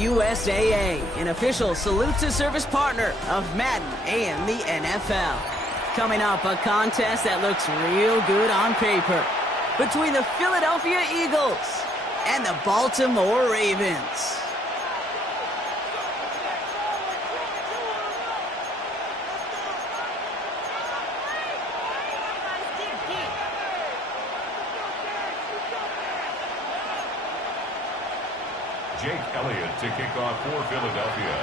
USAA, an official salute to service partner of Madden and the NFL. Coming up, a contest that looks real good on paper between the Philadelphia Eagles and the Baltimore Ravens. Jake Elliott to kick off for Philadelphia.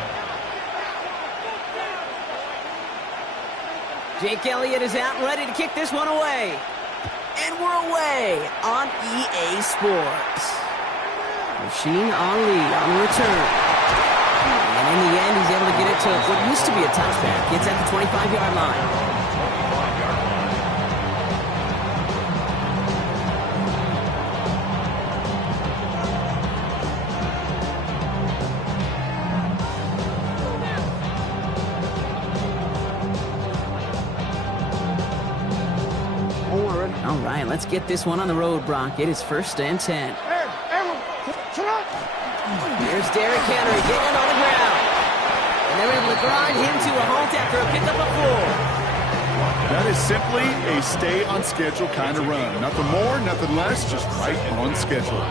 Jake Elliott is out and ready to kick this one away. And we're away on EA Sports. Rasheen Ali on the return. And in the end, he's able to get it to what used to be a touchback. Gets at the 25-yard line. All right, let's get this one on the road, Brock. It is 1st and 10. Here's Derrick Henry getting on the ground. And they're able to grind him to a halt after a pickup of 4. That is simply a stay-on-schedule kind of run. Nothing more, nothing less, just right on schedule.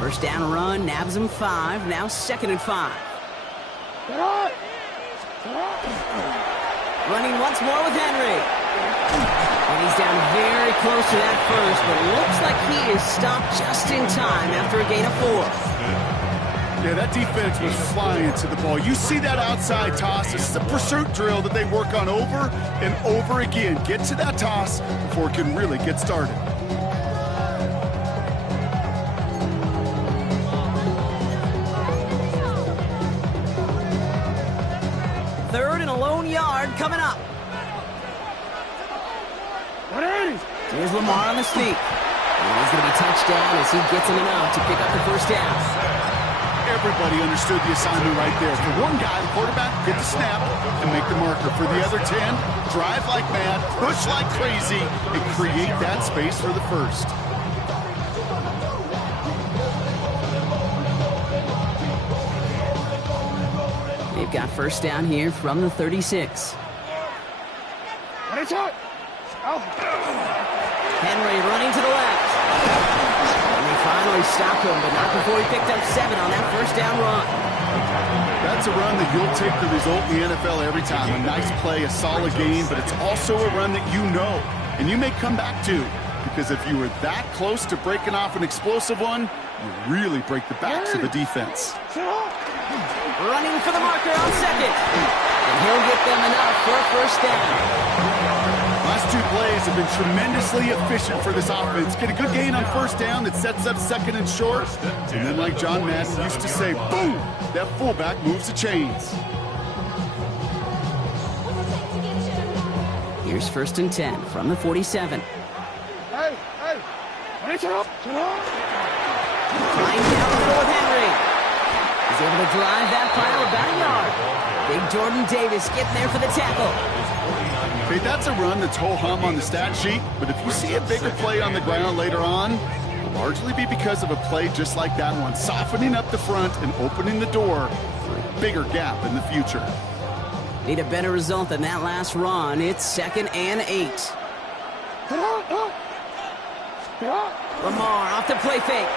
First down run, nabs him 5. Now 2nd and 5. Running once more with Henry. And he's down very close to that first, but looks like he is stopped just in time after a gain of 4. Yeah, that defense was flying to the ball. You see that outside toss. This is a pursuit drill that they work on over and over again. Get to that toss before it can really get started. Third and a lone yard coming up. Here's Lamar on the sneak. And he's going to be touchdown as he gets him enough to pick up the first down. Everybody understood the assignment right there. For one guy, the quarterback, get the snap and make the marker. For the other 10, drive like mad, push like crazy, and create that space for the first. They've got first down here from the 36. Henry running to the left. And they finally stop him, but not before he picked up 7 on that first down run. That's a run that you'll take the result in the NFL every time. A nice play, a solid game, but it's also a run that you know and you may come back to, because if you were that close to breaking off an explosive one, you really break the backs of the defense. Running for the marker on 2nd. And he'll get them enough for a first down. Last 2 plays have been tremendously efficient for this offense. Get a good gain on first down that sets up 2nd and short. And then like John Madden used to say, boom, that fullback moves the chains. Here's 1st and 10 from the 47. Flying down the middle with Henry. He's able to drive that pile about a yard. Big Jordan Davis getting there for the tackle. Okay, that's a run that's ho-hum on the stat sheet, but if you see a bigger play on the ground later on, it'll largely be because of a play just like that one, softening up the front and opening the door for a bigger gap in the future. Need a better result than that last run. It's 2nd and 8. Lamar off the play fake.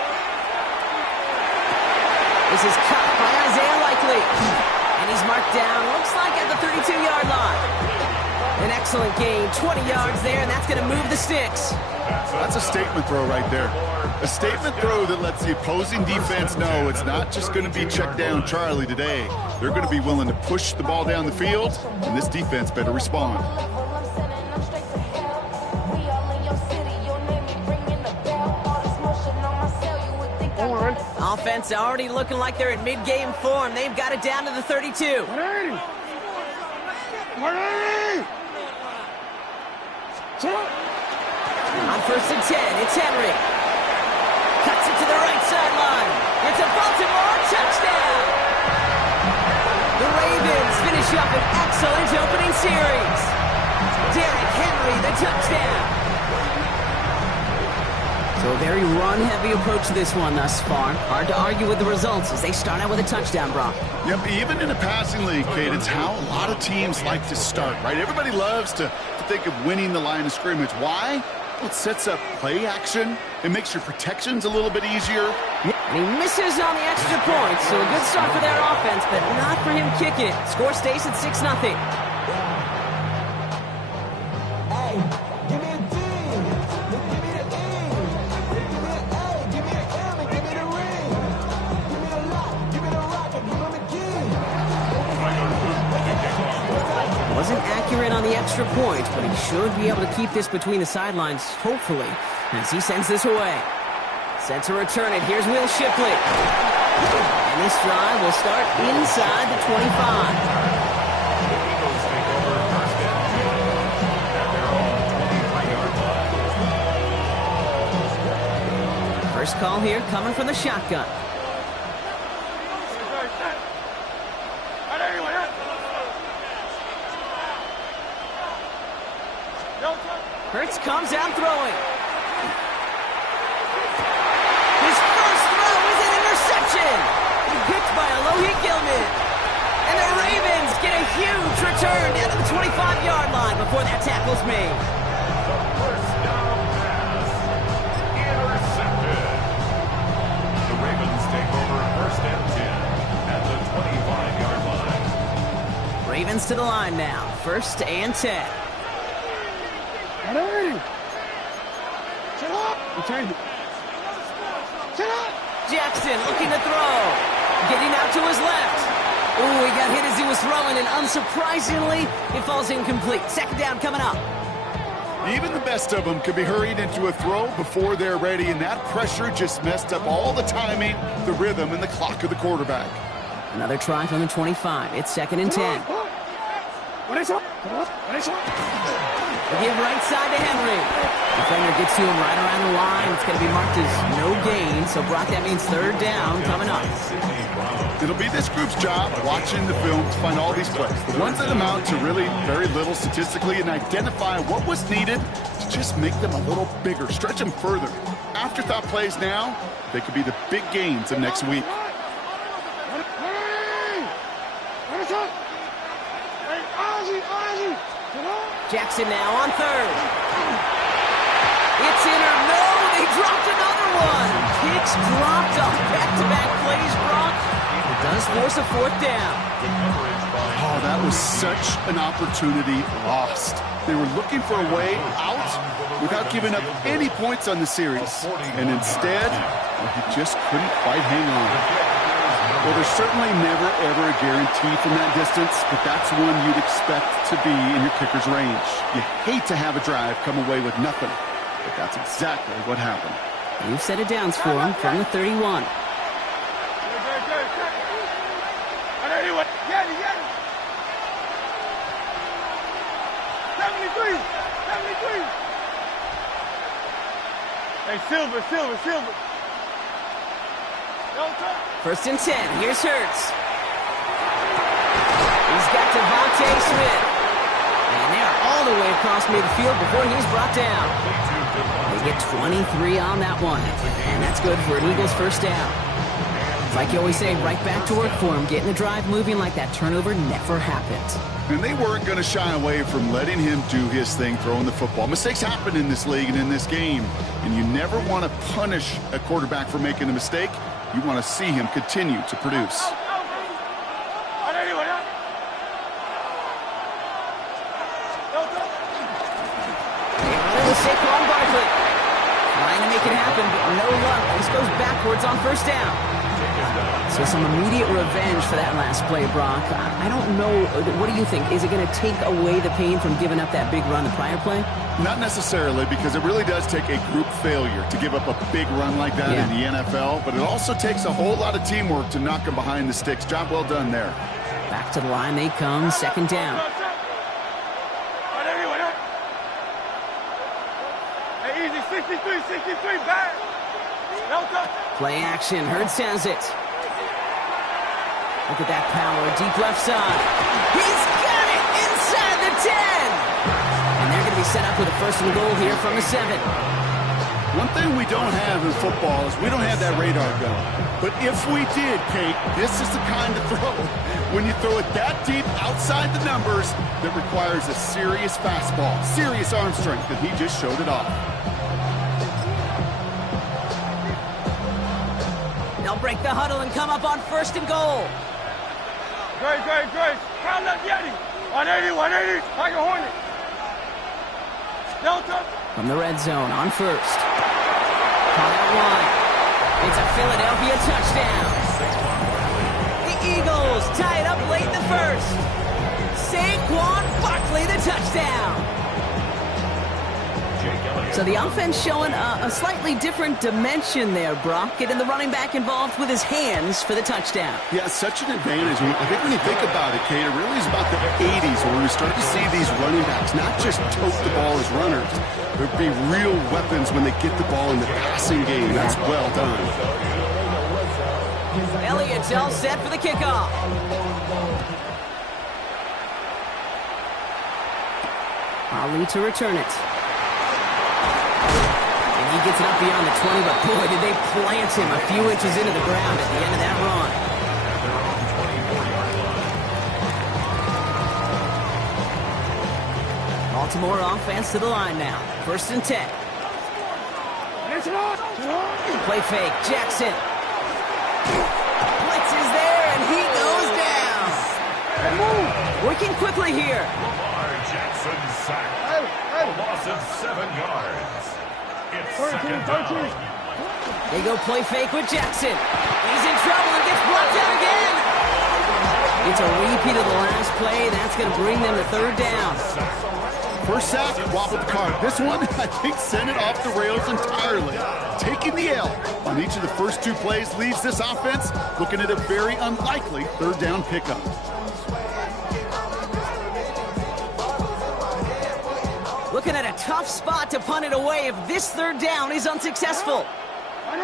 This is cut by Isaiah Likely. And he's marked down, looks like at the 32-yard line. An excellent gain, 20 yards there, and that's going to move the sticks. That's a statement throw right there. A statement throw that lets the opposing defense know it's not just going to be check down Charlie today. They're going to be willing to push the ball down the field, and this defense better respond. Offense already looking like they're in mid-game form. They've got it down to the 32. On 1st and 10, it's Henry. Cuts it to the right sideline. It's a Baltimore touchdown. The Ravens finish up an excellent opening series. Derrick Henry, the touchdown. a very run-heavy approach to this one thus far. Hard to argue with the results as they start out with a touchdown, Brock. Yep, even in a passing league, Kate, it's how a lot of teams like to start, right? Everybody loves to think of winning the line of scrimmage. Why? Well, it sets up play action. It makes your protections a little bit easier. And he misses on the extra point, so a good start for their offense, but not for him kicking it. Score stays at 6-0. Wasn't accurate on the extra point, but he should be able to keep this between the sidelines, hopefully, as he sends this away. Set to return it. Here's Will Shipley. And this drive will start inside the 25. Eagles take over first and 10 at their own 25-yard line. First call here coming from the shotgun. Hurts comes out throwing. His first throw is an interception. Picked by Alohi Gilman. And the Ravens get a huge return down to the 25-yard line before that tackle's made. First down pass. Intercepted. The Ravens take over first and 10 at the 25-yard line. Ravens to the line now. First and 10. Jackson looking to throw. Getting out to his left. Ooh, he got hit as he was throwing, and unsurprisingly, it falls incomplete. Second down coming up. Even the best of them could be hurried into a throw before they're ready, and that pressure just messed up all the timing, the rhythm, and the clock of the quarterback. Another try from the 25. It's second and 10. They give right side to Henry. Defender gets to him right around the line. It's going to be marked as no gain. So, Brock, that means third down coming up. It'll be this group's job watching the film to find all these plays. The ones that amount to really very little statistically and identify what was needed to just make them a little bigger, stretch them further. Afterthought plays now, they could be the big gains of next week. Jackson now on third. It's in or no, they dropped another one. Kicks dropped off back-to-back plays, Brock. It does force a fourth down. Oh, that was such an opportunity lost. They were looking for a way out without giving up any points on the series. And instead, he just couldn't quite hang on. Well, there's certainly never, ever a guarantee from that distance, but that's one you'd expect to be in your kicker's range. You hate to have a drive come away with nothing, but that's exactly what happened. You've set it down for him from the 31. Hey, Silver. First and 10. Here's Hurts. He's got Devontae Smith. And they are all the way across midfield before he's brought down. They get 23 on that one. And that's good for an Eagles first down. Like you always say, right back to work for him. Getting the drive moving like that turnover never happened. And they weren't going to shy away from letting him do his thing, throwing the football. Mistakes happen in this league and in this game. And you never want to punish a quarterback for making a mistake. You want to see him continue to produce. Saquon Barkley trying to make it happen, but no luck. This goes backwards on first down. So some immediate revenge for that last play, Brock. I don't know. What do you think? Is it going to take away the pain from giving up that big run the prior play? Not necessarily, because it really does take a group failure to give up a big run like that in the NFL, but it also takes a whole lot of teamwork to knock them behind the sticks. Job well done there. Back to the line they come, second down. Hey, easy, 63, back. Play action, Hurts has it. Look at that power, deep left side. He's got it inside the 10. And they're going to be set up with a first and goal here from the 7. One thing we don't have in football is we don't have that radar gun. But if we did, Kate, this is the kind of throw, when you throw it that deep outside the numbers, that requires a serious fastball, serious arm strength, and he just showed it off. They'll break the huddle and come up on 1st and goal. Grace. Count that Yeti. 180, like a Hornet. Delta. From the red zone on 1st. Caught out wide. It's a Philadelphia touchdown. The Eagles tie it up late in the 1st. Saquon Barkley the touchdown. So the offense showing a slightly different dimension there, Brock. Getting the running back involved with his hands for the touchdown. Yeah, such an advantage. I think when you think about it, Kate, it really is about the 80s where we start to see these running backs not just tote the ball as runners. There'd be real weapons when they get the ball in the passing game. That's well done. Elliott's all set for the kickoff. Ali to return it. And he gets it up beyond the 20, but boy, did they plant him a few inches into the ground at the end of that run. Baltimore offense to the line now. 1st and 10. Play fake. Jackson. Blitz is there, and he goes down. Working quickly here. Lamar Jackson sacked. A loss of 7 yards. It's 2nd down. They go play fake with Jackson. He's in trouble and gets blocked out again. It's a repeat of the last play. That's going to bring them to 3rd down. First sack, wobbled the cart. This one, I think, sent it off the rails entirely. Taking the L on each of the first 2 plays leaves this offense looking at a very unlikely 3rd down pickup. Looking at a tough spot to punt it away if this 3rd down is unsuccessful. And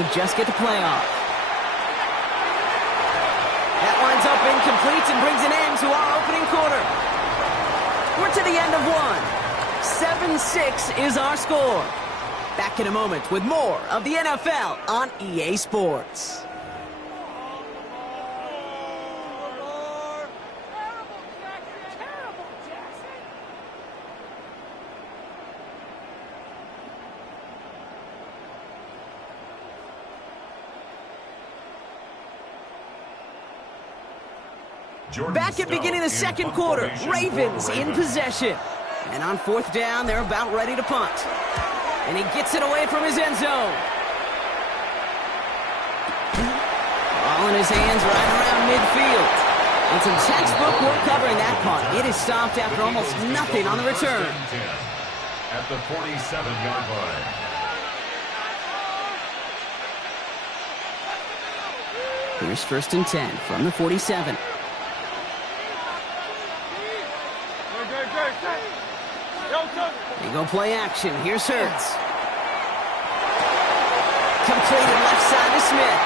they just get the play off. That lines up incomplete and brings an end to our opening quarter. We're to the end of 1. 7-6 is our score. Back in a moment with more of the NFL on EA Sports. Back at beginning the 2nd quarter, Ravens in possession. And on 4th down, they're about ready to punt. And he gets it away from his end zone. Ball in his hands right around midfield. And some textbook work covering that punt. It is stopped after almost nothing on the return. At the 47-yard line. Here's 1st and 10 from the 47. They go play action. Here's Hurts. Completed left side to Smith.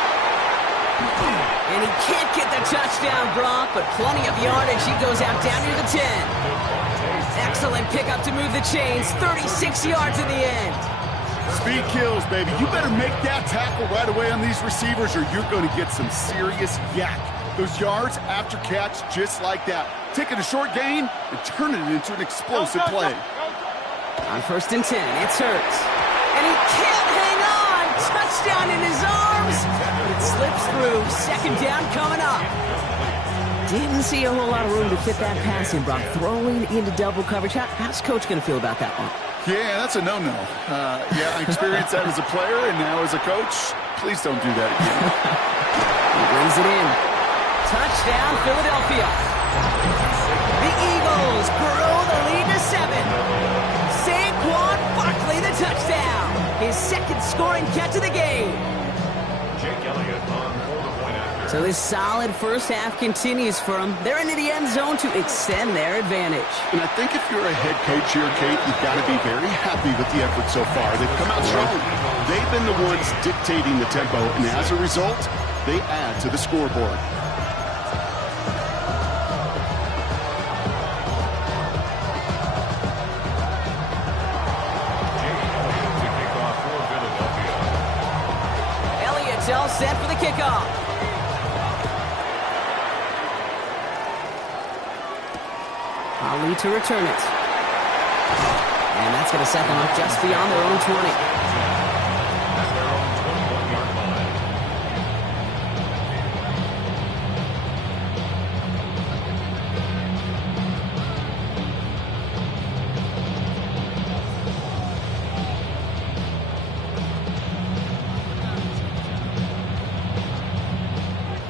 And he can't get the touchdown, Brock, but plenty of yardage. He goes out down near the 10. Excellent pickup to move the chains. 36 yards in the end. Speed kills, baby. You better make that tackle right away on these receivers or you're going to get some serious yak. Those yards after catch just like that. Taking a short gain and turning it into an explosive play. On 1st and 10, it's Hurts. And he can't hang on. Touchdown in his arms. It slips through. 2nd down coming up. Didn't see a whole lot of room to fit that pass in, Brock. Throwing into double coverage. How's Coach going to feel about that one? Yeah, that's a no-no. Yeah, I experienced that as a player and now as a coach. Please don't do that again. He brings it in. Touchdown, Philadelphia. The Eagles grow the lead to 7. Saquon Barkley the touchdown. His 2nd scoring catch of the game. Jake Elliott on for-the-point after. So this solid first half continues for them. They're into the end zone to extend their advantage. And I think if you're a head coach here, Kate, you've got to be very happy with the effort so far. They've come out strong. They've been the ones dictating the tempo, and as a result, they add to the scoreboard. set for the kickoff. Ali to return it. And that's going to set them up just beyond their own 20. At their own 21-yard line.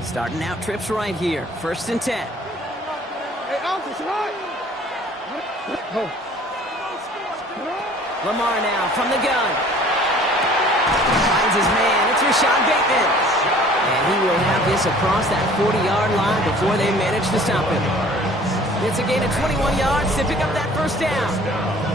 Starting out trips right here. 1st and 10. Hey, Alpha, right. Lamar now from the gun. Finds his man. It's Rashad Bateman. And he will have this across that 40-yard line before they manage to stop him. It's a gain of 21 yards to pick up that 1st down.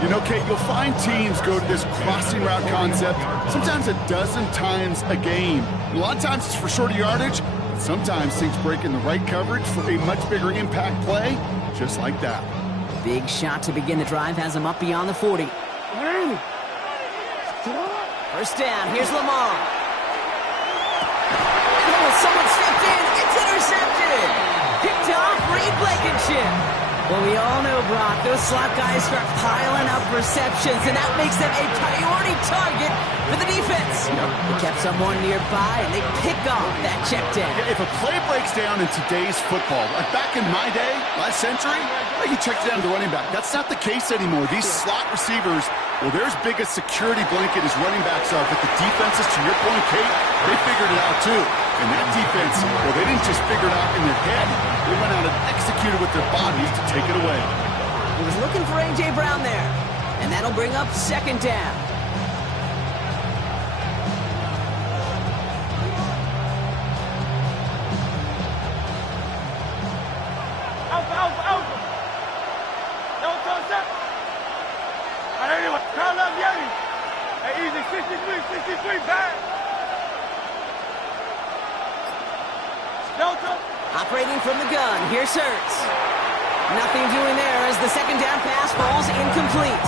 You know, Kate, you'll find teams go to this crossing route concept sometimes a dozen times a game. A lot of times it's for shorter yardage. Sometimes things break in the right coverage for a much bigger impact play, just like that. Big shot to begin the drive has him up beyond the 40. 1st down, here's Lamar. Oh, someone stepped in, it's intercepted! Picked off Reed Blankenship. Well, we all know, Brock, those slot guys start piling up receptions, and that makes them a priority target for the defense. They kept someone nearby, and they pick off that check down. If a play breaks down in today's football, like back in my day, last century, you check down to running back. That's not the case anymore. These slot receivers, well, their biggest security blanket as running backs are, but the defenses, to your point, Kate, they figured it out too. And that defense, well, they didn't just figure it out in their head. They went out and executed with their bodies to take it away. He was looking for A.J. Brown there, and that'll bring up 2nd down. Alpha. No touch that. And anyway, count up Yeti. Hey, easy, 63, back. Delta. Operating from the gun, here's Hurts. Nothing doing there as the 2nd down pass falls incomplete.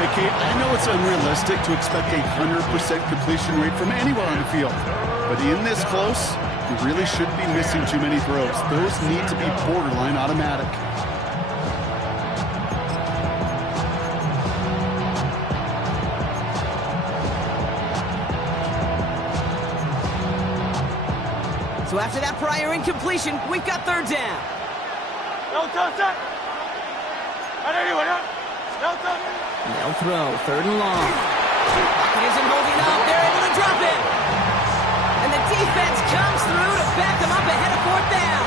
Hey, Kate, I know it's unrealistic to expect a 100% completion rate from anywhere on the field. But in this close, you really shouldn't be missing too many throws. Those need to be borderline automatic. So after that prior incompletion, we've got 3rd down. No touch that. And anyway, no touch. They'll throw 3rd and long. Pocket isn't holding up. They're able to drop it. And the defense comes through to back them up ahead of 4th down.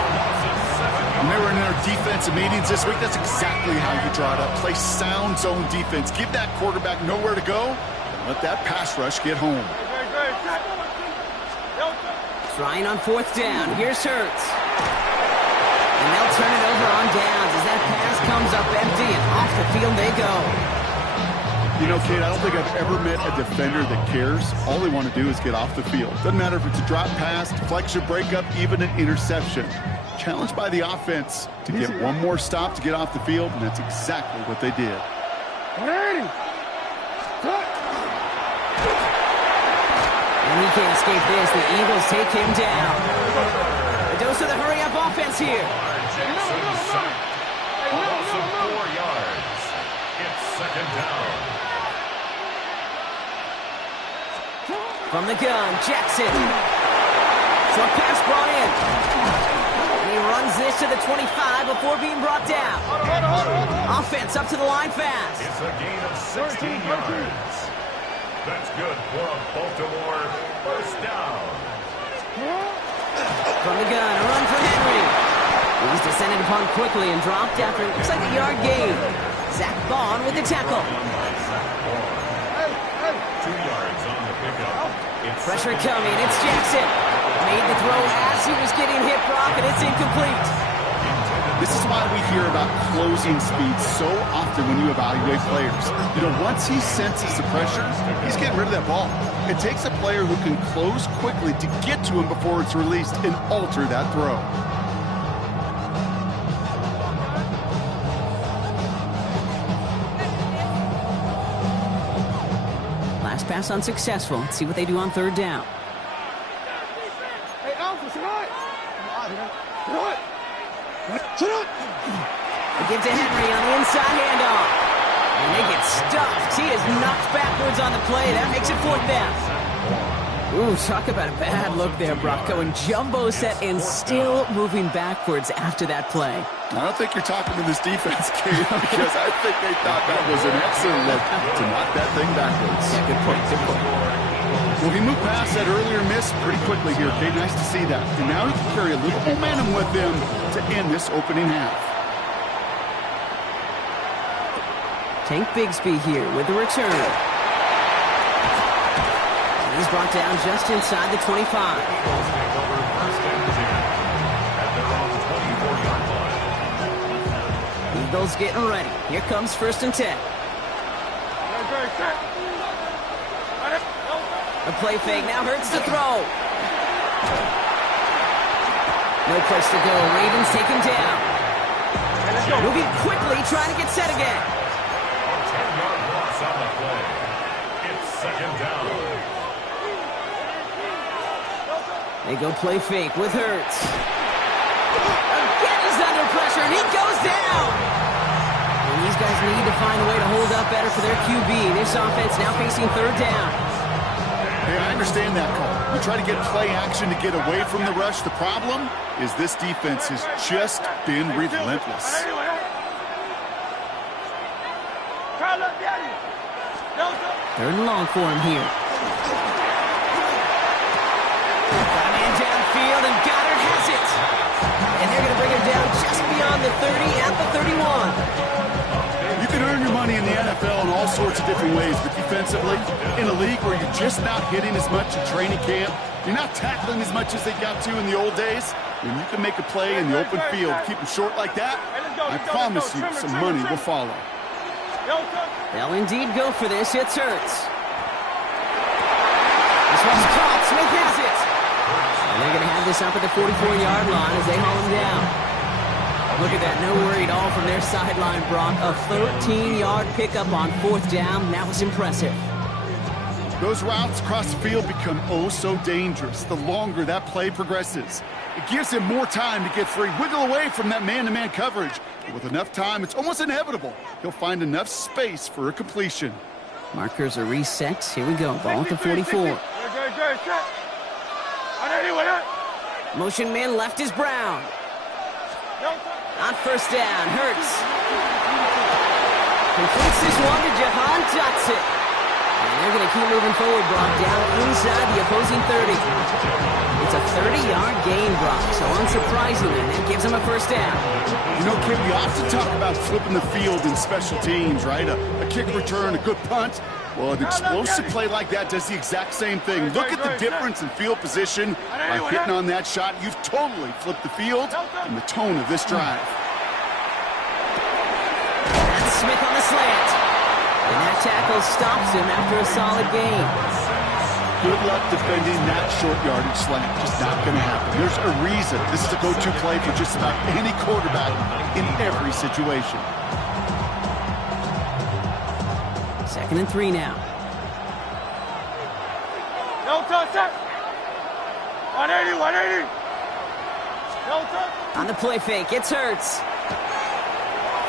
When they were in our defensive meetings this week, that's exactly how you draw it up. Play sound zone defense. Give that quarterback nowhere to go, and let that pass rush get home. Trying on 4th down. Here's Hurts. And they'll turn it over on downs as that pass comes up empty, and off the field they go. You know, Kate, I don't think I've ever met a defender that cares. All they want to do is get off the field. Doesn't matter if it's a drop pass, deflection, breakup, even an interception. Challenged by the offense to get one more stop to get off the field, and that's exactly what they did. And he can't escape this. The Eagles take him down. A dose of the hurry-up offense here. Jackson sack. A loss of 4 yards. It's 2nd down. From the gun, Jackson. Short pass brought in. And he runs this to the 25 before being brought down. Offense up to the line fast. It's a gain of 16 yards. That's good for a Baltimore 1st down. From the gun, a run for Henry. He's descended upon quickly and dropped after it looks like a yard gain. Zach Bond with the tackle. 2 yards on the pickup. It's Pressure coming. It's Jackson. Made the throw as he was getting hit, Brock, and it's incomplete. This is why we hear about closing speed so often when you evaluate players. You know, once he senses the pressure, he's getting rid of that ball. It takes a player who can close quickly to get to him before it's released and alter that throw. Last pass unsuccessful. Let's see what they do on 3rd down. They give to Henry on the inside handoff. And they get stuffed. He is knocked backwards on the play. That makes it 4th down. Ooh, talk about a bad look there, Brock. Going jumbo set and still moving backwards after that play. I don't think you're talking to this defense, Kate, because I think they thought that was an excellent look to knock that thing backwards. Yeah, good point, good point. Well, he moved past that earlier miss pretty quickly here, Kate. Nice to see that. And now he can carry a little momentum with him to end this opening half. Tank Bigsby here with the return. And he's brought down just inside the 25. Eagles getting ready. Here comes 1st and 10. A play fake now hurts to throw. No place to go. Ravens take him down. Moving quickly, trying to get set again. 10-yard loss on the play. It's 2nd down. They go play fake with Hurts. Again, he's under pressure, and he goes down. And these guys need to find a way to hold up better for their QB. This offense now facing 3rd down. Hey, I understand that call. You try to get play action to get away from the rush. The problem is this defense has just been relentless. 3rd and long for him here. Got a man downfield, and Goddard has it. And they're going to bring him down just beyond the 30 at the 31. You can earn your money in the NFL in all sorts of different ways, but defensively, in a league where you're just not hitting as much in training camp, you're not tackling as much as they got to in the old days, when you can make a play in the open field, keep them short like that, I promise you some money will follow. They'll indeed go for this. It's Hurts. This one's caught. Smith has it. And they're going to have this up at the 44-yard line as they haul him down. Look at that. No worry at all from their sideline, Brock. A 13-yard pickup on 4th down. That was impressive. Those routes across the field become oh so dangerous the longer that play progresses. It gives him more time to get free, wiggle away from that man-to-man coverage. But with enough time, it's almost inevitable. He'll find enough space for a completion. Markers are reset. Here we go. Ball at the 44. Motion man left is Brown. On 1st down, Hurts. Completes this one to Jahan Dotson. And they're going to keep moving forward, Brock, down inside the opposing 30. It's a 30-yard gain, Brock, so unsurprisingly, that gives them a 1st down. You know, Kim, we often talk about flipping the field in special teams, right? A kick return, a good punt. Well, an explosive play like that does the exact same thing. Look at the difference in field position. By hitting on that shot, you've totally flipped the field and the tone of this drive. That's Smith on the slant. And that tackle stops him after a solid gain. Good luck defending that short yardage slant. Just not going to happen. There's a reason this is a go-to play for just about any quarterback in every situation. 2nd and 3 now. No touch. 180, 180. No touch. On the play fake, it's Hurts.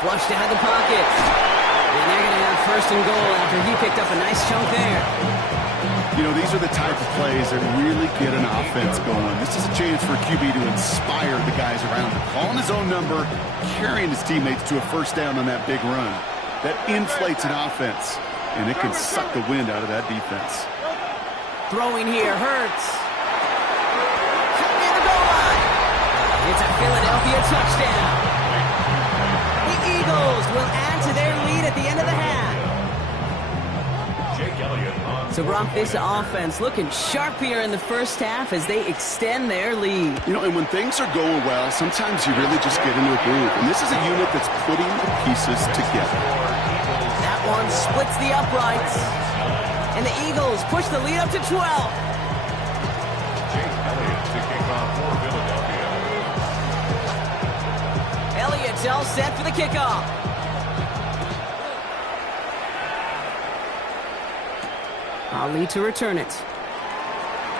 Flushed out of the pocket. And they're going to have 1st and goal after he picked up a nice chunk there. You know, these are the type of plays that really get an offense going. This is a chance for a QB to inspire the guys around him. Calling his own number, carrying his teammates to a 1st down on that big run. That inflates an offense, and it can suck the wind out of that defense. Throwing here, Hurts. Cutting in the goal line. It's a Philadelphia touchdown. The Eagles will add to their lead at the end of the half. Jake Elliott on. So, Brock, this offense looking sharp here in the 1st half as they extend their lead. You know, and when things are going well, sometimes you really just get into a groove. And this is a unit that's putting the pieces together. That one splits the uprights. And the Eagles push the lead up to 12. Jake Elliott to kick off for Philadelphia. Elliott's all set for the kickoff. Ali to return it.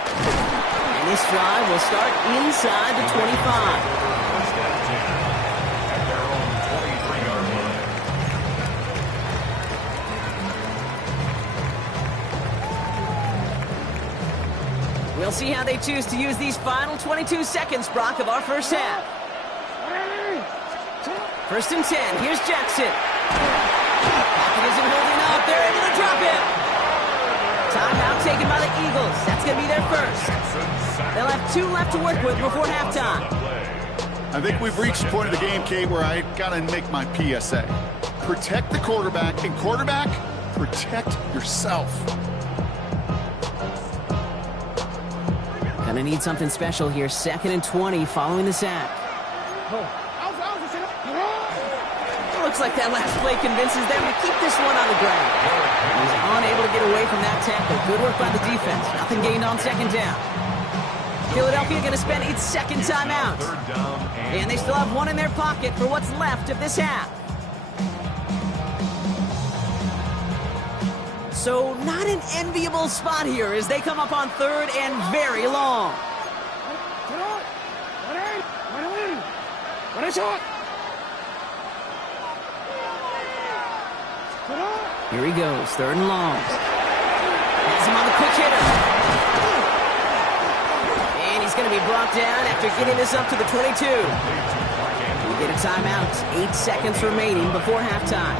And This drive will start inside the 25. First and 10 at their own 23-yard line. We'll see how they choose to use these final 22 seconds, Brock, of our first half. First and 10. Here's Jackson. Pocket isn't holding up. They're able to drop it. Timeout taken by the Eagles. That's going to be their first. They'll have 2 left to work with before halftime. I think we've reached the point of the game, Kate, where I got to make my PSA. Protect the quarterback, and quarterback, protect yourself. Gonna need something special here. 2nd and 20 following the sack. Looks like that last play convinces them to keep this one on the ground. He's unable to get away from that tackle. Good work by the defense. Nothing gained on 2nd down. Philadelphia going to spend its 2nd timeout. And they still have 1 in their pocket for what's left of this half. So not an enviable spot here as they come up on 3rd and very long. Here he goes, 3rd and long. Has him on the quick hitter. And he's going to be brought down after getting this up to the 22. We get a timeout. 8 seconds remaining before halftime.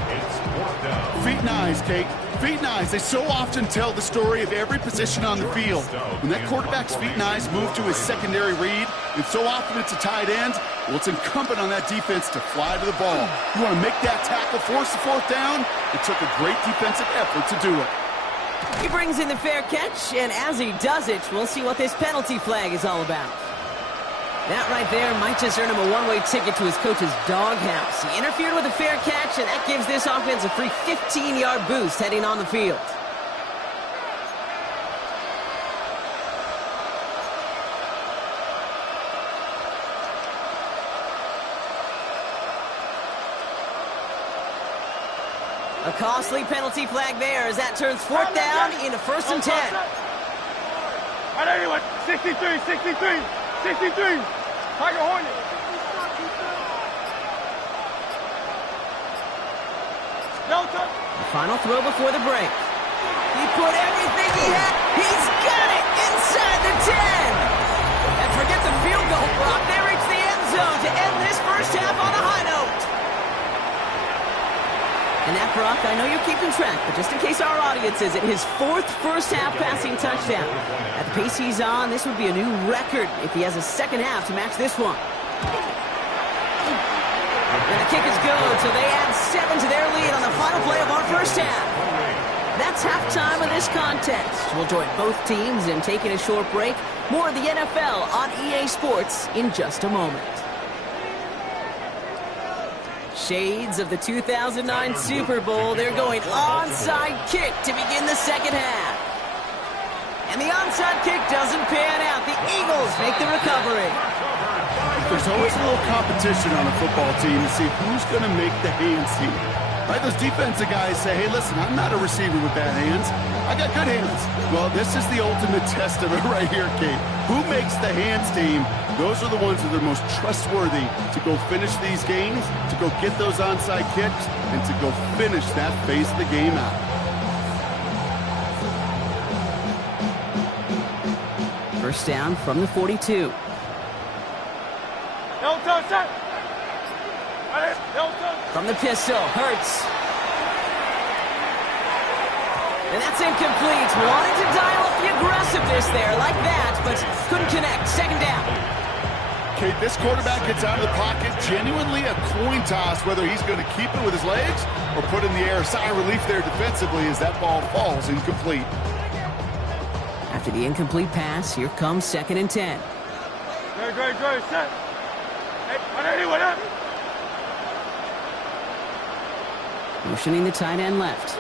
Feet and eyes, Kate. Feet and eyes. They so often tell the story of every position on the field. When that quarterback's feet and eyes move to his secondary read, and so often it's a tight end, well, it's incumbent on that defense to fly to the ball. You want to make that tackle, force the 4th down? It took a great defensive effort to do it. He brings in the fair catch, and as he does it, we'll see what this penalty flag is all about. That right there might just earn him a one-way ticket to his coach's doghouse. He interfered with a fair catch, and that gives this offense a free 15-yard boost heading on the field. A costly penalty flag there as that turns 4th down into 1st and 10. 63. Tiger Hornet. The final throw before the break. He put everything he had. He's got it inside the 10. And forget the field goal, Brock. They reach the end zone to end this first half on a high note. And that, Brock, I know you're keeping track, but just in case our audience isn't, his 4th first-half passing touchdown. At the pace he's on, this would be a new record if he has a second half to match this one. And the kick is good, so they add 7 to their lead on the final play of our first half. That's halftime of this contest. We'll join both teams in taking a short break. More of the NFL on EA Sports in just a moment. Shades of the 2009 Super Bowl. They're going onside kick to begin the second half. And the onside kick doesn't pan out. The Eagles make the recovery. There's always a little competition on a football team to see who's going to make the hands team. Right? Those defensive guys say, hey, listen, I'm not a receiver with bad hands. I got good hands. Well, this is the ultimate test of it right here, Kate. Who makes the hands team? Those are the ones that are most trustworthy to go finish these games, to go get those onside kicks, and to go finish that phase of the game out. First down from the 42. From the pistol, Hurts. And that's incomplete. Wanted to dial up the aggressiveness there like that, but couldn't connect. 2nd down. Kate, this quarterback gets out of the pocket, genuinely a coin toss whether he's going to keep it with his legs or put in the air. Sigh of relief there defensively as that ball falls incomplete. After the incomplete pass, here comes 2nd and 10. Great, set. Hey, 180. Motioning the tight end left.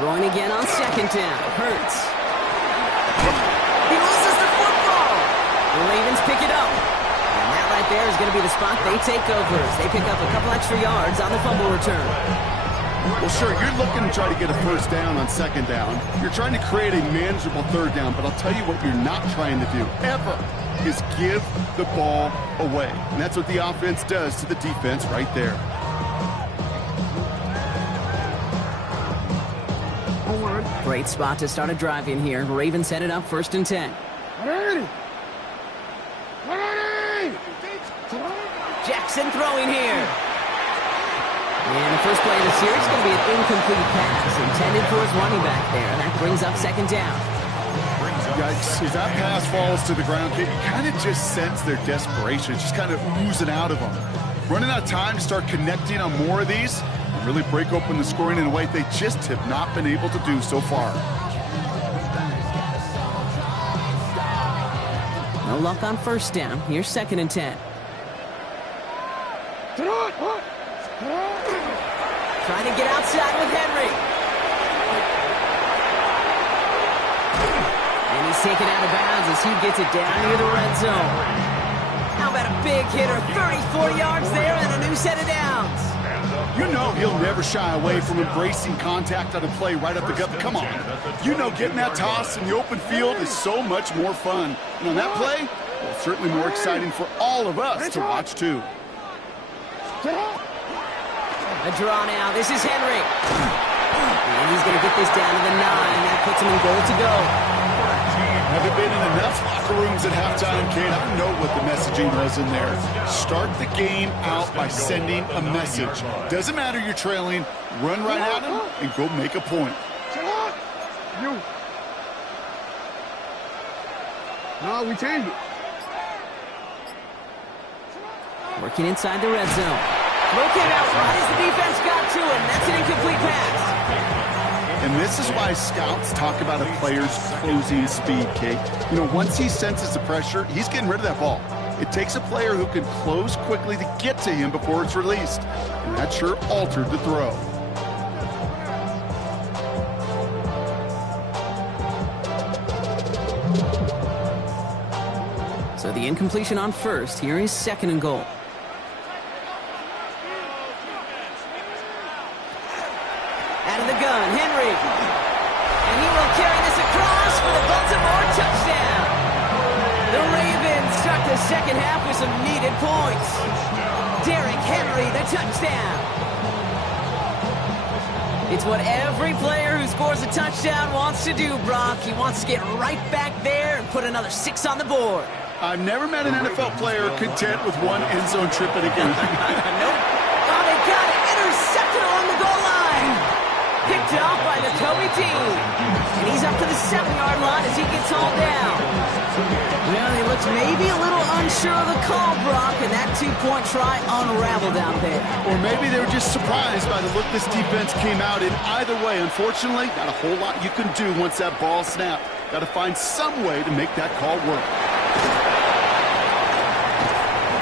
Throwing again on 2nd down. Hurts. He loses the football. The Ravens pick it up. And that right there is going to be the spot they take over as they pick up a couple extra yards on the fumble return. Well, sure, you're looking to try to get a first down on second down. You're trying to create a manageable third down, but I'll tell you what you're not trying to do, ever, is give the ball away. And that's what the offense does to the defense right there. Great spot to start a drive in here. Ravens headed up 1st and 10. Jackson throwing here. And the first play of the series is going to be an incomplete pass intended for his running back there. And that brings up 2nd down. Yikes, as that pass falls to the ground, you kind of just sense their desperation. It's just kind of oozing out of them. Running out of time to start connecting on more of these and really break open the scoring in a way they just have not been able to do so far. No luck on 1st down. Here's 2nd and 10. Trying to get outside with Henry. And he's taken out of bounds as he gets it down near the red zone. How about a big hitter? 30, 40 yards there and a new set of downs. You know he'll never shy away from embracing contact on a play right up the gut. Come on. You know getting that toss in the open field is so much more fun. And on that play, well, certainly more exciting for all of us to watch, too. A draw now. This is Henry. And he's going to get this down to the 9. That puts him in goal to go. Haven't been in enough locker rooms at halftime, Kate. I don't know what the messaging was in there. Start the game out by sending a message. Doesn't matter you're trailing. Run right at him and go make a point. No, we changed it. Working inside the red zone. Throw came out right as the defense got to him. That's an incomplete pass. And this is why scouts talk about a player's closing speed, Kate. You know, once he senses the pressure, he's getting rid of that ball. It takes a player who can close quickly to get to him before it's released. And that sure altered the throw. So the incompletion on 1st. Here is 2nd and goal. Out of the gun, Henry. And he will carry this across for the Baltimore touchdown. The Ravens start the second half with some needed points. Derrick Henry, the touchdown. It's what every player who scores a touchdown wants to do, Brock. He wants to get right back there and put another 6 on the board. I've never met an NFL player content with one end zone trip in a game. Nope. Oh, they got it. Intercepted along the goal line. Picked off by the Kobe team. And he's up to the 7-yard line as he gets hauled down. Well, he looks maybe a little unsure of the call, Brock, and that 2-point try unraveled out there. Or maybe they were just surprised by the look this defense came out in. Either way, unfortunately, not a whole lot you can do once that ball snapped. Got to find some way to make that call work.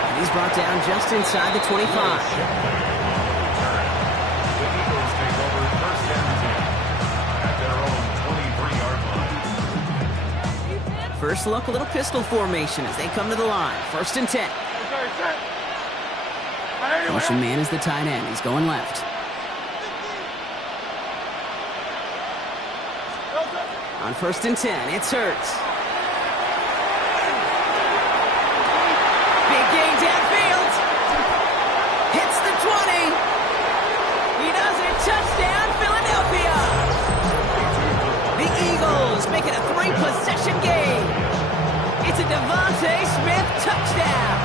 And he's brought down just inside the 25. First look, a little pistol formation as they come to the line. 1st and 10. Motion man is the tight end. He's going left. On 1st and 10, it's Hurts. Big gain downfield. Hits the 20. He does it. Touchdown, Philadelphia. The Eagles make it a 3-possession game. It's a Devontae Smith touchdown.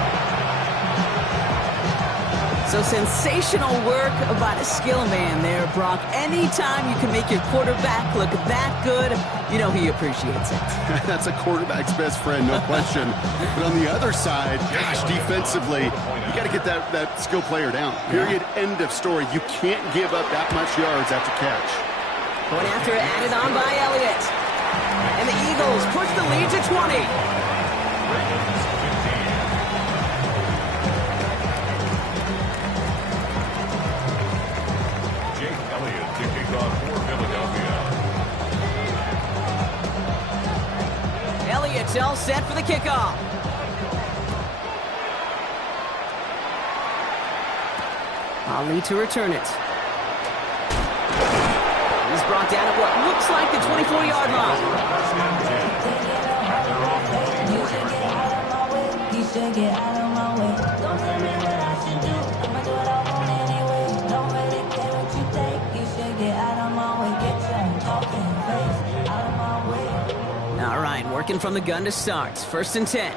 So sensational work by the skill man there, Brock. Anytime you can make your quarterback look that good, you know he appreciates it. That's a quarterback's best friend, no question. But on the other side, gosh, defensively, you got to get that skill player down. Period. End of story. You can't give up that much yards after catch. Going after it, added on by Elliott. And the Eagles push the lead to 20. Elliott's all set for the kickoff. Ali to return it. brought down at what looks like the 24-yard line. You should get out of my way. Don't tell me what I should do. I'ma do what I want anyway. Don't really care what you think. You should get out of my way. Get your talking face out of my way. All right, working from the gun to start. 1st and 10.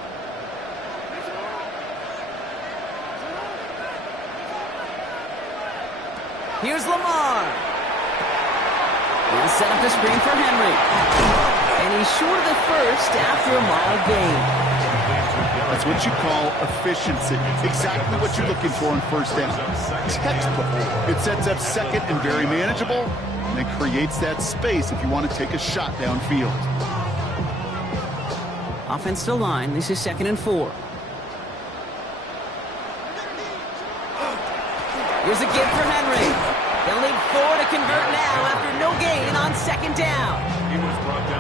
Here's Lamar. He'll set up the screen for Henry. And he's short of the first after a mile gain. That's what you call efficiency. Exactly what you're looking for on 1st down. Textbook. It sets up 2nd and very manageable, and it creates that space if you want to take a shot downfield. Offensive line, this is 2nd and 4. Here's a give for Henry. They'll need 4 to convert now after no gain on 2nd down.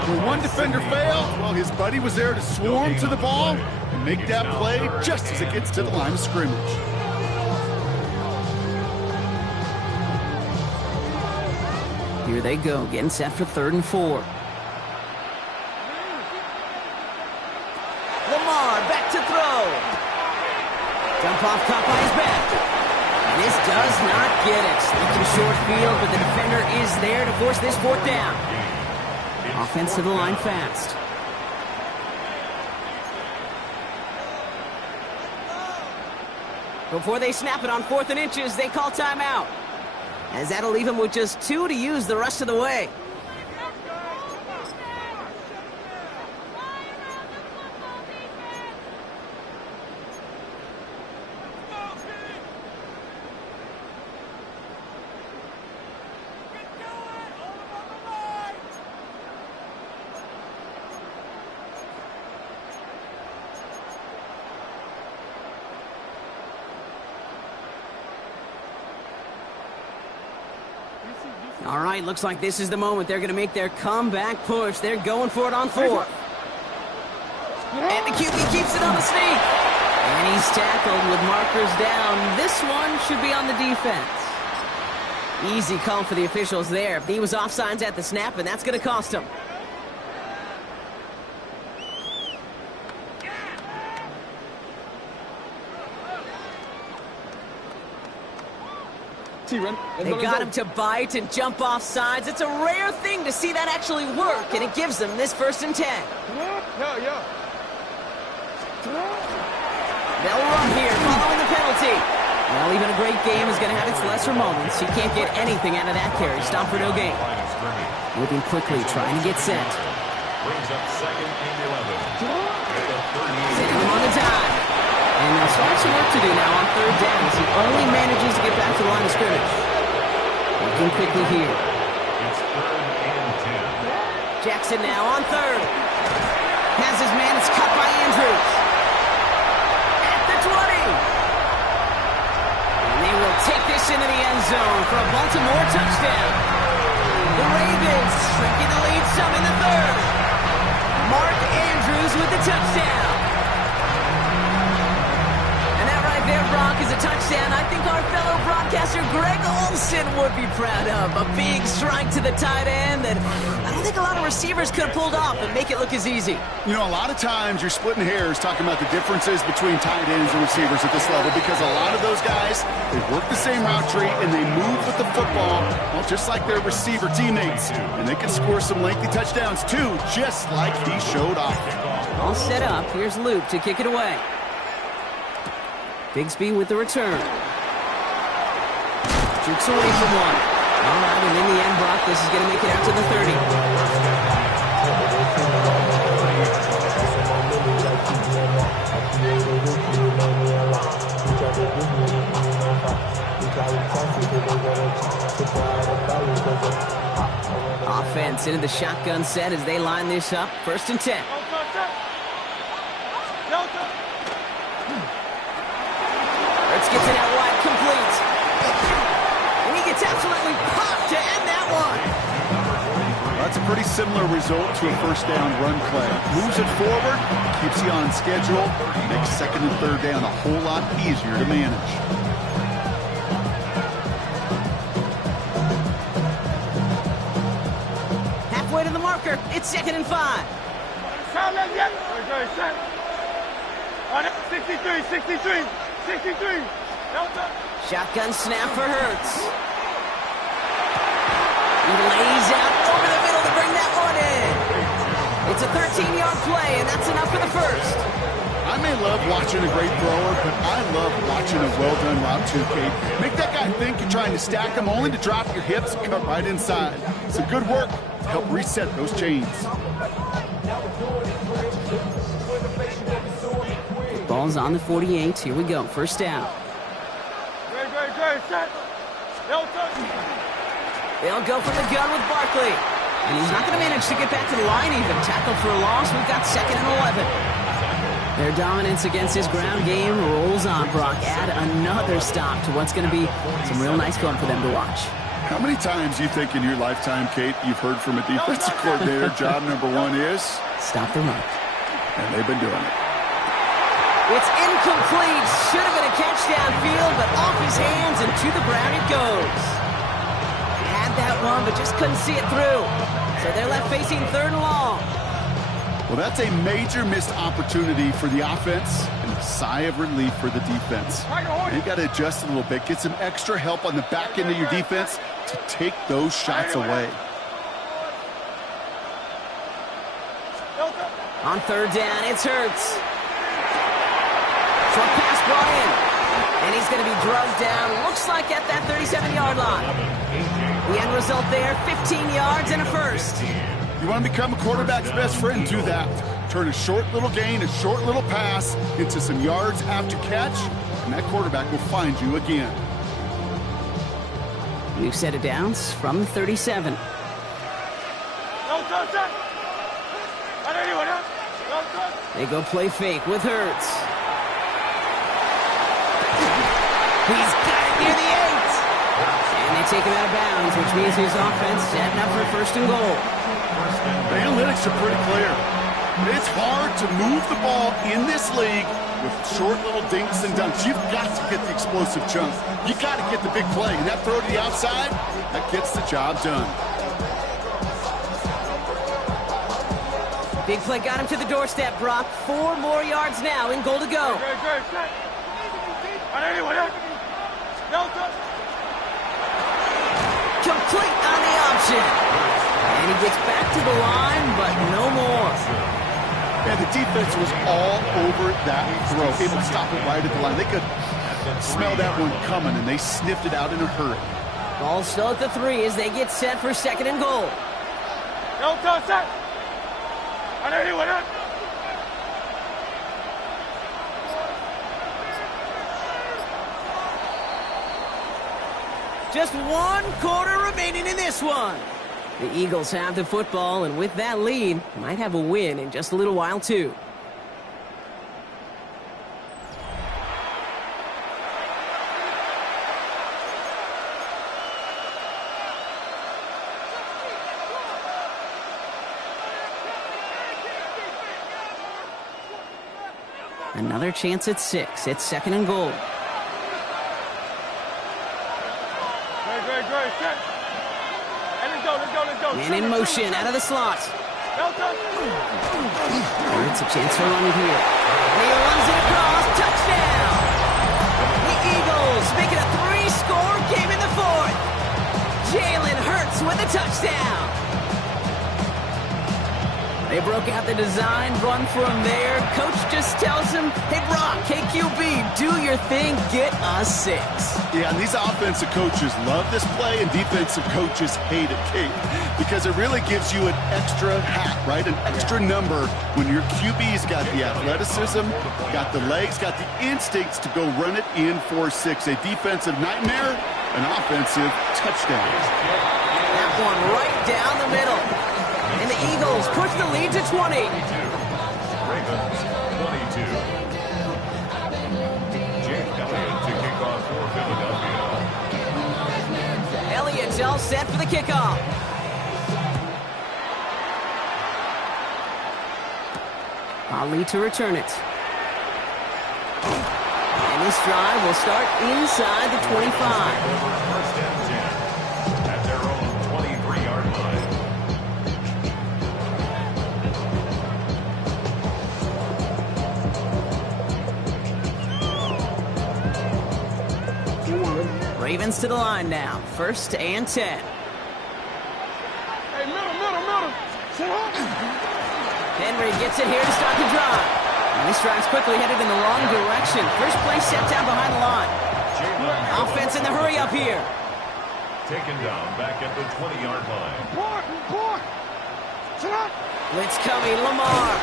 When one defender failed, well, his buddy was there to swarm to the ball and make that play just as it gets to the line of scrimmage. Here they go, getting set for 3rd and 4. Lamar back to throw. Dump off caught by his back. This does not get it. Looking short field, but the defender is there to force this 4th down. Offense to the line fast. Before they snap it on 4th and inches, they call timeout. As that'll leave him with just 2 to use the rest of the way. All right, looks like this is the moment they're going to make their comeback push. They're going for it on 4th. And the QB keeps it on the sneak. And he's tackled with markers down. This one should be on the defense. Easy call for the officials there. He was offsides at the snap, and that's going to cost him. They got him to bite and jump off sides. It's a rare thing to see that actually work, and it gives them this 1st and 10. They'll run here following the penalty. Well, even a great game is going to have its lesser moments. He can't get anything out of that carry. Stop for no gain. Moving quickly, trying to get set. Brings up 2nd and 11. Setting him on the dive. And they'll start some work to do now on 3rd down as he only manages to get back to the line of scrimmage. Working quickly here. It's 3rd and 10. Jackson now on 3rd. Has his man. It's cut by Andrews. At the 20. And they will take this into the end zone for a Baltimore touchdown. The Ravens shrinking the lead some in the 3rd. Mark Andrews with the touchdown. There, Brock, is a touchdown I think our fellow broadcaster Greg Olsen would be proud of. A big strike to the tight end that I don't think a lot of receivers could have pulled off and make it look as easy. You know, a lot of times you're splitting hairs talking about the differences between tight ends and receivers at this level because a lot of those guys, they work the same route tree and they move with the football, well, just like their receiver teammates. And they can score some lengthy touchdowns too, just like he showed off. All set up. Here's Luke to kick it away. Bigsby with the return. Jukes away from one. All right, and in the end, Brock, this is going to make it out to the 30. Offense into the shotgun set as they line this up. 1st and 10. Gets it out wide, complete. And he gets absolutely popped to end that one. That's a pretty similar result to a 1st down run play. Moves it forward, keeps you on schedule, makes 2nd and 3rd down a whole lot easier to manage. here. It's 2nd and 5. Sound left yet? Great, set. On 63, 63, 63. Delta. Shotgun snap for Hurts. He lays out over the middle to bring that one in. It's a 13-yard play, and that's enough for the first. I may love watching a great thrower, but I love watching a well-done route too, Kate. Make that guy think you're trying to stack him, only to drop your hips and cut right inside. Some good work to help reset those chains. Ball's on the 48. Here we go. First down. Great, set. Delta. They'll go from the gun with Barkley. And he's not going to manage to get back to the line even. Tackle for a loss. We've got 2nd and 11. Their dominance against his ground game rolls on, Brock. Add another stop to what's going to be some real nice fun for them to watch. How many times do you think in your lifetime, Kate, you've heard from a defensive coordinator, job number 1 is? Stop the run. And they've been doing it. It's incomplete. Should have been a catch downfield, but off his hands and to the ground it goes. Had that one, but just couldn't see it through. So they're left facing 3rd and long. Well, that's a major missed opportunity for the offense and a sigh of relief for the defense. They've got to adjust a little bit, get some extra help on the back end of your defense to take those shots away. On 3rd down, it's Hurts. Short pass brought in. And he's going to be drugged down, looks like at that 37-yard line. The end result there, 15 yards and a first. You want to become a quarterback's best friend, do that. Turn a short little gain, a short little pass into some yards after catch, and that quarterback will find you again. New set of downs from the 37. They go play fake with Hurts. He's got it near the 8. And they take him out of bounds, which means his offense setting up for 1st and goal. The analytics are pretty clear. It's hard to move the ball in this league with short little dinks and dunks. You've got to get the explosive chunk. You've got to get the big play. And that throw to the outside, that gets the job done. Big play got him to the doorstep, Brock. 4 more yards now in goal to go. Complete on the option. And he gets back to the line, but no more. And the defense was all over that throw. Able to stop it right at the line. They could smell that one coming, and they sniffed it out in a hurry. Ball still at the 3 as they get set for 2nd and goal. Set. Just 1 quarter remaining in this one. The Eagles have the football, and with that lead, might have a win in just a little while, too. Another chance at 6. It's 2nd and goal. Set. And let's go. Man in motion, out of the slot. It's a chance to run it here. And he runs it across. Touchdown! The Eagles make it a 3-score game in the 4th. Jalen Hurts with a touchdown. They broke out the design run for him there. Coach just tells him, hey, Brock, KQB, do your thing, get us 6. Yeah, and these offensive coaches love this play, and defensive coaches hate it, Kate, because it really gives you an extra hat, right? An extra number when your QB's got the athleticism, got the legs, got the instincts to go run it in for 6. A defensive nightmare, an offensive touchdown. That one right down the middle. And the Eagles push the lead to 20. Ravens 22. Jake Elliott to kick off for Philadelphia. Elliott's all set for the kickoff. Ali to return it. And this drive will start inside the 25. First and 10 at their own 23-yard line. Ravens to the line now. 1st and 10. Hey, middle. Sit up. Henry gets it here to start the drive. And this drive's quickly headed in the wrong direction. First play set down behind the line. Offense in the hurry up here. Taken down back at the 20-yard line. Report. Sit up. Blitz coming, Lamar.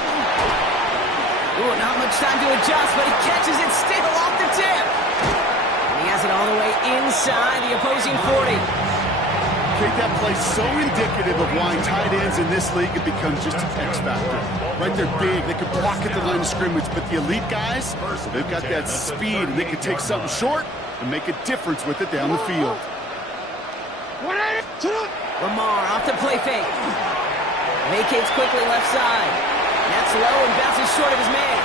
Ooh, not much time to adjust, but he catches it still off the tip. And he has it all the way inside the opposing 40. Kate, that play so indicative of why tight ends in this league have become just an X factor. Right, they're big, they can block at the line of scrimmage, but the elite guys, they've got that speed, and they can take something short and make a difference with it down the field. Lamar off the play fake. Vacates quickly left side. That's low and bounces short of his man.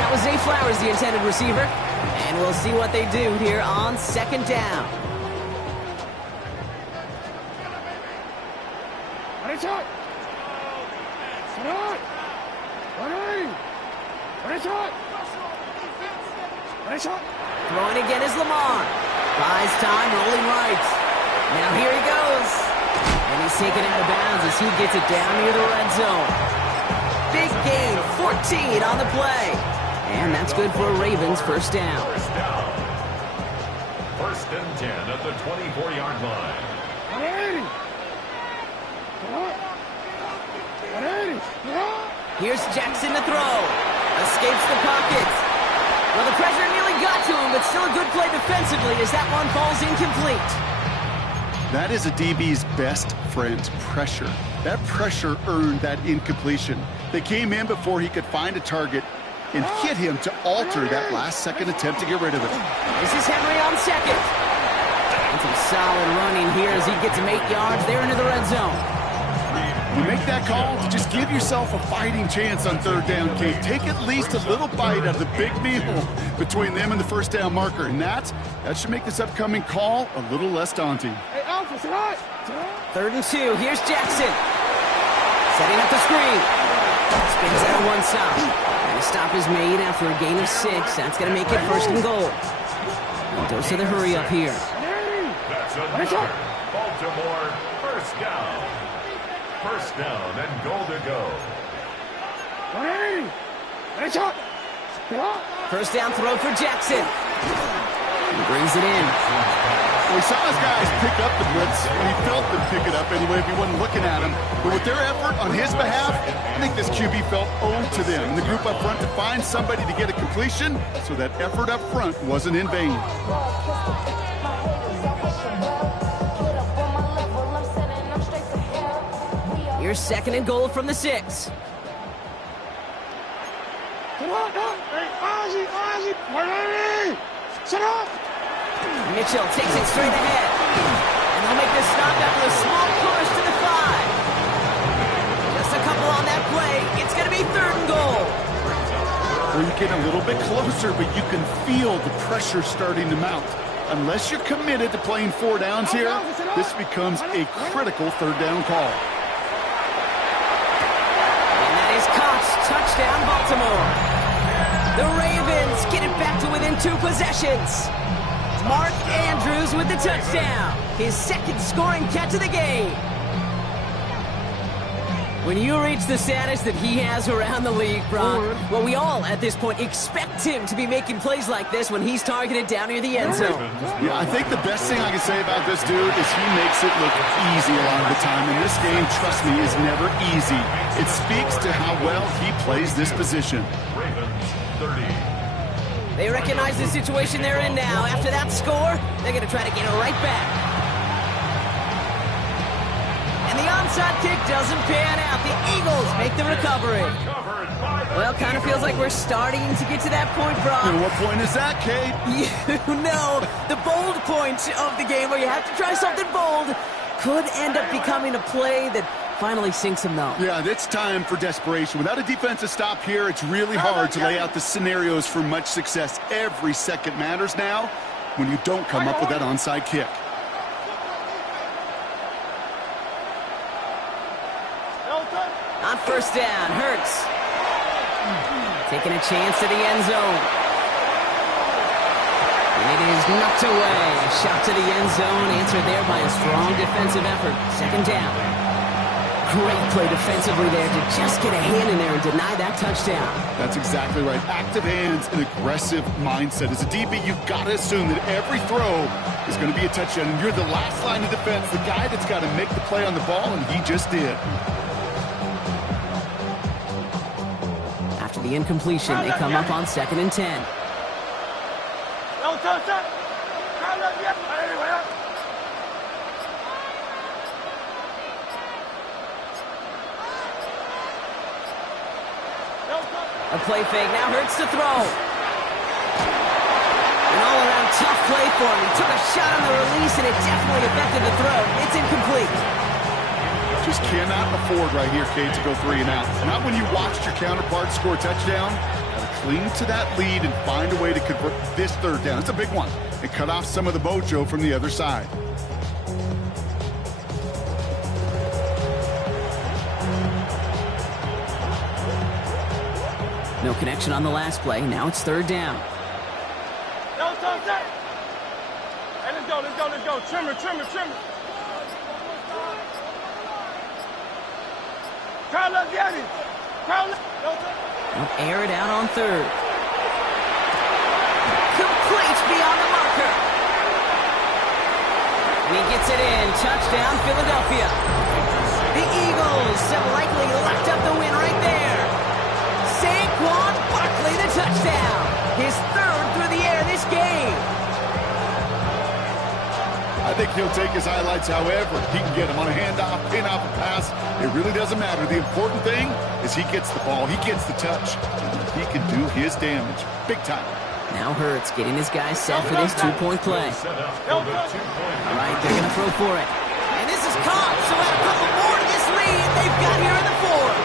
That was Zay Flowers, the intended receiver. And we'll see what they do here on 2nd down. Throwing again is Lamar. Buys time, rolling right. Now here he goes. And he's taken out of bounds as he gets it down near the red zone. Big gain, 14 on the play. And that's good for a Ravens 1st down. 1st and 10 at the 24-yard line. Here's Jackson to throw. Escapes the pocket. Well, the pressure nearly got to him, but still a good play defensively as that one falls incomplete. That is a DB's best friend, pressure. That pressure earned that incompletion. They came in before he could find a target and hit him to alter that last-second attempt to get rid of it. This is Henry on 2nd. And some solid running here as he gets him 8 yards there into the red zone. You make that call to just give yourself a fighting chance on 3rd down, Kate. Take at least a little bite out of the big meal between them and the 1st down marker. And that should make this upcoming call a little less daunting. Hey, Alpha, sit up. 3rd and 2. Here's Jackson. Setting up the screen. Spins out of one stop. And a stop is made after a gain of 6. That's going to make it 1st and goal. And goes to the hurry up here. That's another Baltimore 1st down. 1st down and goal to go. 1st down throw for Jackson. He brings it in. Well, we saw his guys pick up the blitz when he felt them pick it up anyway if he wasn't looking at him. But with their effort on his behalf, I think this QB felt owed to them and the group up front to find somebody to get a completion, so that effort up front wasn't in vain. Here's 2nd and goal from the 6. Mitchell takes it straight ahead. And they'll make this stop after a small push to the 5. Just a couple on that play. It's going to be 3rd and goal. Well, you get a little bit closer, but you can feel the pressure starting to mount. Unless you're committed to playing 4 downs here, this becomes a critical 3rd down call. Touchdown, Baltimore. The Ravens get it back to within 2 possessions. Mark Andrews with the touchdown. His 2nd scoring catch of the game. When you reach the status that he has around the league, Brock, well, we all at this point expect him to be making plays like this when he's targeted down near the end zone. Yeah, I think the best thing I can say about this dude is he makes it look easy a lot of the time. And this game, trust me, is never easy. It speaks to how well he plays this position. Ravens 30. They recognize the situation they're in now. After that score, they're going to try to get it right back. And the onside kick doesn't pan out. The Eagles make the recovery. Well, kind of feels like we're starting to get to that point, Brock. And what point is that, Kate? You know, the bold point of the game where you have to try something bold could end up becoming a play that finally sinks him, though. Yeah, it's time for desperation. Without a defensive stop here, it's really hard to lay out the scenarios for much success. Every second matters now when you don't come up with that onside kick. On 1st down, Hurts. Taking a chance to the end zone. And it is knocked away. Shot to the end zone, answered there by a strong defensive effort. Second down. Great play defensively there to just get a hand in there and deny that touchdown. That's exactly right. Active hands and aggressive mindset. As a DB, you've got to assume that every throw is going to be a touchdown. And you're the last line of defense, the guy that's got to make the play on the ball, and he just did. After the incompletion, they come up on 2nd and 10. A play fake now hurts to throw. An all-around tough play for him. He took a shot on the release, and it definitely affected the throw. It's incomplete. Just cannot afford right here, Cade, to go 3 and out. Not when you watched your counterpart score a touchdown. Got to cling to that lead and find a way to convert this 3rd down. It's a big one. And cut off some of the mojo from the other side. No connection on the last play. Now it's 3rd down. Hey, let's go. Trimmer. They'll air it out on 3rd. Complete beyond the marker. And he gets it in. Touchdown, Philadelphia. The Eagles have likely locked up the win right there. Saquon Barkley, the touchdown. His 3rd through the air this game. I think he'll take his highlights however he can get them on a handoff, pin-off, a pass. It really doesn't matter. The important thing is he gets the ball, he gets the touch, and he can do his damage. Big time. Now Hurts getting his guys set for this 2-point play. All right, they're going to throw for it. And this is caught, so add a couple more to this lead they've got here in the 4th.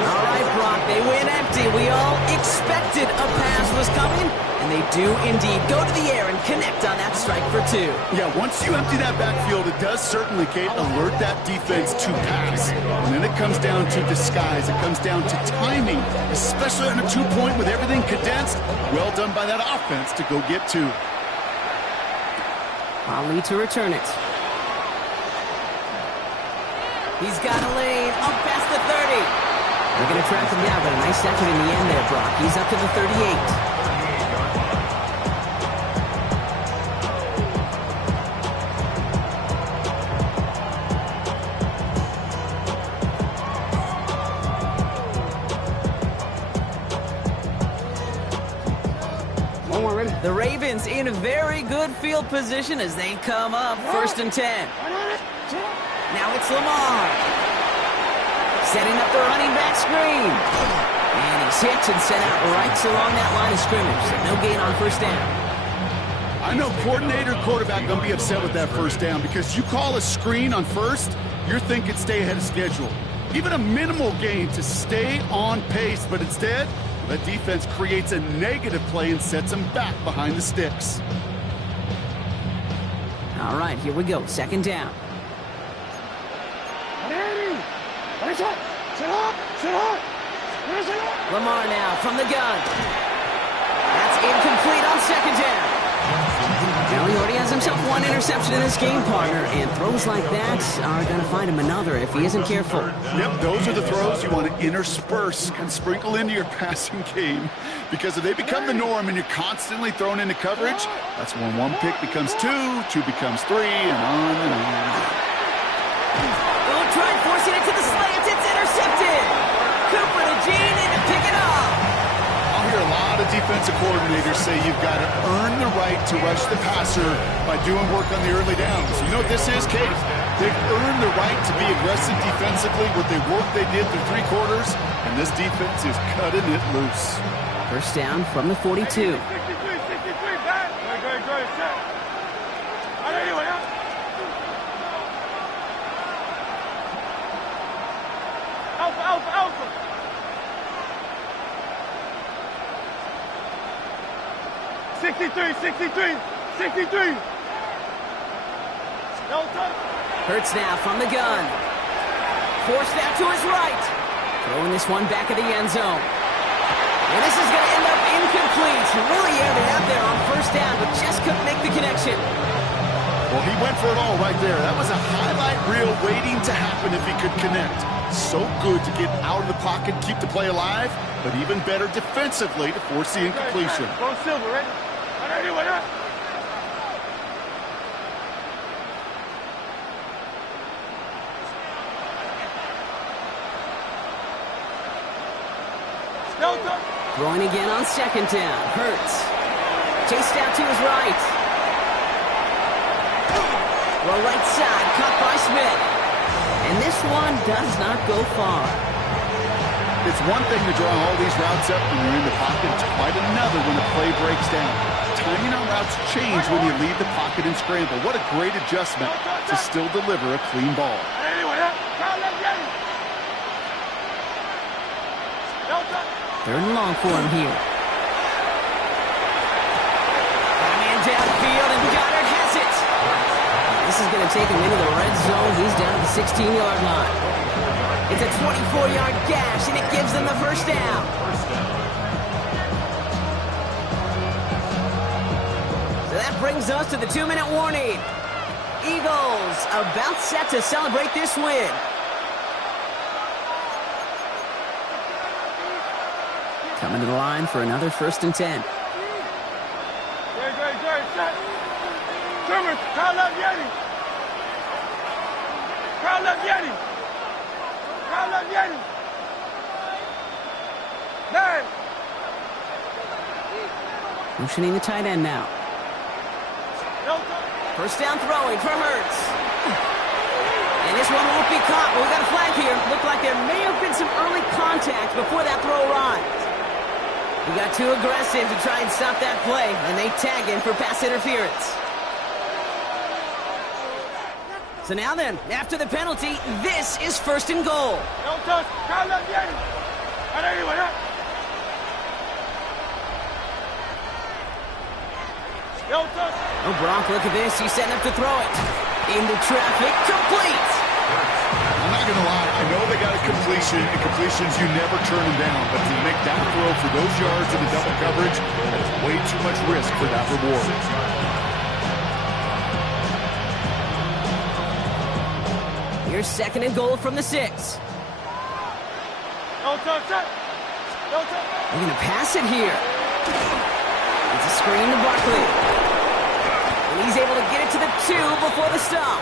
All right, Brock, they win empty. We all expected a pass was coming, and they do indeed go to the air and connect on that strike for 2. Yeah, once you empty that backfield, it does certainly, Kate, alert that defense to pass. And then it comes down to disguise. It comes down to timing, especially on a 2-point with everything condensed. Well done by that offense to go get 2. Ali to return it. He's got a lane up past the 30. They're going to track him down, but a nice effort in the end there, Brock. He's up to the 38. The Ravens in a very good field position as they come up 1st and 10. Now it's Lamar. Setting up the running back screen. And he's hit and sent out right along that line of scrimmage. So no gain on 1st down. I know coordinator, quarterback going to be upset with that 1st down because you call a screen on 1st, you're thinking stay ahead of schedule. Even a minimal gain to stay on pace, but instead, the defense creates a negative play and sets them back behind the sticks. All right, here we go. 2nd down. Lamar now from the gun. That's incomplete on 2nd down. Now he already has himself 1 interception in this game, partner, and throws like that are going to find him another if he isn't careful. Yep, those are the throws you want to intersperse and sprinkle into your passing game, because if they become the norm and you're constantly thrown into coverage, that's when 1 pick becomes 2, 2 becomes 3, and on and on. Oh, try forcing it to the slant. It's intercepted. Cooper to Gene in to pick it up. I'll hear a lot of defensive coordinators say you've got to earn the right to rush the passer by doing work on the early downs. You know what this is, Kate? They've earned the right to be aggressive defensively with the work they did through 3 quarters, and this defense is cutting it loose. 1st down from the 42. 63, back. Great, set. Alpha. 63. Hurts now from the gun. Forced out to his right. Throwing this one back at the end zone. And this is going to end up incomplete. Really aired it out there on first down, but just couldn't make the connection. Well, he went for it all right there. That was a highlight reel waiting to happen if he could connect. So good to get out of the pocket, keep the play alive, but even better defensively to force the incompletion. Go Silver, ready? Throwing again on second down. Hurts. Chased out to his right. Well, right side, caught by Smith. And this one does not go far. It's one thing to draw all these routes up when you're in the pocket. It's quite another when the play breaks down. Timing on routes change when you leave the pocket and scramble. What a great adjustment to still deliver a clean ball. Third and long for him here. Man downfield, and Goddard has it. This is going to take him into the red zone. He's down at the 16-yard line. It's a 24-yard gash, and it gives them the first down. So that brings us to the 2-minute warning. Eagles about set to celebrate this win. Coming to the line for another 1st and 10. Great, set. Trimmer, crowd left Yeti. Crowd left Yeti. Crowd left Yeti. 9. Motioning the tight end now. First down throwing from Hurts. And this one won't be caught. Well, we got a flag here. Looked like there may have been some early contact before that throw arrived. He got too aggressive to try and stop that play, and they tag him for pass interference. So now then, after the penalty, this is 1st and goal. Don't touch. Crowd left Yeti. Don't touch. Oh, Brock, look at this. He's setting up to throw it. Into traffic, complete. I'm not going to lie, I know they got a completion, and completions, you never turn them down. But to make that throw for those yards in the double coverage, that's way too much risk for that reward. Here's 2nd and goal from the 6. Don't touch it. Don't touch. They're going to pass it here. It's a screen to Barkley. And he's able to get it to the 2 before the stop.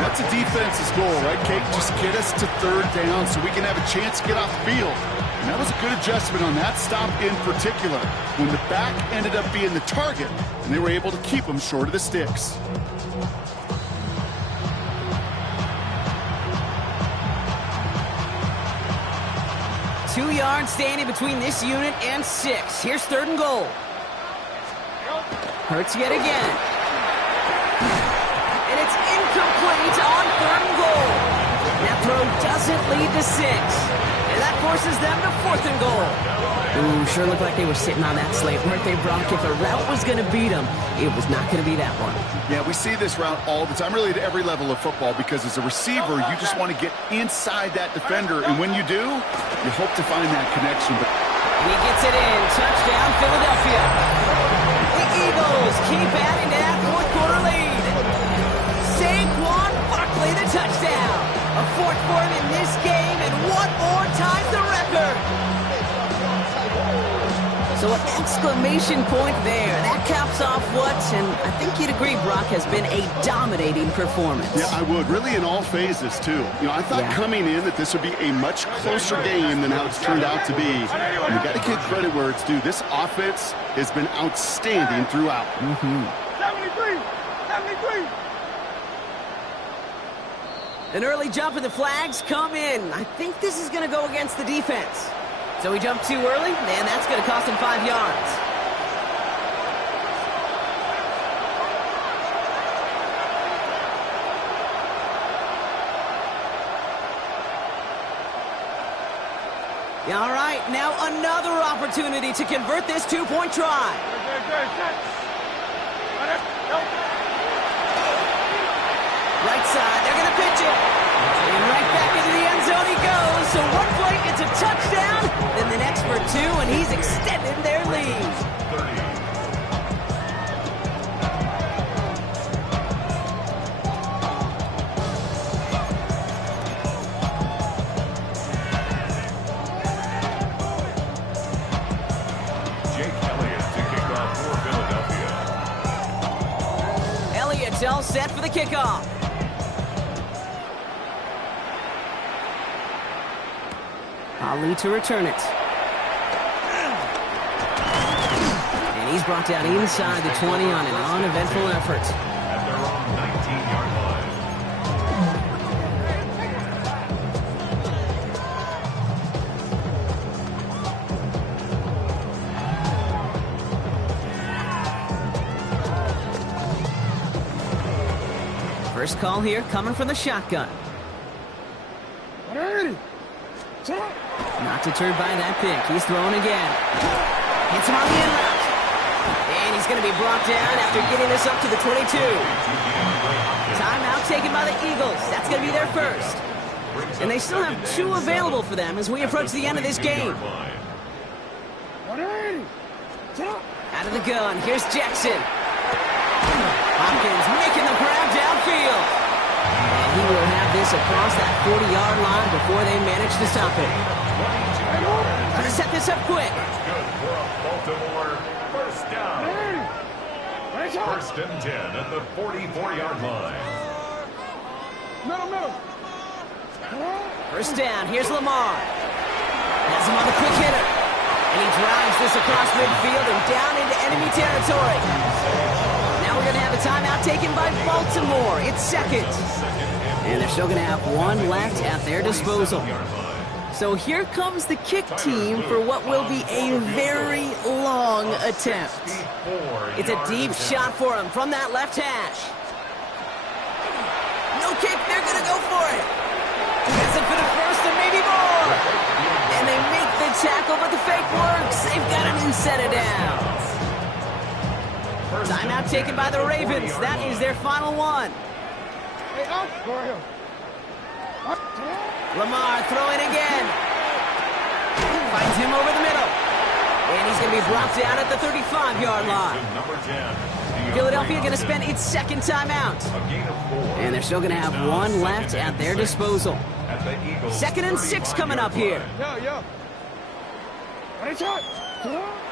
That's a defense's goal, right, Kate? Just get us to 3rd down so we can have a chance to get off the field. And that was a good adjustment on that stop in particular, when the back ended up being the target, and they were able to keep them short of the sticks. Two yards standing between this unit and 6. Here's 3rd and goal. Hurts yet again. And it's incomplete on 3rd and goal. That throw doesn't lead to 6. And that forces them to 4th and goal. Ooh, sure looked like they were sitting on that slate, weren't they, Brock? If a route was going to beat them, it was not going to be that one. Yeah, we see this route all the time, really at every level of football, because as a receiver, you just want to get inside that defender. And when you do, you hope to find that connection. And he gets it in. Touchdown, Philadelphia. The Eagles keep adding to that 4th quarter lead. Saquon Barkley, the touchdown. A 4th for him in this game, and one more time the record. So an exclamation point there. That caps off what, and I think you'd agree, Brock, has been a dominating performance. Yeah, I would. Really in all phases, too. You know, I thought coming in that this would be a much closer game than how it's turned out to be. And you got to give credit where it's due. This offense has been outstanding throughout. 73. An early jump and the flags come in. I think this is going to go against the defense. So he jumped too early, and that's going to cost him 5 yards. All right, now another opportunity to convert this 2-point try. Right side, they're going to pitch it. And right back into the end zone he goes. So one play, it's a touchdown. Then the next for 2, and he's extended their lead. 30. All set for the kickoff. Ali to return it. And he's brought down inside the 20 on an uneventful effort. At their own 19-yard line. First call here coming from the shotgun. Not deterred by that pick. He's throwing again. Hits him on the end route. And he's going to be brought down after getting this up to the 22. Timeout taken by the Eagles. That's going to be their first. And they still have 2 available for them as we approach the end of this game. Out of the gun. Here's Jackson. Hopkins making the grab downfield. And he will have this across that 40-yard line before they manage to stop it. Going to set this up quick. That's good for a Baltimore first down. First and 10 at the 44-yard line. Middle. First down. Here's Lamar. Has him on the quick hitter. And he drives this across midfield and down into enemy territory. Now we're going to have a timeout taken by Baltimore. It's second. And they're still going to have 1 left at their disposal. So here comes the kick team for what will be a very long attempt. It's a deep shot for him from that left hash. No kick, they're going to go for it. That's it for the first and maybe more. And they make the tackle, but the fake works. They've got him in set it down. Timeout taken by the Ravens. That is their final one. Lamar throwing again. Finds him over the middle. And he's going to be brought down at the 35-yard line. Philadelphia going to spend its second timeout. And they're still going to have 1 left at their disposal. Second and 6 coming up here.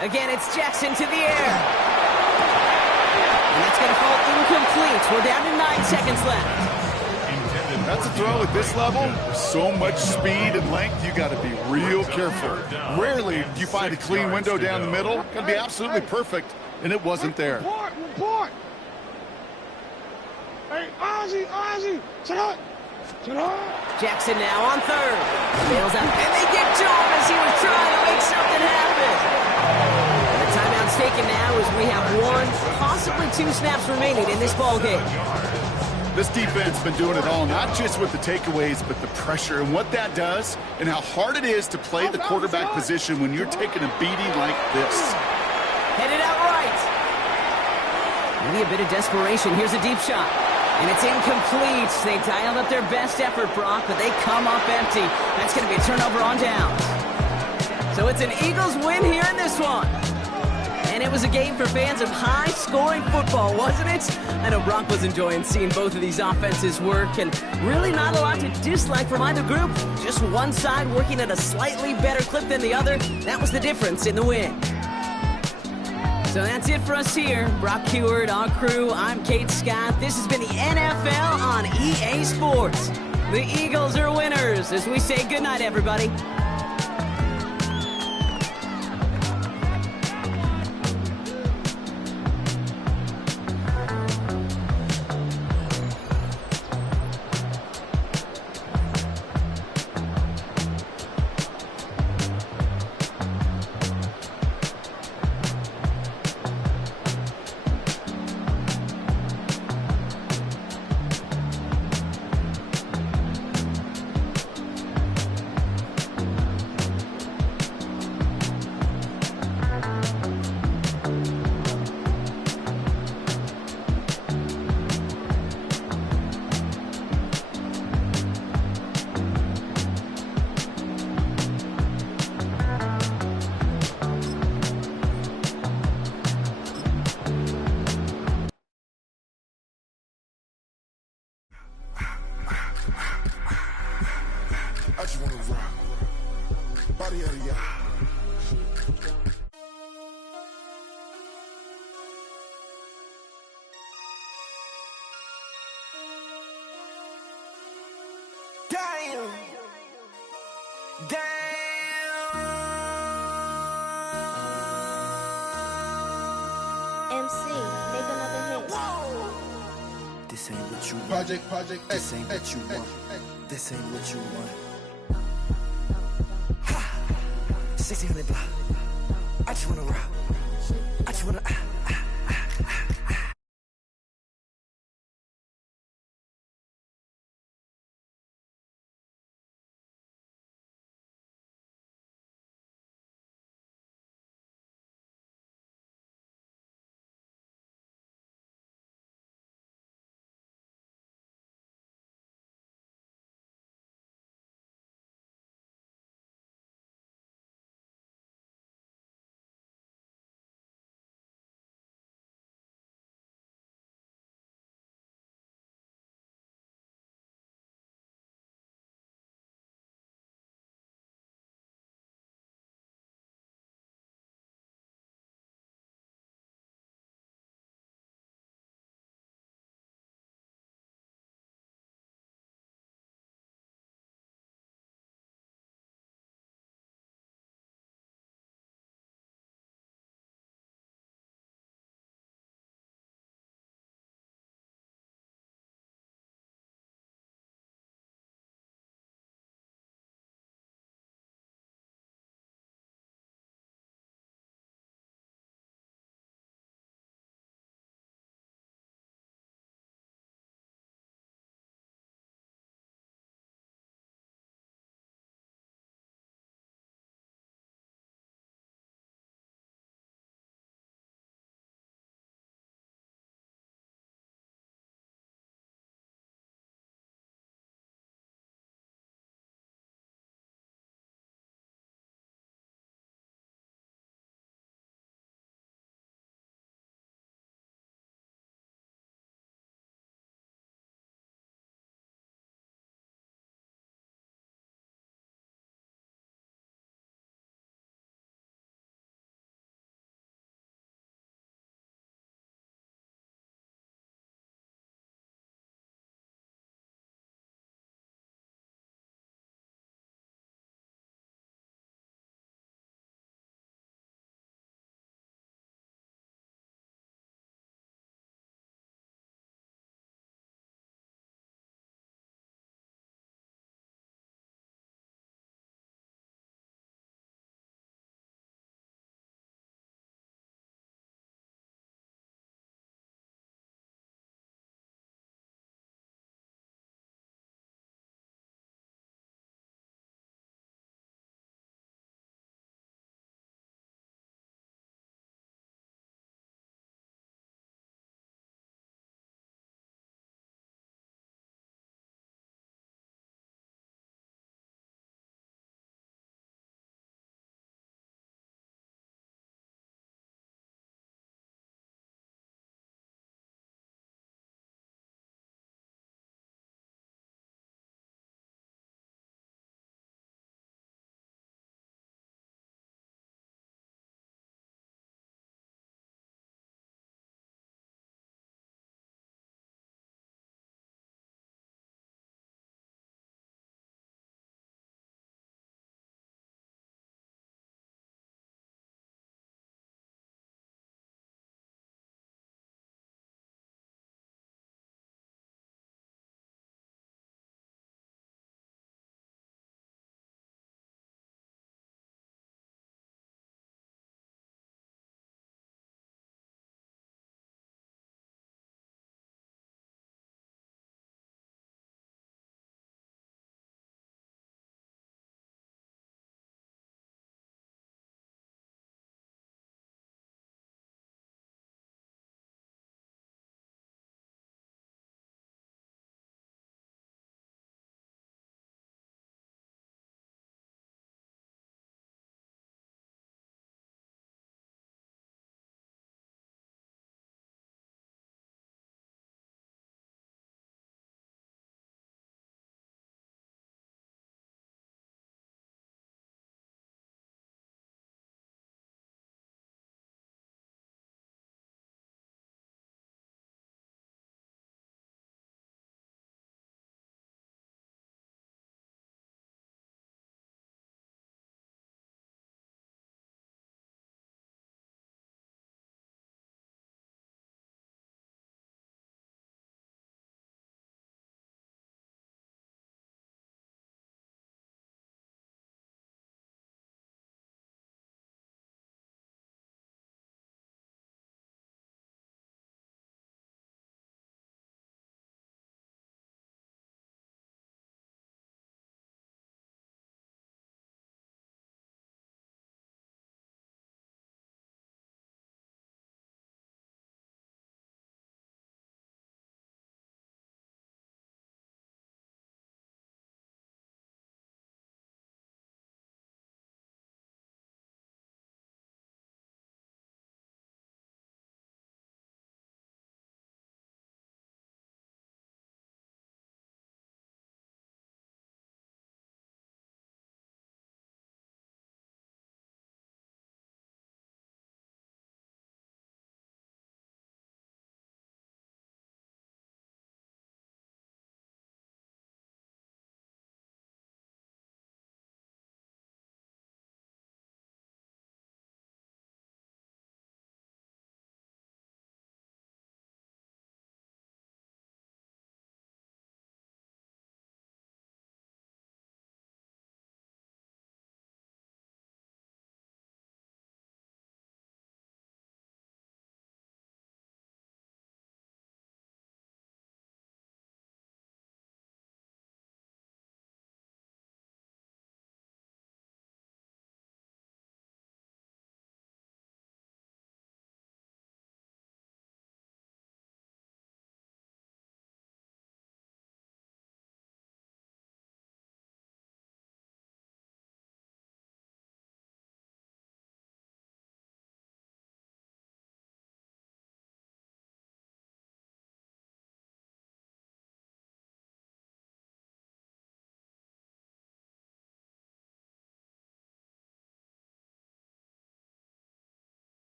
Again, it's Jackson to the air. And that's going to fall incomplete. We're down to 9 seconds left. That's a throw at this level. With so much speed and length, you got to be real careful. Rarely do you find a clean window down the middle. Got to be absolutely perfect, and it wasn't there. Report. Hey, Ozzie, shut up. Jackson now on third. Bails out, and they get to him as he was trying to make something happen. And the timeout's taken now as we have 1, possibly 2 snaps remaining in this ball game. This defense has been doing it all, not just with the takeaways, but the pressure and what that does and how hard it is to play the quarterback position when you're taking a beating like this. Headed out right. Maybe a bit of desperation. Here's a deep shot. And it's incomplete. They dialed up their best effort, Brock, but they come up empty. That's going to be a turnover on downs. So it's an Eagles win here in this one. And it was a game for fans of high-scoring football, wasn't it? I know Brock was enjoying seeing both of these offenses work, and really not a lot to dislike from either group. Just one side working at a slightly better clip than the other. That was the difference in the win. So that's it for us here. Brock Huard, our crew, I'm Kate Scott. This has been the NFL on EA Sports. The Eagles are winners as we say goodnight, everybody. Damn! Damn! MC, make another hit. Whoa! This ain't what you want. Project. This ain't what you want. This ain't what you want. 1600 block. I just wanna rock. I just wanna.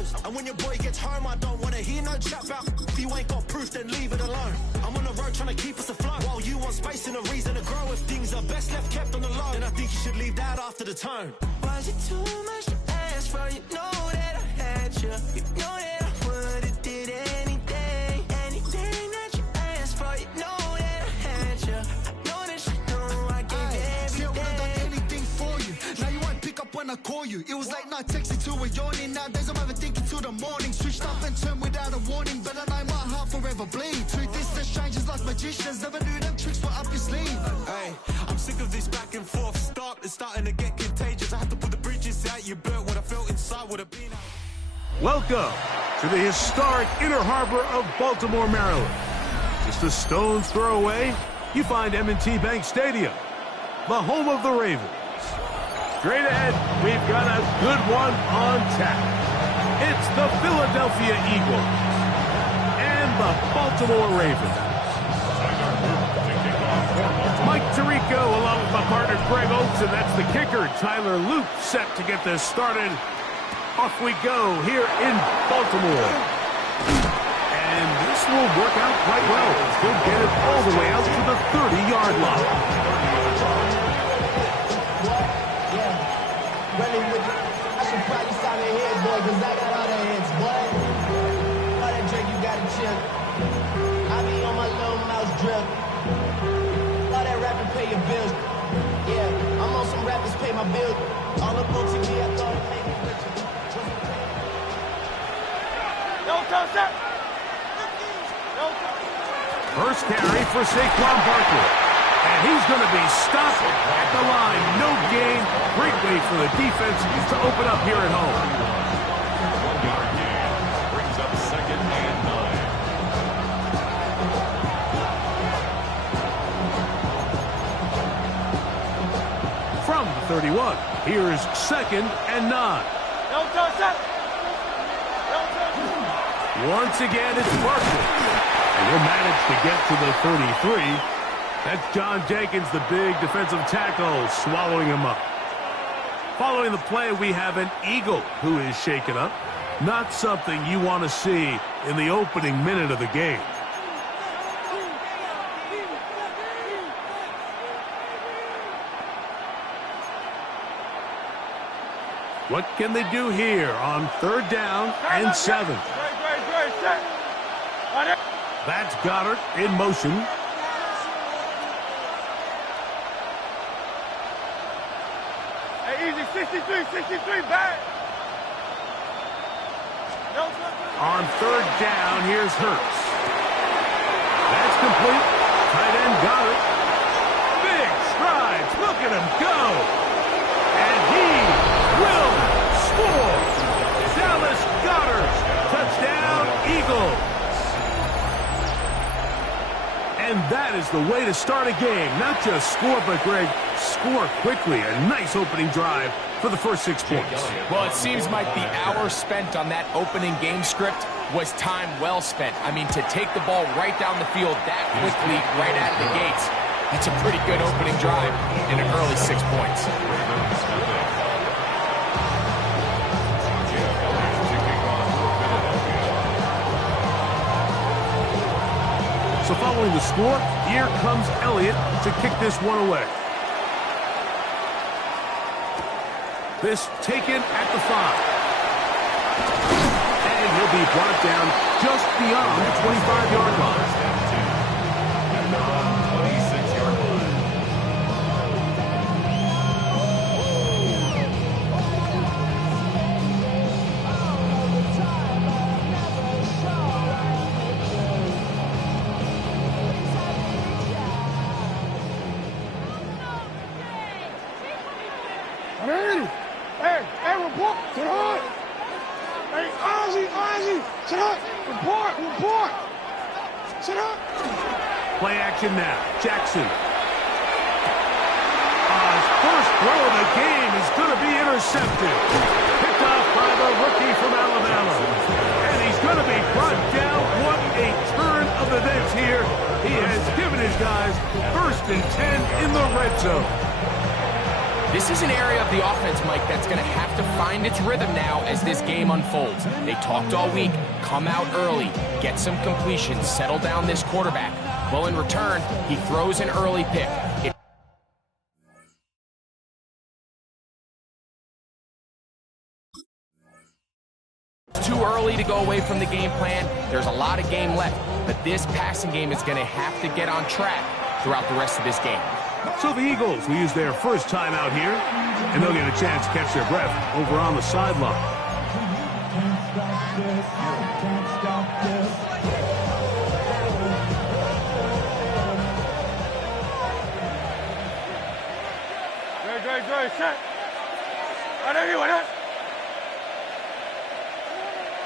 first. And when your boy gets home, I don't wanna hear no chat about if you ain't got proof, then leave it alone. I'm on the road trying to keep us afloat, while you want space and a reason to grow. If things are best left kept on the low, then I think you should leave that after the tone. Was it too much to ask for? You know that I had you. You know that I would've did anything that you asked for. You know that I had you. I know that you know I gave everything. See, I would've done anything for you. Now you won't pick up when I call you. It was late night texting to a yawning. Nowadays I'm overthinking till the morning. Switched up and turned without a warning, but I know my heart forever bleed. Truth is that strangers like magicians never knew them tricks were up your sleeve. Hey, I'm sick of this back and forth. It's starting to get contagious. I have to put the bridges out you built. What I felt inside would have been. Welcome to the historic Inner Harbor of Baltimore, Maryland. Just a stone's throw away, you find M&T Bank Stadium, the home of the Ravens. Straight ahead, we've got a good one on tap. It's the Philadelphia Eagles and the Baltimore Ravens. Mike Tirico along with my partner Greg Olson. That's the kicker. Tyler Luke set to get this started. Off we go here in Baltimore. And this will work out quite well. He'll get it all the way out to the 30-yard line. I should probably sign a head, boy, because I got all the heads, boy. All that drink, you got to chill. I be on my little mouse drip. All that rapping, pay your bills. Yeah, I'm on some rappers, pay my bills. All up on TV, I thought it made me richer. Don't touch that! Don't touch that! First carry for Saquon Barkley. And he's going to be stopped at the line. No gain. Great way for the defense to open up here at home. 1-yard gain brings up 2nd and 9. From the 31, here's 2nd and 9. Don't touch that! Don't touch that! Once again, it's Barkley. And he'll manage to get to the 33. That's John Jenkins, the big defensive tackle, swallowing him up. Following the play, we have an Eagle who is shaken up. Not something you want to see in the opening minute of the game. What can they do here on 3rd down and 7? That's Goddard in motion. Easy, 63, back. On 3rd down, here's Hurts. That's complete. Tight end got it. Big strides. Look at him go. And he will score. Dallas Goedert. Touchdown, Eagles. And that is the way to start a game. Not just score, but, Greg, score quickly. A nice opening drive for the first 6 points. Well, it seems like the hour spent on that opening game script was time well spent. I mean, to take the ball right down the field that quickly, right out of the gates, that's a pretty good opening drive in an early 6 points. So following the score, here comes Elliott to kick this one away. This taken at the 5. And he'll be brought down just beyond the 25-yard line. At the 26-yard line. Hey, report to the hood. Hey, Ozzy, sit up. Report. Sit up. Play action now. Jackson. His first throw of the game is going to be intercepted. Picked off by the rookie from Alabama. And he's going to be brought down. What a turn of events here. He has given his guys 1st and 10 in the red zone. This is an area of the offense, Mike, that's going to have to find its rhythm now as this game unfolds. They talked all week, come out early, get some completions, settle down this quarterback. Well, in return, he throws an early pick. It's too early to go away from the game plan. There's a lot of game left, but this passing game is going to have to get on track throughout the rest of this game. So the Eagles will use their first time out here, and they'll get a chance to catch their breath over on the sideline. Great, set.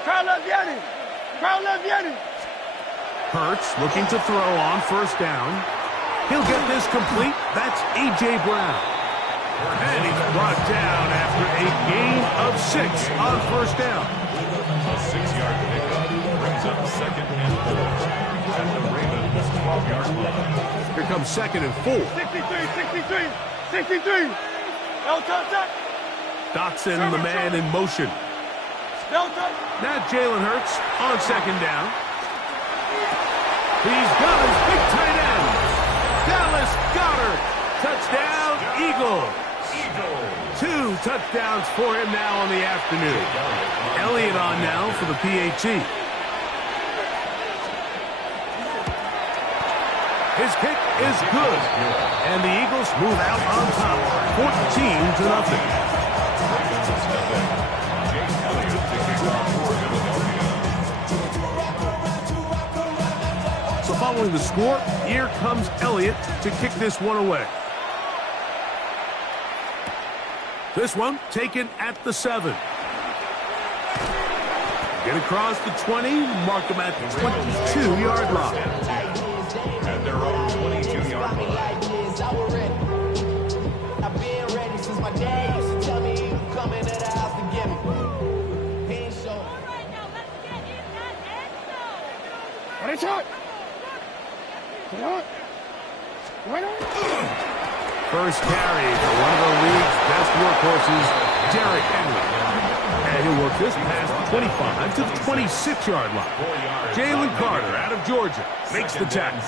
Crowd left Yeti. Crowd left Yeti. Hurts looking to throw on first down. He'll get this complete. That's A.J. Brown. And he's brought down after a gain of 6 on first down. A 6-yard pickup brings up 2nd and 4 at the Ravens' 12-yard line. Here comes 2nd and 4. 63. Dotson, the man in motion. Now Jalen Hurts on 2nd down. He's got his big tight end. Dallas Goedert. Touchdown, Eagles. 2 touchdowns for him now on the afternoon. Elliott on now for the PAT. His kick is good. And the Eagles move out on top, 14-0. So following the score, here comes Elliott to kick this one away. This one taken at the 7. Get across the 20, mark them at the 22-yard line. At their own 22-yard line. I've been ready since my dad used to tell me he would come into the house to get me. He ain't sure. First carry for one of the league's best workhorses, Derrick Henry. And he'll work this past the 25 to the 26-yard line. Jalen Carter out of Georgia makes the tackle.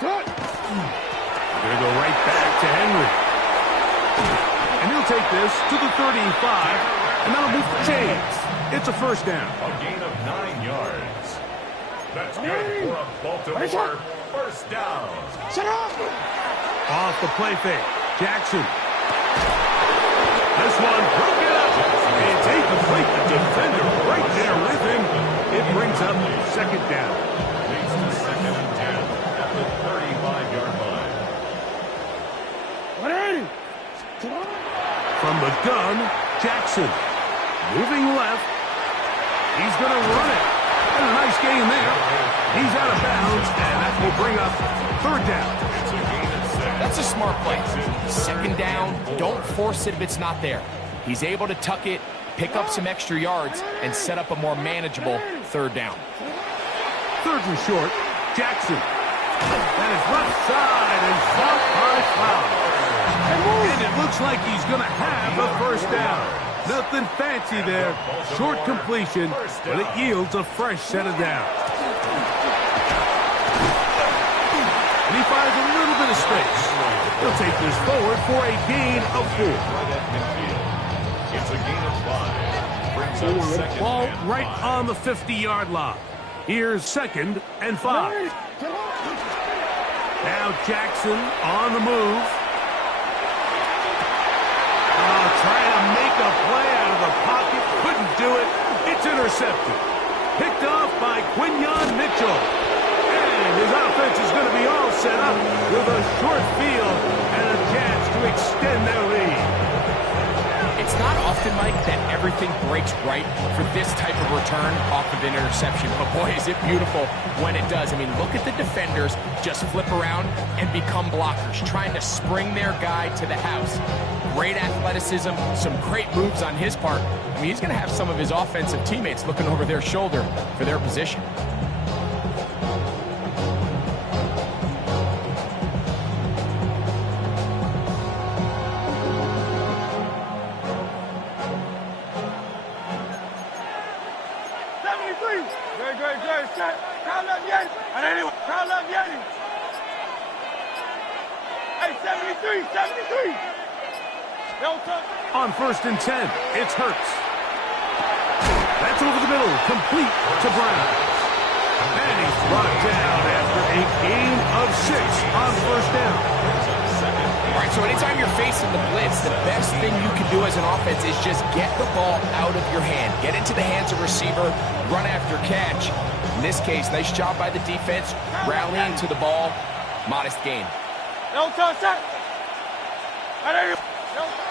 Going to go right back to Henry. And he'll take this to the 35, and that'll move the chains. It's a first down. A gain of 9 yards. That's good for a Baltimore first down. Off the play fake, Jackson. This one broken up. It's incomplete. The defender right there with him. It brings up 2nd down. Leads to 2nd and 10 at the 35-yard line. From the gun, Jackson. Moving left. He's going to run it. And a nice gain there. He's out of bounds, and that will bring up 3rd down. That's a smart play. 2nd down, don't force it if it's not there. He's able to tuck it, pick up some extra yards, and set up a more manageable 3rd down. 3rd and short, Jackson. That is left side and shot by Flowers. And it looks like he's going to have a first down. Nothing fancy there. Short completion, but it yields a fresh set of downs. And he finds a little bit of space. He'll take this forward for a gain of 4. It's a gain of 5. Brings up 2nd Ball and right 5. on the 50-yard line. Here's 2nd and 5. Now Jackson on the move. Trying to make a play out of the pocket. Couldn't do it. It's intercepted. Picked off by Quinyon Mitchell. And his offense is going to be all set up with a short field and a chance to extend their lead. It's not often, Mike, that everything breaks right for this type of return off of an interception. But boy, is it beautiful when it does. I mean, look at the defenders just flip around and become blockers, trying to spring their guy to the house. Great athleticism, some great moves on his part. I mean, he's going to have some of his offensive teammates looking over their shoulder for their position. Great. Set. Crowd left Yeti. On 81. Crowd left Yeti. Hey, 73. On 1st and 10, it's Hurts. That's over the middle, complete to Brown. And he's brought down after a gain of 6 on 1st down. All right, so anytime you're facing the blitz, the best thing you can do as an offense is just get the ball out of your hand. Get into the hands of receiver, run after catch. In this case, nice job by the defense, rallying to the ball, modest gain.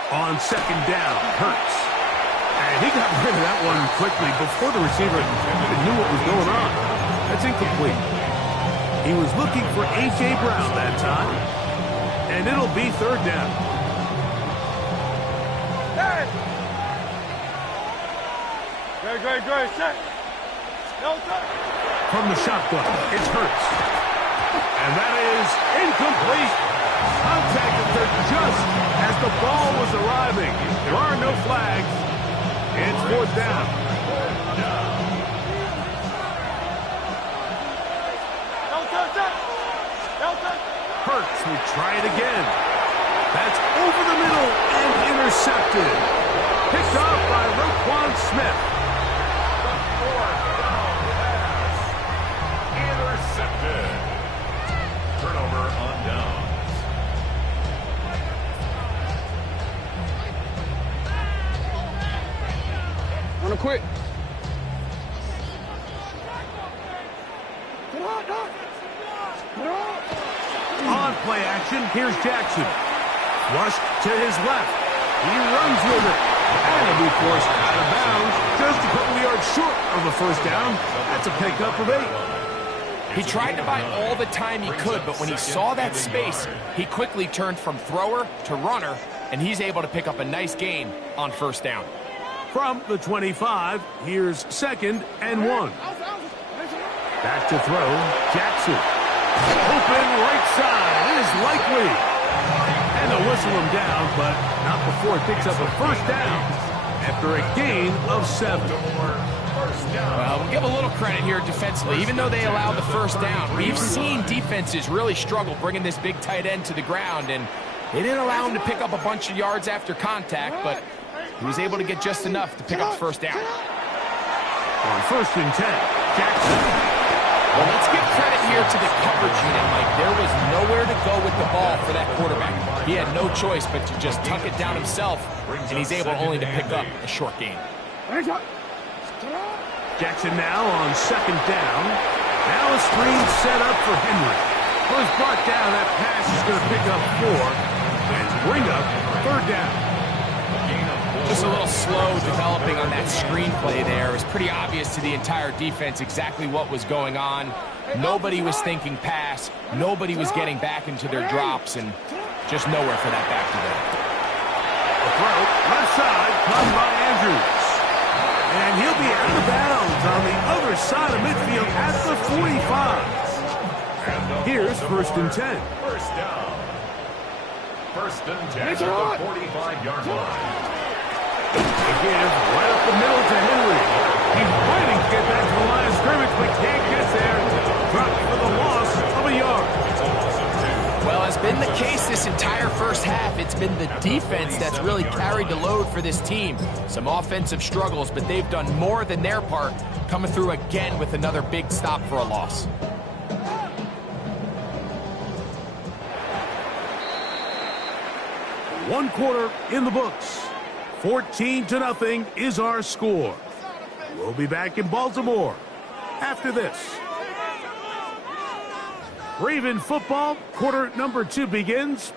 On 2nd down, Hurts. And he got rid of that one quickly before the receiver even knew what was going on. That's incomplete. He was looking for A.J. Brown that time. And it'll be 3rd down. Great. Set. From the shotgun, it's Hurts. And that is incomplete. Contacted there just as the ball was arriving. There are no flags. It's 4th down. Hurts will try it again. That's over the middle and intercepted. Picked off by Roquan Smith. Intercepted. Turnover on downs. Wanna quit? On play action, here's Jackson. Rush to his left. He runs with it. And he'll be forced out of bounds just a couple yards short of the 1st down. That's a pickup of 8. He tried to buy all the time he could, but when he saw that space, he quickly turned from thrower to runner, and he's able to pick up a nice gain on 1st down. From the 25, here's 2nd and 1. Back to throw, Jackson. Open right side is likely. And they'll whistle him down, but not before it picks up a 1st down after a gain of 7. Well, we'll give a little credit here defensively. Even though they allowed the 1st down, we've seen defenses really struggle bringing this big tight end to the ground, and they didn't allow him to pick up a bunch of yards after contact, but he was able to get just enough to pick up the 1st down. On 1st and 10, Jackson. Well, let's give credit here to the coverage unit, Mike. There was nowhere to go with the ball for that quarterback. He had no choice but to just tuck it down himself, and he's able only to pick up a short gain. Jackson now on 2nd down. Now a screen set up for Henry. Was brought down. That pass is going to pick up 4 and bring up 3rd down. Just a little slow developing on that screenplay there. It was pretty obvious to the entire defense exactly what was going on. Nobody was thinking pass. Nobody was getting back into their drops, and just nowhere for that back to go. A throw, left side, caught by Andrews. And he'll be out of bounds on the other side of midfield at the 45. Here's 1st and 10. 1st down. 1st and 10 at the 45-yard line. Again, right up the middle to Henry. He's waiting to get back to the line of scrimmage, but can't get there. Dropped for the loss of a yard. Well, as been the case this entire 1st half, it's been the defense that's really carried the load for this team. Some offensive struggles, but they've done more than their part, coming through again with another big stop for a loss. One quarter in the books. 14-0 is our score. We'll be back in Baltimore after this. Raven football, quarter number 2 begins.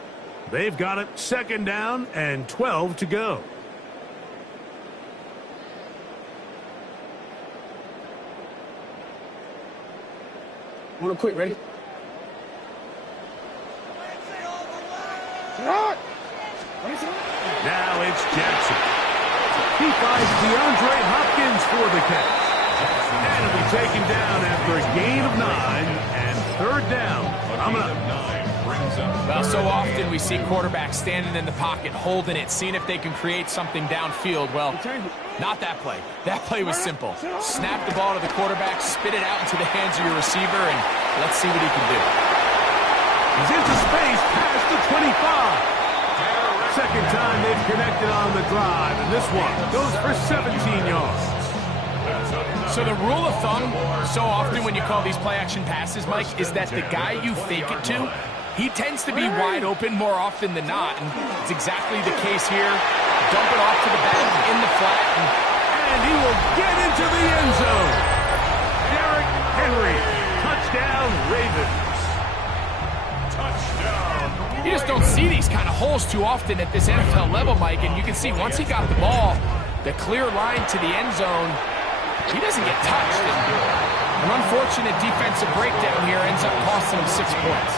They've got it 2nd down and 12 to go. Want to quit, ready? Now it's Jackson. He finds DeAndre Hopkins for the catch. And he'll be taken down after a gain of 9 and 3rd down. Coming up. brings up... Well, so often we see quarterbacks standing in the pocket, holding it, seeing if they can create something downfield. Well, not that play. That play was simple. Snap the ball to the quarterback, spit it out into the hands of your receiver, and let's see what he can do. He's into space, past the 25. Second time they've connected on the drive, and this one goes for 17 yards. So the rule of thumb, so often when you call these play-action passes, Mike, is that the guy you fake it to, he tends to be wide open more often than not, and it's exactly the case here. Dump it off to the back in the flat. And he will get into the end zone. Derrick Henry, touchdown Ravens. You just don't see these kind of holes too often at this NFL level, Mike, and you can see once he got the ball, the clear line to the end zone, he doesn't get touched. An unfortunate defensive breakdown here ends up costing him 6 points.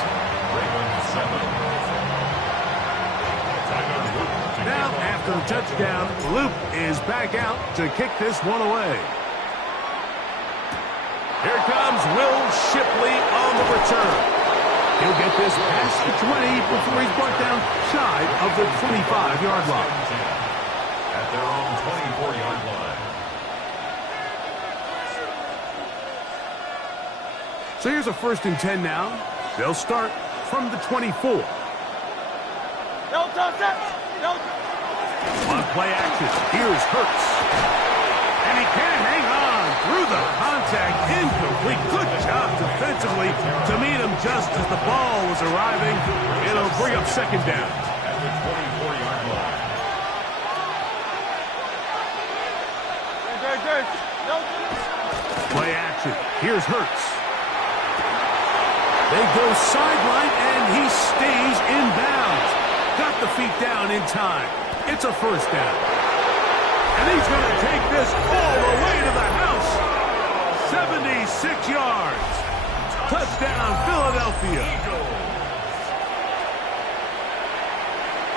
Now, after the touchdown, Luke is back out to kick this one away. Here comes Will Shipley on the return. He'll get this past the 20 before he's brought down shy of the 25-yard line. At their own 24-yard line. So here's a 1st and 10 now. They'll start from the 24. On play action, here's Hurts. And he can't hang on through the contact. Incomplete. Good job defensively to meet him just as the ball was arriving. It'll bring up 2nd down. At the 24-yard line. Play action. Here's Hurts. They go sideline, and he stays in bounds. Got the feet down in time. It's a 1st down. And he's going to take this all the way to the house. 76 yards. Touchdown, Philadelphia.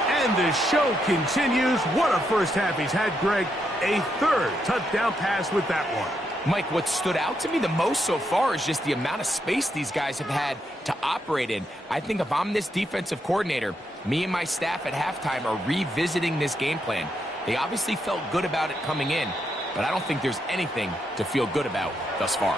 And the show continues. What a first half he's had, Greg. A 3rd touchdown pass with that one. Mike, what stood out to me the most so far is just the amount of space these guys have had to operate in. I think if I'm this defensive coordinator, me and my staff at halftime are revisiting this game plan. They obviously felt good about it coming in, but I don't think there's anything to feel good about thus far.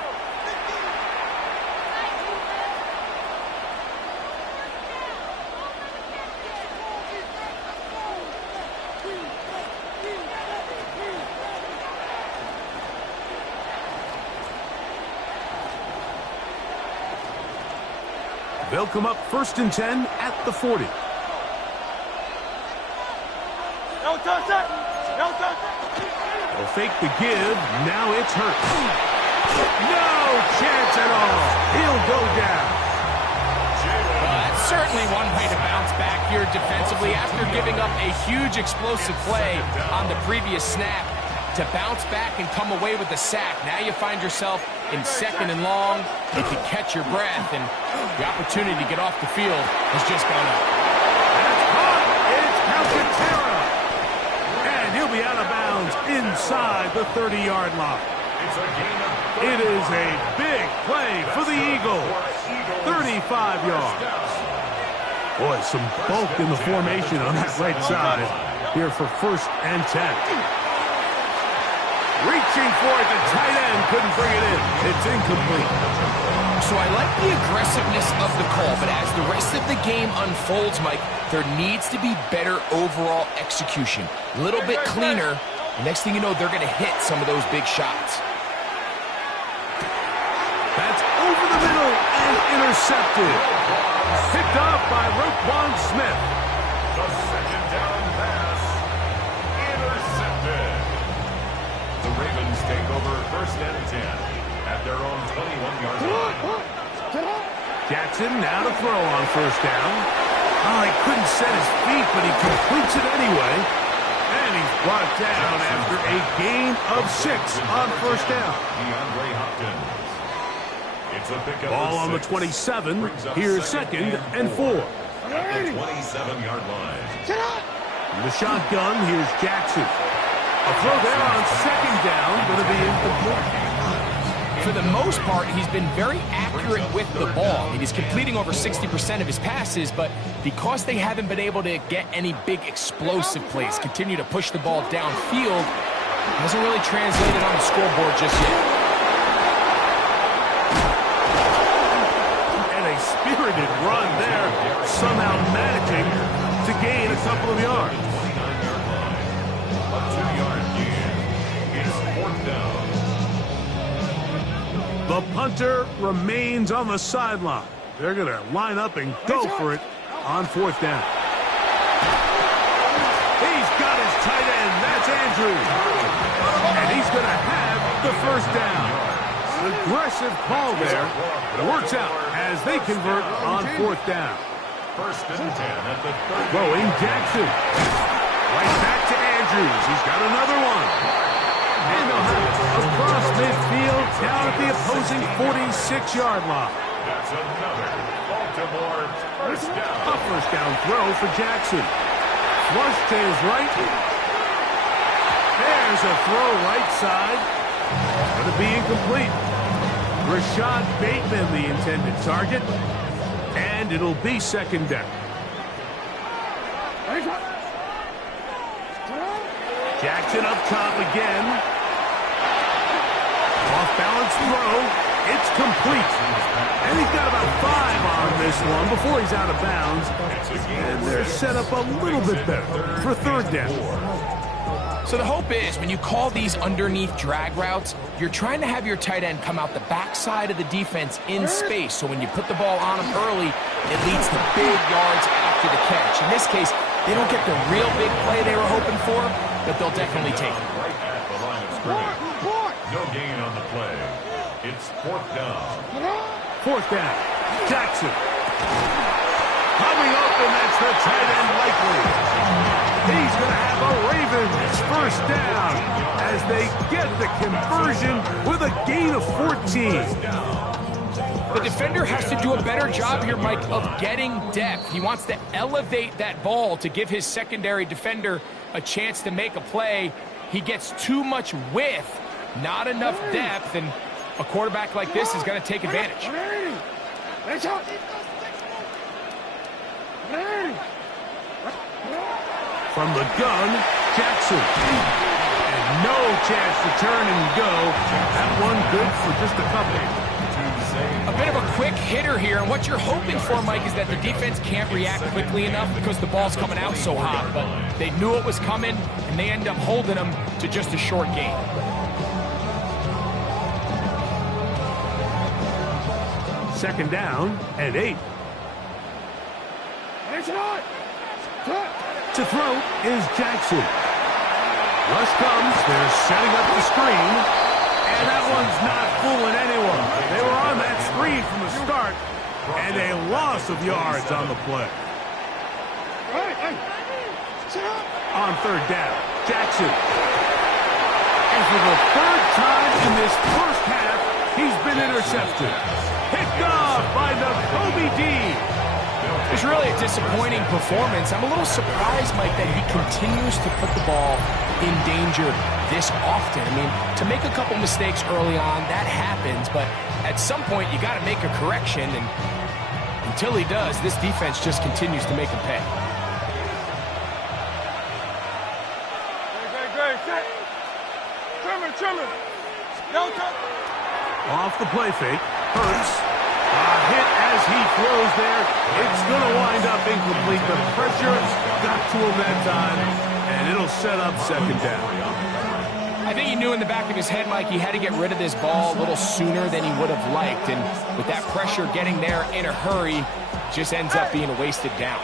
They'll come up 1st and 10 at the 40. They'll fake the give. Now it's Hurts. No chance at all. He'll go down. Well, that's certainly one way to bounce back here defensively after giving up a huge explosive play on the previous snap. To bounce back and come away with the sack. Now you find yourself in 2nd and long. You can catch your breath, and the opportunity to get off the field has just gone up. That's caught. It's Alcantara. And he'll be out of bounds inside the 30-yard line. It is a big play for the Eagles. 35 yards. Boy, some bulk in the formation on that right side here for 1st and 10. Reaching for it, the tight end couldn't bring it in. It's incomplete. So I like the aggressiveness of the call, but as the rest of the game unfolds, Mike, there needs to be better overall execution. A little bit cleaner. The next thing you know, they're going to hit some of those big shots. That's over the middle and intercepted. Picked off by Roquan Smith. The 2nd down pass. Intercepted. The Ravens take over 1st and 10 at their own 21-yard line. Jackson now to throw on 1st down. Oh, he couldn't set his feet, but he completes it anyway. And he's brought down after a gain of 6 on 1st down. DeAndre Hopkins. It's a pickup. Ball on the 27. Here's 2nd and 4. At the 27-yard line. In the shotgun, here's Jackson. A throw there on 2nd down, going to be incomplete. For for the most part, he's been very accurate with the ball. I mean, he's completing over 60% of his passes, but because they haven't been able to get any big explosive plays, continue to push the ball downfield, hasn't really translated on the scoreboard just yet. And a spirited run there, somehow managing to gain a couple of yards. A 2-yard gain. It's 4th down. The punter remains on the sideline. They're going to line up and go for it on 4th down. He's got his tight end. That's Andrews. And he's going to have the 1st down. Aggressive call there. It works out as they convert on 4th down. 1st and 10 at the 30. Throwing Jackson. Right back to Andrews. He's got another one. And they'll have it across midfield down at the opposing 46-yard line. That's another Baltimore 1st down. A 1st down throw for Jackson. Flush to his right. There's a throw right side. Going to be incomplete. Rashad Bateman, the intended target. And it'll be 2nd down. Jackson up top again. Off-balance throw. It's complete. And he's got about 5 on this one before he's out of bounds. And they're set up a little bit better for 3rd down. So the hope is when you call these underneath drag routes, you're trying to have your tight end come out the backside of the defense in space. So when you put the ball on him early, it leads to big yards after the catch. In this case, they don't get the real big play they were hoping for, but they'll definitely take it. Right at the line of scrimmage. No gain on the play. It's 4th down. 4th down. Jackson. Coming open, that's the tight end likely. He's going to have a Ravens 1st down as they get the conversion with a gain of 14. The defender has to do a better job here, Mike, of getting depth. He wants to elevate that ball to give his secondary defender a chance to make a play. He gets too much width, not enough depth, and a quarterback like this is going to take advantage. From the gun, Jackson. And no chance to turn and go. That one good for just a couple. A bit of a quick hitter here, and what you're hoping for, Mike, is that the defense can't react quickly enough because the ball's coming out so hot. But they knew it was coming, and they end up holding them to just a short gain. Second down and 8. To throw is Jackson. Rush comes. They're setting up the screen. And that one's not fooling anyone. They were on that screen from the start. And a loss of yards on the play. On 3rd down, Jackson. And for the 3rd time in this first half, he's been intercepted. Picked off by Nakobe Dean. It's really a disappointing performance. I'm a little surprised, Mike, that he continues to put the ball in danger this often. I mean, to make a couple mistakes early on, that happens, but at some point you got to make a correction, and until he does, this defense just continues to make him pay. Trimmer. Off the play fake, Hurts. A hit as he throws there. It's going to wind up incomplete. The pressure's got to him that time, and it'll set up 2nd down. I think he knew in the back of his head, Mike, he had to get rid of this ball a little sooner than he would have liked, and with that pressure getting there in a hurry, just ends up being a wasted down.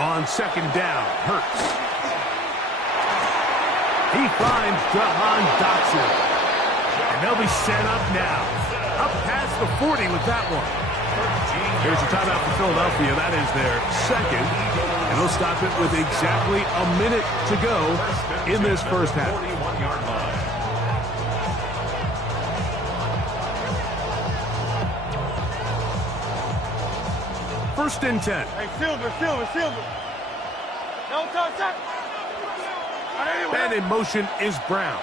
On 2nd down, Hurts. He finds Jahan Dotson. And they'll be set up now. Up past the 40 with that one. Here's a timeout for Philadelphia. That is their 2nd. And they'll stop it with exactly a minute to go in this first half. 41-yard line. First and 10. Hey, Silver. No touch. And in motion is Brown.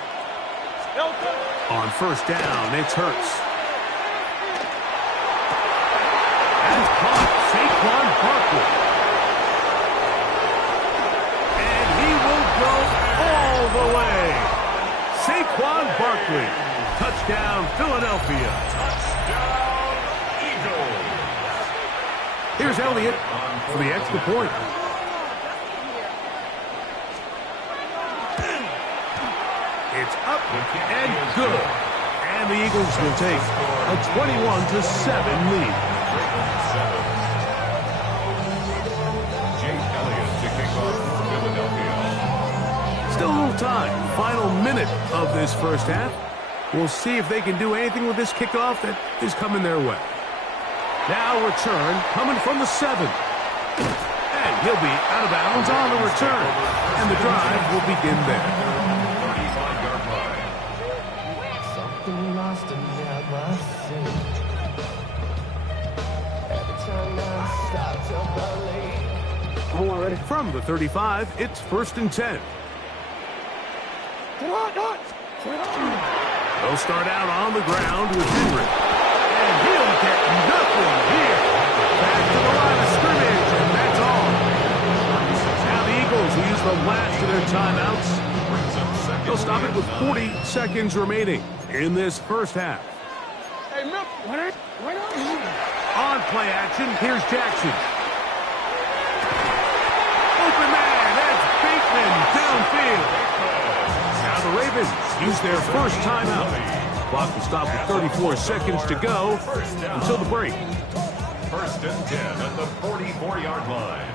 On first down, it's Hurts. That's caught Saquon Barkley. And he will go all the way. Saquon Barkley. Touchdown, Philadelphia. Touchdown, Eagles. Here's Elliott for the extra point. It's up and good. And the Eagles will take a 21-7 lead. Jake Elliott to kick off for Philadelphia. Still a little time. Final minute of this first half. We'll see if they can do anything with this kickoff that is coming their way. Now return coming from the 7. And he'll be out of bounds on the return. And the drive will begin there. 35-yard line. Something lost and never seen. Every time I start to believe. From the 35, it's 1st and 10. They'll start out on the ground with Henry. And he'll get nothing here. Back to the line of scrimmage, and that's all. Now the Eagles will use the last of their timeouts. They'll stop it with 40 seconds remaining in this first half. On play action, here's Jackson. Open man, that's Bateman downfield. Now the Ravens use their first timeout. Clock will stop with 34 seconds to go until the break. 1st and 10 at the 44-yard line.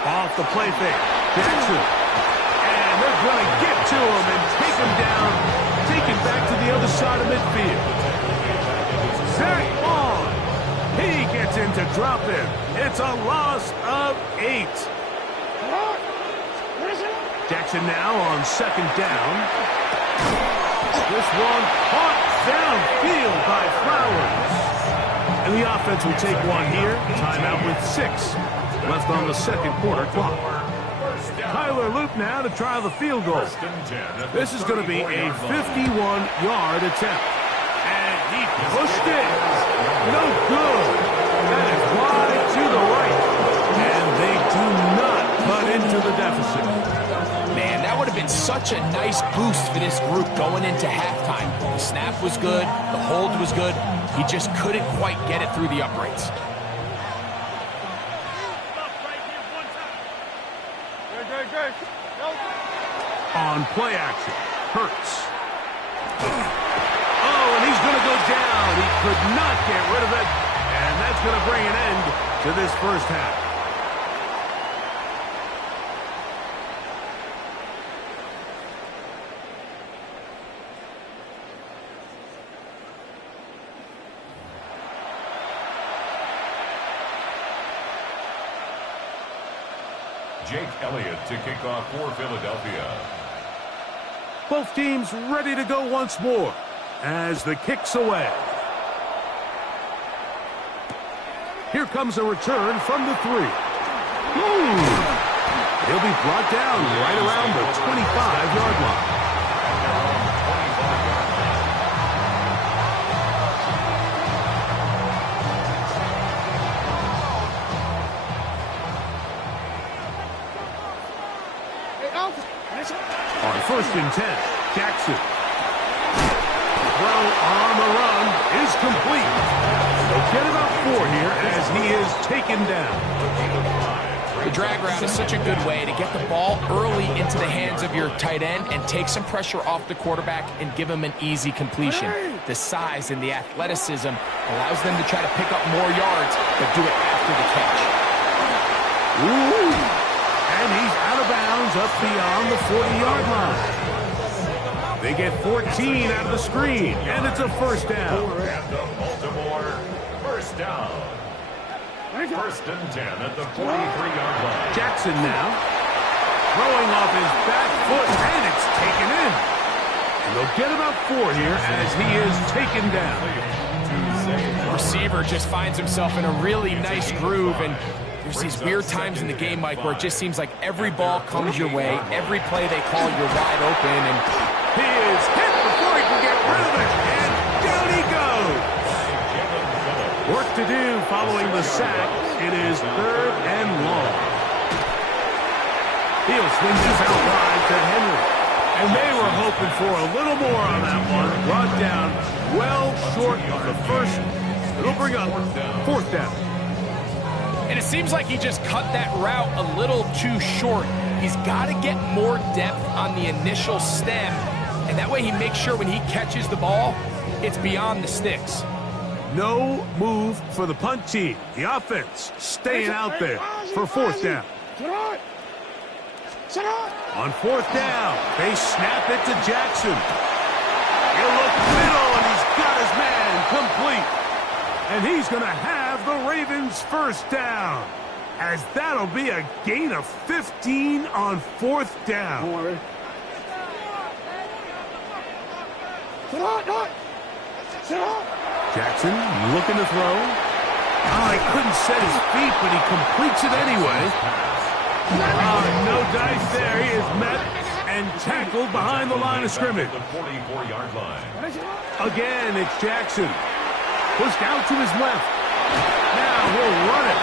Off the play fake, Jackson. And they're going to get to him and take him down, take him back to the other side of midfield. Zach on. He gets in to drop it. It's a loss of 8. Jackson now on 2nd down. This one caught downfield by Flowers. And the offense will take one here. Timeout with 6 left on the second quarter clock. Tyler Loop now to try the field goal. This is going to be a 51-yard attempt. And he pushed it. No good. That is wide to the right. And they do not cut into the deficit. Man, that would have been such a nice boost for this group going into halftime. The snap was good. The hold was good. He just couldn't quite get it through the uprights. On play action, Hurts. Oh, and he's going to go down. He could not get rid of it. And that's going to bring an end to this first half. Jake Elliott to kick off for Philadelphia. Both teams ready to go once more as the kick's away. Here comes a return from the 3. He'll be brought down right around the 25-yard line. On 1st and 10, Jackson. Throw on the run is complete. They'll get about 4 here as he is taken down. The drag route is such a good way to get the ball early into the hands of your tight end and take some pressure off the quarterback and give him an easy completion. The size and the athleticism allows them to try to pick up more yards, but do it after the catch. And he's out of bounds up beyond the 40-yard line. They get 14 out of the screen, and it's a first down. And the Baltimore first down. 1st and 10 at the 43-yard line. Jackson now throwing off his back foot, and it's taken in. And they'll get about 4 here as he is taken down. The receiver just finds himself in a really nice groove, and there's these weird times in the game, Mike, where it just seems like every ball comes your way, every play they call, you're wide open, and he is hit before he can get rid of it, and down he goes. Work to do following the sack. It is 3rd and long. He'll swing this out wide to Henry. And they were hoping for a little more on that one. Brought down well short of the first. It'll bring up 4th down. And it seems like he just cut that route a little too short. He's got to get more depth on the initial stem, and that way he makes sure when he catches the ball, it's beyond the sticks. No move for the punt team. The offense staying out there for 4th down. On 4th down, they snap it to Jackson. He'll look middle, and he's got his man complete. And he's going to have the Ravens' 1st down, as that'll be a gain of 15 on 4th down. Jackson looking to throw. Oh, he couldn't set his feet, but he completes it anyway. Oh, no dice there. He is met and tackled behind the line of scrimmage. The 44-yard line. Again, it's Jackson. Pushed out to his left. Now we'll run it.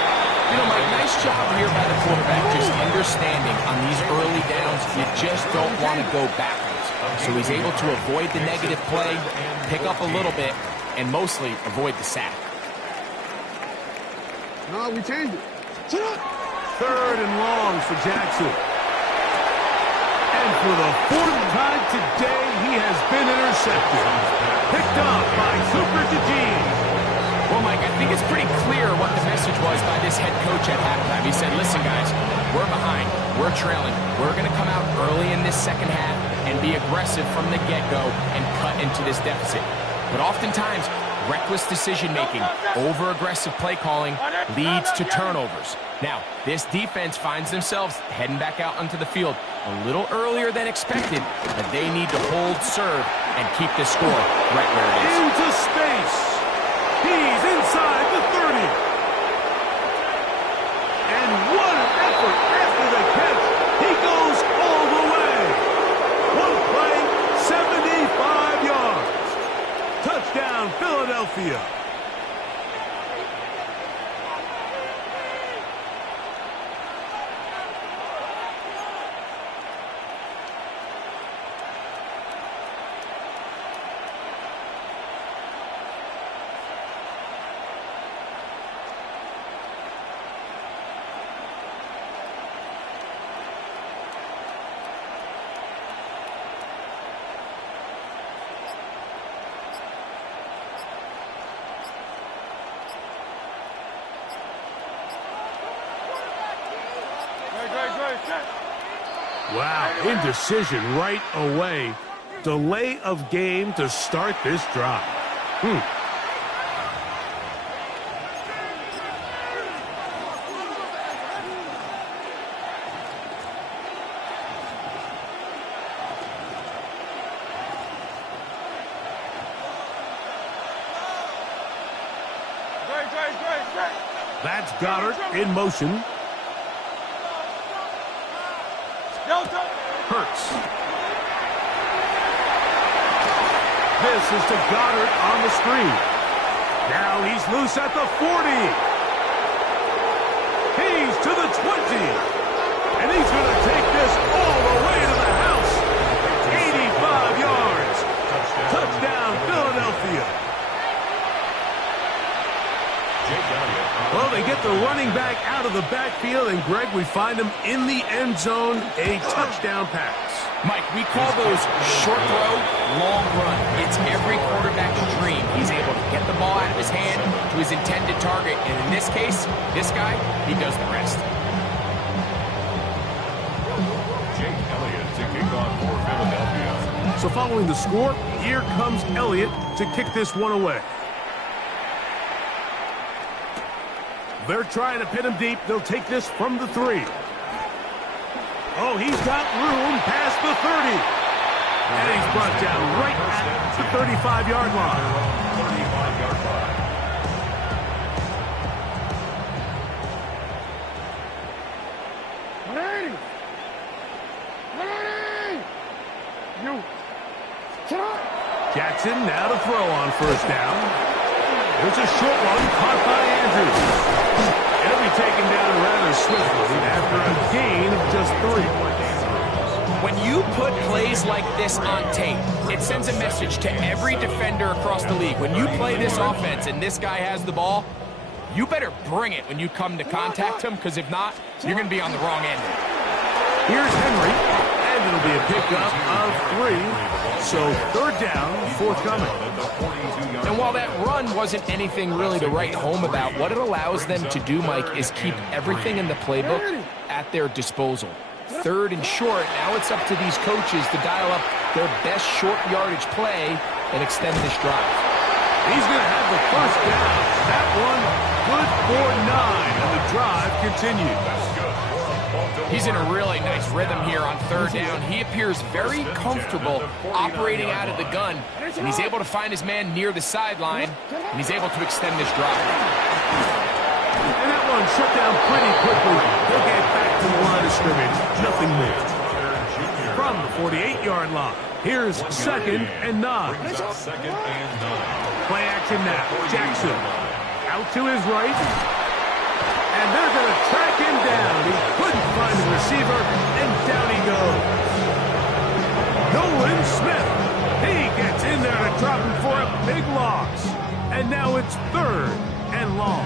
You know, Mike, nice job here by the quarterback, just understanding on these early downs, you just don't want to go backwards. So he's able to avoid the negative play, pick up a little bit, and mostly avoid the sack. No, we changed it. 3rd and long for Jackson. And for the 4th time today, he has been intercepted. Picked up by Cooper DeJean. Well, Mike, I think it's pretty clear what the message was by this head coach at halftime. He said, listen, guys, we're behind. We're trailing. We're going to come out early in this second half and be aggressive from the get-go and cut into this deficit. But oftentimes, reckless decision-making, over-aggressive play calling leads to turnovers. Now, this defense finds themselves heading back out onto the field a little earlier than expected, but they need to hold serve and keep this score right where it is. Into space. He's inside the 30. And what an effort after the catch. He goes all the way. One play, 75 yards. Touchdown, Philadelphia. Wow, indecision right away. Delay of game to start this drive. That's Goddard in motion. Hurts. This is to Goddard on the screen. Now he's loose at the 40. He's to the 20. And he's going to take this all the way to the house. 85 yards. Touchdown, Philadelphia. Well, they get the running back out of the backfield, and Greg, we find him in the end zone, a touchdown pass. Mike, we call those short throw, long run. It's every quarterback's dream. He's able to get the ball out of his hand to his intended target, and in this case, this guy, he does the rest. Jake Elliott to kick off for Philadelphia. So following the score, here comes Elliott to kick this one away. They're trying to pin him deep. They'll take this from the 3. Oh, he's got room past the 30. And he's brought down right at the 35-yard line. 35-yard line. 180. 180. You. Jackson now to throw on first down. There's a short one caught by Andrews. It'll be taken down rather swiftly after a gain of just 3. When you put plays like this on tape, it sends a message to every defender across the league. When you play this offense and this guy has the ball, you better bring it when you come to contact him, because if not, you're going to be on the wrong end. Here's Henry, and it'll be a pickup of 3. So third down, forthcoming. And while that run wasn't anything really to write home about, what it allows them to do, Mike, is keep everything in the playbook at their disposal. Third and short, now it's up to these coaches to dial up their best short yardage play and extend this drive. He's going to have the first down. That one good for 9, and the drive continues. He's in a really nice rhythm here on third down. He appears very comfortable operating out of the gun, and he's able to find his man near the sideline, and he's able to extend this drive. And that one shut down pretty quickly. They'll get back to the line of scrimmage. Nothing more. From the 48-yard line, here's 2nd and 9. Play action now. Jackson out to his right. And they're going to track him down. He couldn't find the receiver, and down he goes. Nolan Smith. He gets in there to drop him for a big loss. And now it's 3rd and long.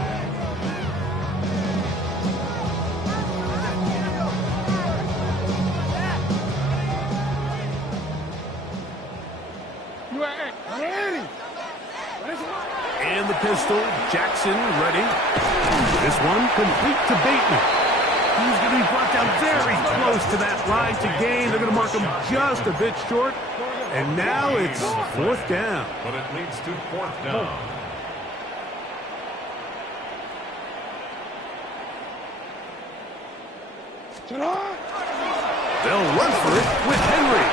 And the pistol, Jackson ready. This one complete to Bateman. He's going to be brought down very close to that line to gain. They're going to mark him just a bit short. And now it's 4th down. But it leads to 4th down. They'll run for it with Henry.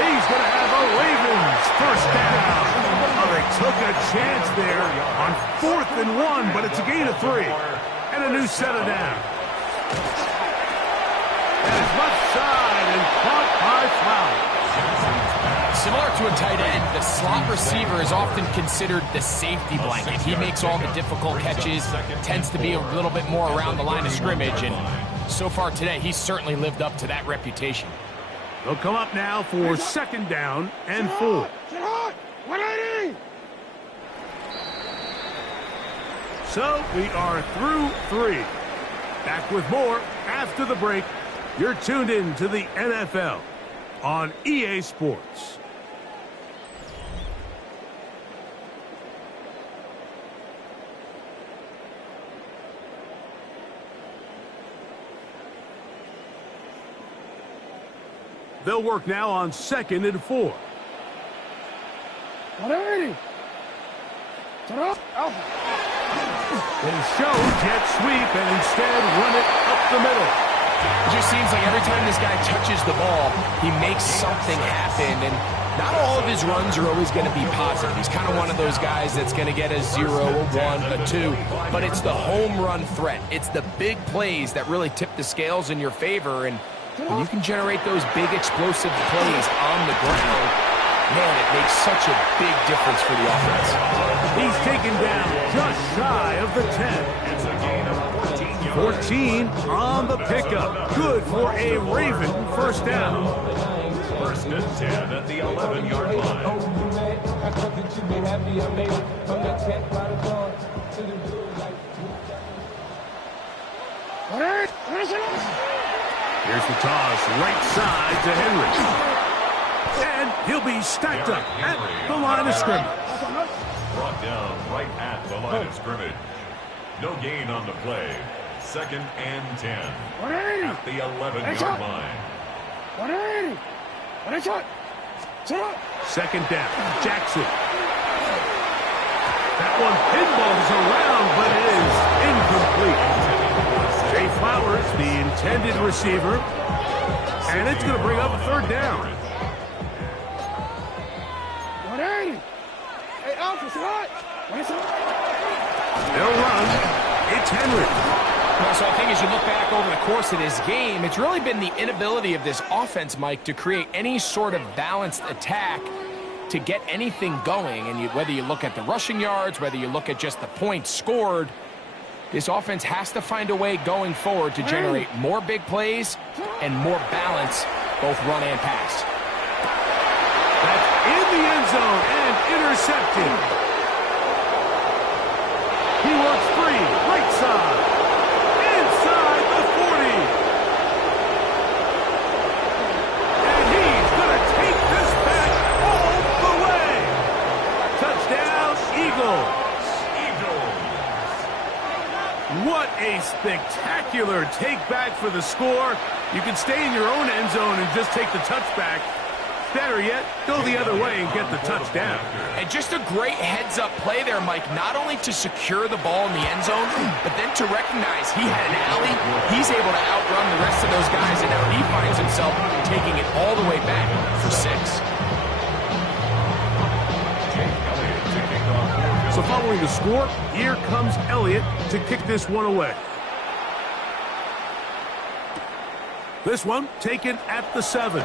He's going to have a Ravens first down. Oh, they took a chance there on 4th and 1, but it's a gain of 3. And a new set of down. And it's left side and caught by Flowers. Similar to a tight end, the slot receiver is often considered the safety blanket. He makes all the difficult catches, tends to be a little bit more around the line of scrimmage, and so far today, he's certainly lived up to that reputation. They'll come up now for 2nd down and 4. 180. So we are through 3. Back with more after the break. You're tuned in to the NFL on EA Sports. They'll work now on 2nd and 4. 180. They show jet sweep and instead run it up the middle. It just seems like every time this guy touches the ball, he makes something happen, and not all of his runs are always going to be positive. He's kind of one of those guys that's going to get a 0, a 1, a 2, but it's the home run threat. It's the big plays that really tip the scales in your favor, and when you can generate those big explosive plays on the ground, man, it makes such a big difference for the offense. He's taken down just shy of the 10. It's a gain of 14 on the pickup. Good for a Raven first down. 1st and 10 at the 11-yard line. Here's the toss right side to Henry. And he'll be stacked up at the line of scrimmage. Brought down right at the line of scrimmage. No gain on the play. 2nd and 10 at the 11-yard line. 180. 2nd down, Jackson. That one pinballs around, but it is incomplete. Jay Flowers, the intended receiver, and it's going to bring up a 3rd down. 180. Hey, Alpha, what? They'll run. It's Henry. Well, so I think as you look back over the course of this game, it's really been the inability of this offense, Mike, to create any sort of balanced attack to get anything going. And whether you look at the rushing yards, whether you look at just the points scored, this offense has to find a way going forward to generate more big plays and more balance, both run and pass. That's in the end zone and intercepted. He works free, right side, inside the 40. And he's going to take this back all the way. Touchdown, Eagles. What a spectacular take back for the score. You can stay in your own end zone and just take the touchback. Better yet, go the other way and get the touchdown. And just a great heads-up play there, Mike, not only to secure the ball in the end zone, but then to recognize he had an alley. He's able to outrun the rest of those guys, and now he finds himself taking it all the way back for 6. So following the score, here comes Elliott to kick this one away. This one taken at the 7.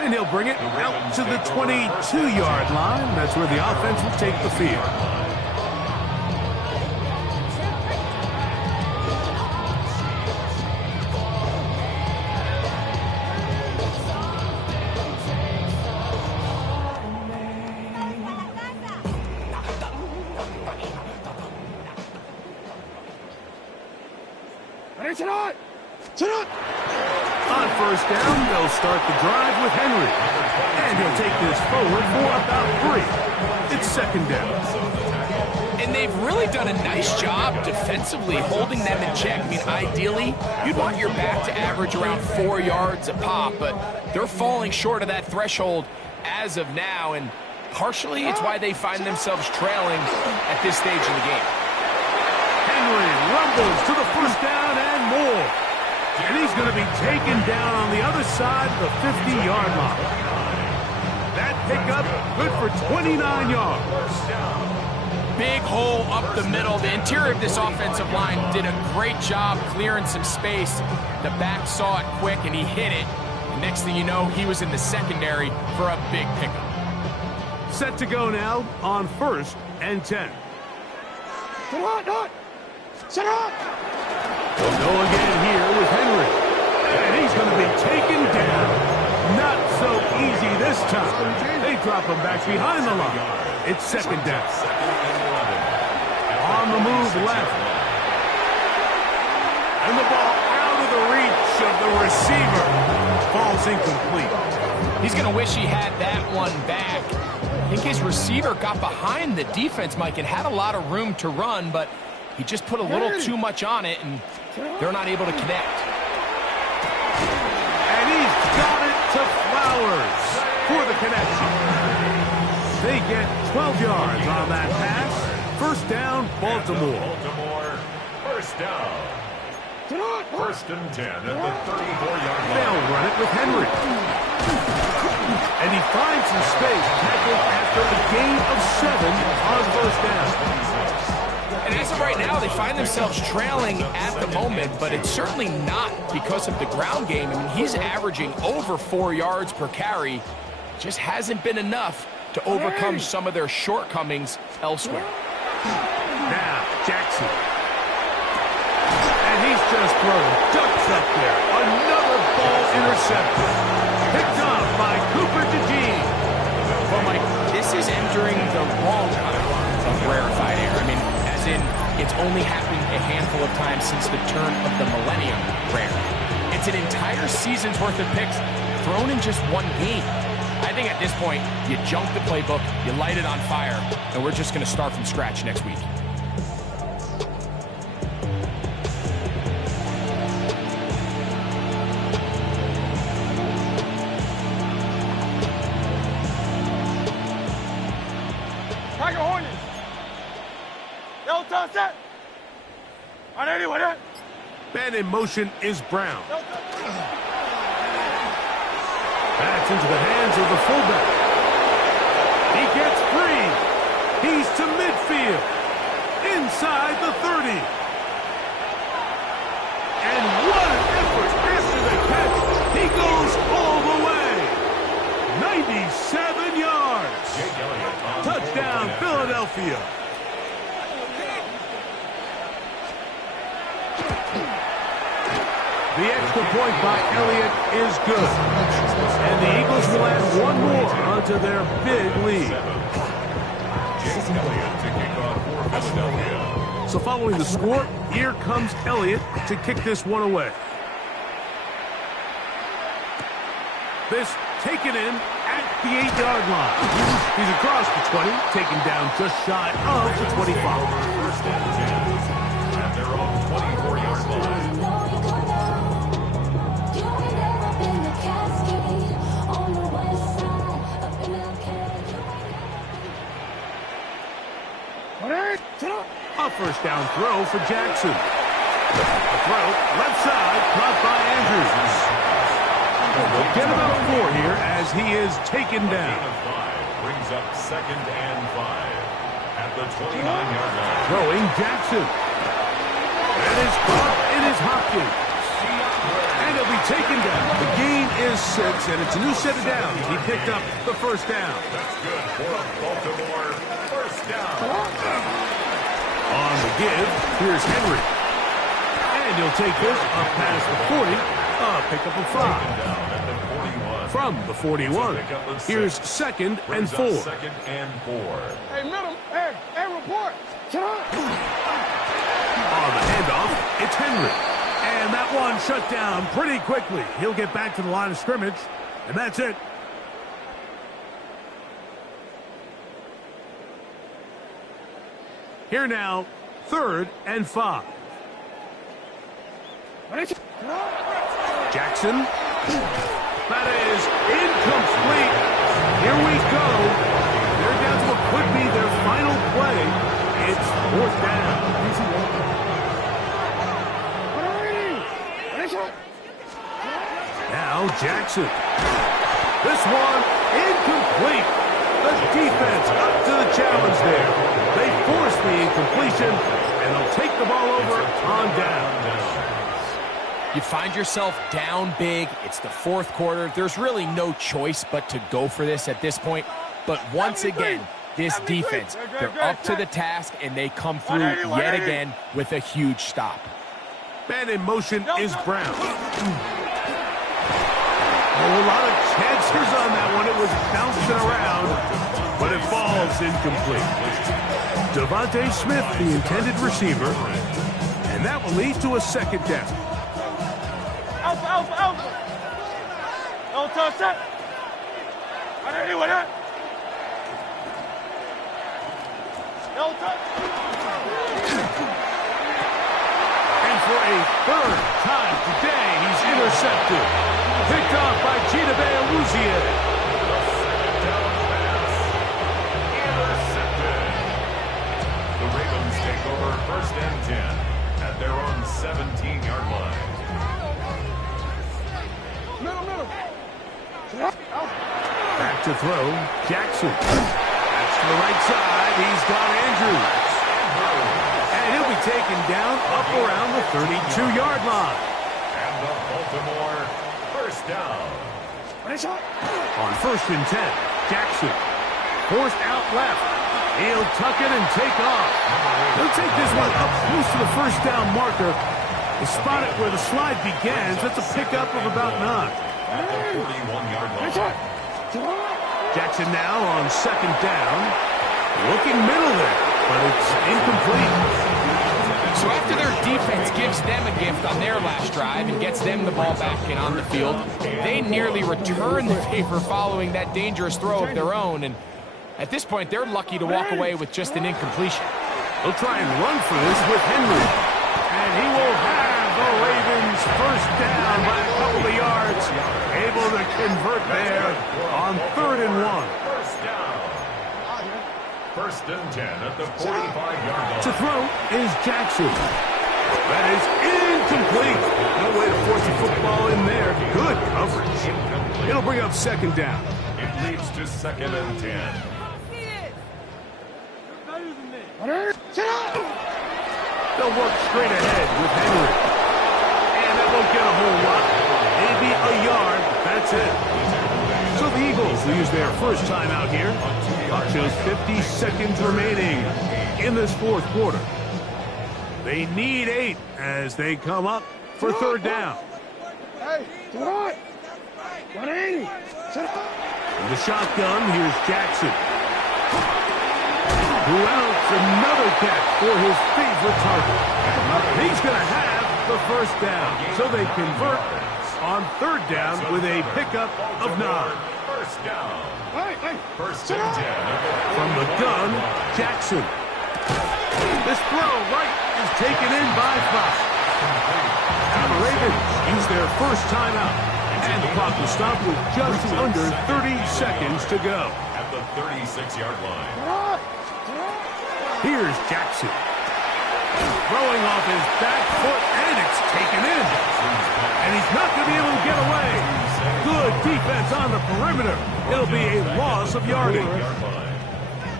And he'll bring it out to the 22-yard line. That's where the offense will take the field. On first down, they'll start the drive with Henry. And he'll take this forward for about 3. It's second down. And they've really done a nice job defensively holding them in check. I mean, ideally, you'd want your back to average around 4 yards a pop, but they're falling short of that threshold as of now, and partially it's why they find themselves trailing at this stage in the game. Henry rumbles to the first down and more. And he's going to be taken down on the other side of the 50-yard line. That pickup good for 29 yards. Big hole up the middle. The interior of this offensive line did a great job clearing some space. The back saw it quick, and he hit it. And next thing you know, he was in the secondary for a big pickup. Set to go now on 1st and 10. They'll go again here with Henry. And he's going to be taken down. Not so easy this time. They drop him back behind the line. It's second down. On the move left. And the ball out of the reach of the receiver. Ball's incomplete. He's going to wish he had that one back. I think his receiver got behind the defense, Mike, and had a lot of room to run, but he just put a little too much on it, and they're not able to connect. And he's got it to Flowers for the connection. They get 12 yards on that pass. First down, Baltimore. First down. 1st and 10 at the 34-yard line. They'll run it with Henry. And he finds some space, tackled after a gain of 7 on first down. And as of right now, they find themselves trailing at the moment, but it's certainly not because of the ground game. I mean, he's averaging over 4 yards per carry. Just hasn't been enough to overcome some of their shortcomings elsewhere. Now, Jackson. And he's just throwing ducks up there. Another ball intercepted. Picked up by Cooper DeJean. Well, Mike, this is entering the wrong kind of rarefied air. I mean, as in, it's only happened a handful of times since the turn of the millennium rare. It's an entire season's worth of picks thrown in just one game. I think at this point, you junk the playbook, you light it on fire, and we're just going to start from scratch next week. Tiger Hornets. Delta set. On anyone in. Man in motion is Brown. That's into the hands of the fullback. He gets free. He's to midfield. Inside the 30. And what an effort after the catch. He goes all the way. 97 yards. Touchdown, Philadelphia. The extra point by Elliott is good. And the Eagles will add one more onto their big lead. So following the score, here comes Elliott to kick this one away. This taken in at the 8-yard line. He's across the 20, taken down just shy of the 25. First and 10 at their own 24-yard line. A first down throw for Jackson. The throw, left side, caught by Andrews. They'll get about 4 here as he is taken down. Brings up 2nd and 5 at the 29-yard line. Throwing Jackson. That is caught. It is Hopkins. And he'll be taken down. The gain is 6, and it's a new set of downs. He picked up the first down. That's good for Baltimore. First down. On the give, here's Henry. And he'll take this up past the 40, a pickup of 5. From the 41, here's 2nd and 4. 2nd and 4. Hey, middle. Hey, report. On the handoff, it's Henry. And that one shut down pretty quickly. He'll get back to the line of scrimmage, and that's it. Here now, 3rd and 5. Jackson. That is incomplete. Here we go. They're down to what could be their final play. It's 4th down. Now Jackson. This one incomplete. The defense up to the challenge there. They force the incompletion, and they'll take the ball over on down. You find yourself down big. It's the 4th quarter. There's really no choice but to go for this at this point. But once again, this defense, they're up to the task, and they come through yet again with a huge stop. Man in motion is Brown. A lot of chances on that one. It was bouncing around, but it falls incomplete. Devontae Smith, the intended receiver, and that will lead to a 2nd down. Alpha. Don't touch that. Don't touch. And for a 3rd time today, he's intercepted. Picked off by Chidobe Awuzie. Intercepted. The Ravens take over 1st and 10 at their own 17-yard line. Middle. Back to throw, Jackson. That's to the right side. He's got Andrews. And he'll be taken down up around the 32-yard line. And the Baltimore first down. On 1st and 10, Jackson. Forced out left. He'll tuck it and take off. He'll take this one up close to the first down marker. They spot it where the slide begins. That's a pickup of about 9. At the 41-yard line. Jackson now on 2nd down. Looking middle there, but it's incomplete. So after their defense gives them a gift on their last drive and gets them the ball back and on the field, they nearly return the favor following that dangerous throw of their own. And at this point, they're lucky to walk away with just an incompletion. They'll try and run for this with Henry. And he will have the Ravens first down by a couple of yards. Able to convert there on 3rd and 1. First down. 1st and 10 at the 45-yard line. To throw is Jackson. That is incomplete. No way to force the football in there. Good coverage. It'll bring up 2nd down. It leads to 2nd and 10. They'll work straight ahead with Henry. won't get a whole lot. Maybe a yard. That's it. So the Eagles will use their first timeout here. Clock shows 50 seconds remaining in this fourth quarter. They need 8 as they come up for third down. Hey, what? 180. In the shotgun, here's Jackson. Who else? Another catch for his favorite target. He's going to have the first down. So they convert on third down with a pickup of 9. First down. First and 10. From the gun, Jackson. This throw right is taken in by Fox. Now the Ravens use their first timeout. And the clock will stop with just under 30 seconds to go. At the 36-yard line. Here's Jackson. Throwing off his back foot, and it's taken in. And he's not going to be able to get away. Good defense on the perimeter. It'll be a loss of yardage.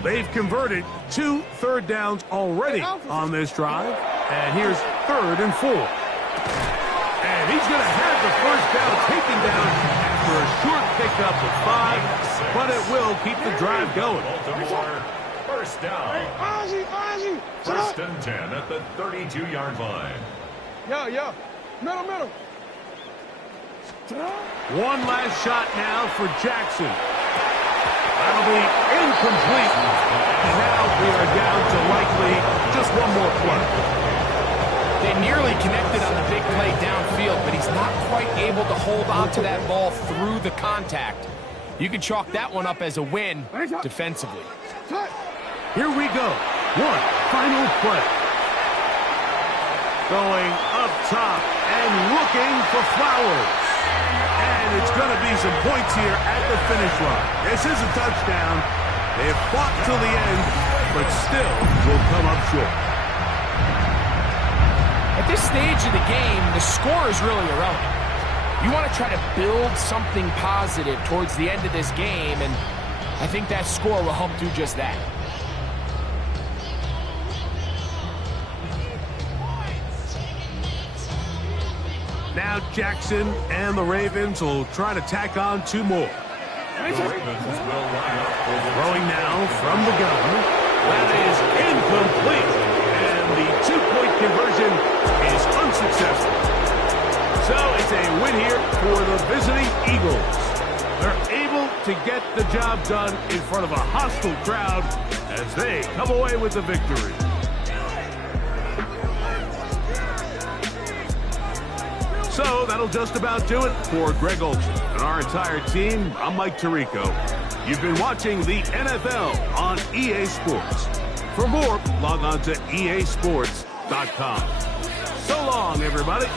They've converted 2 third downs already on this drive. And here's 3rd and 4. And he's going to have the first down taken down after a short pickup of 5. But it will keep the drive going. Baltimore, first down. Ozzy. First and 10 at the 32-yard line. Yeah. Middle. One last shot now for Jackson. That'll be incomplete. And now we are down to likely just one more play. They nearly connected on the big play downfield, but he's not quite able to hold on to that ball through the contact. You can chalk that one up as a win defensively. Here we go. One final play. Going up top and looking for Flowers. And it's going to be some points here at the finish line. This is a touchdown. They have fought till the end, but still will come up short. At this stage of the game, the score is really irrelevant. You want to try to build something positive towards the end of this game, and I think that score will help do just that. Now Jackson and the Ravens will try to tack on 2 more. Throwing now from the gun. That is incomplete. And the 2-point conversion is unsuccessful. So it's a win here for the visiting Eagles. They're able to get the job done in front of a hostile crowd as they come away with the victory. So that'll just about do it for Greg Olsen and our entire team. I'm Mike Tirico. You've been watching the NFL on EA Sports. For more, log on to easports.com. So long, everybody.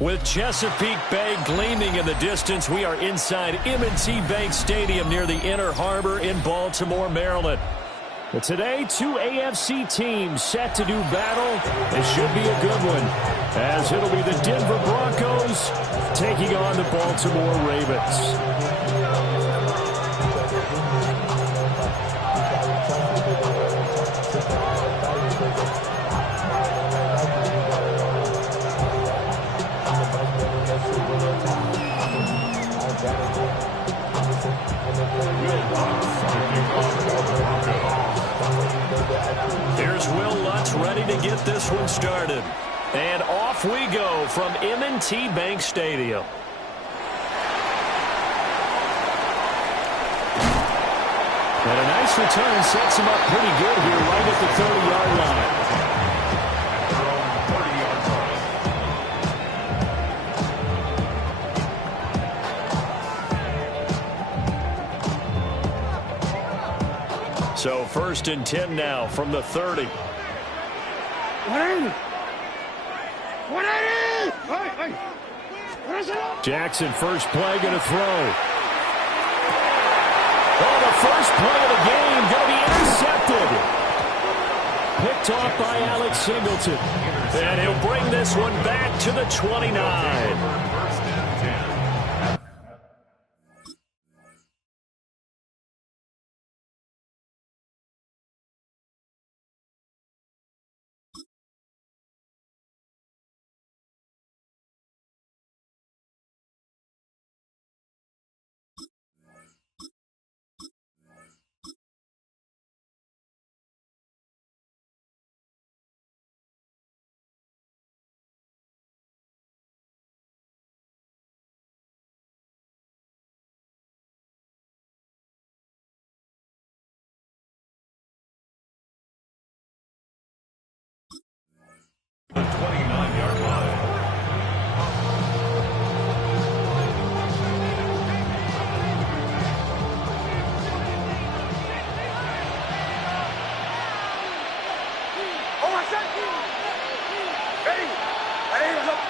With Chesapeake Bay gleaming in the distance, we are inside M&T Bank Stadium near the Inner Harbor in Baltimore, Maryland. But today, two AFC teams set to do battle. It should be a good one, as it'll be the Denver Broncos taking on the Baltimore Ravens. Here's Will Lutz ready to get this one started. And off we go from M&T Bank Stadium. And a nice return sets him up pretty good here right at the 30-yard line. So 1st and 10 now from the 30. 180! Jackson, first play, going to throw. Oh, the first play of the game going to be intercepted. Picked off by Alex Singleton. And he'll bring this one back to the 29. The 29-yard line. Oh, my son! Ready? Ready? Look.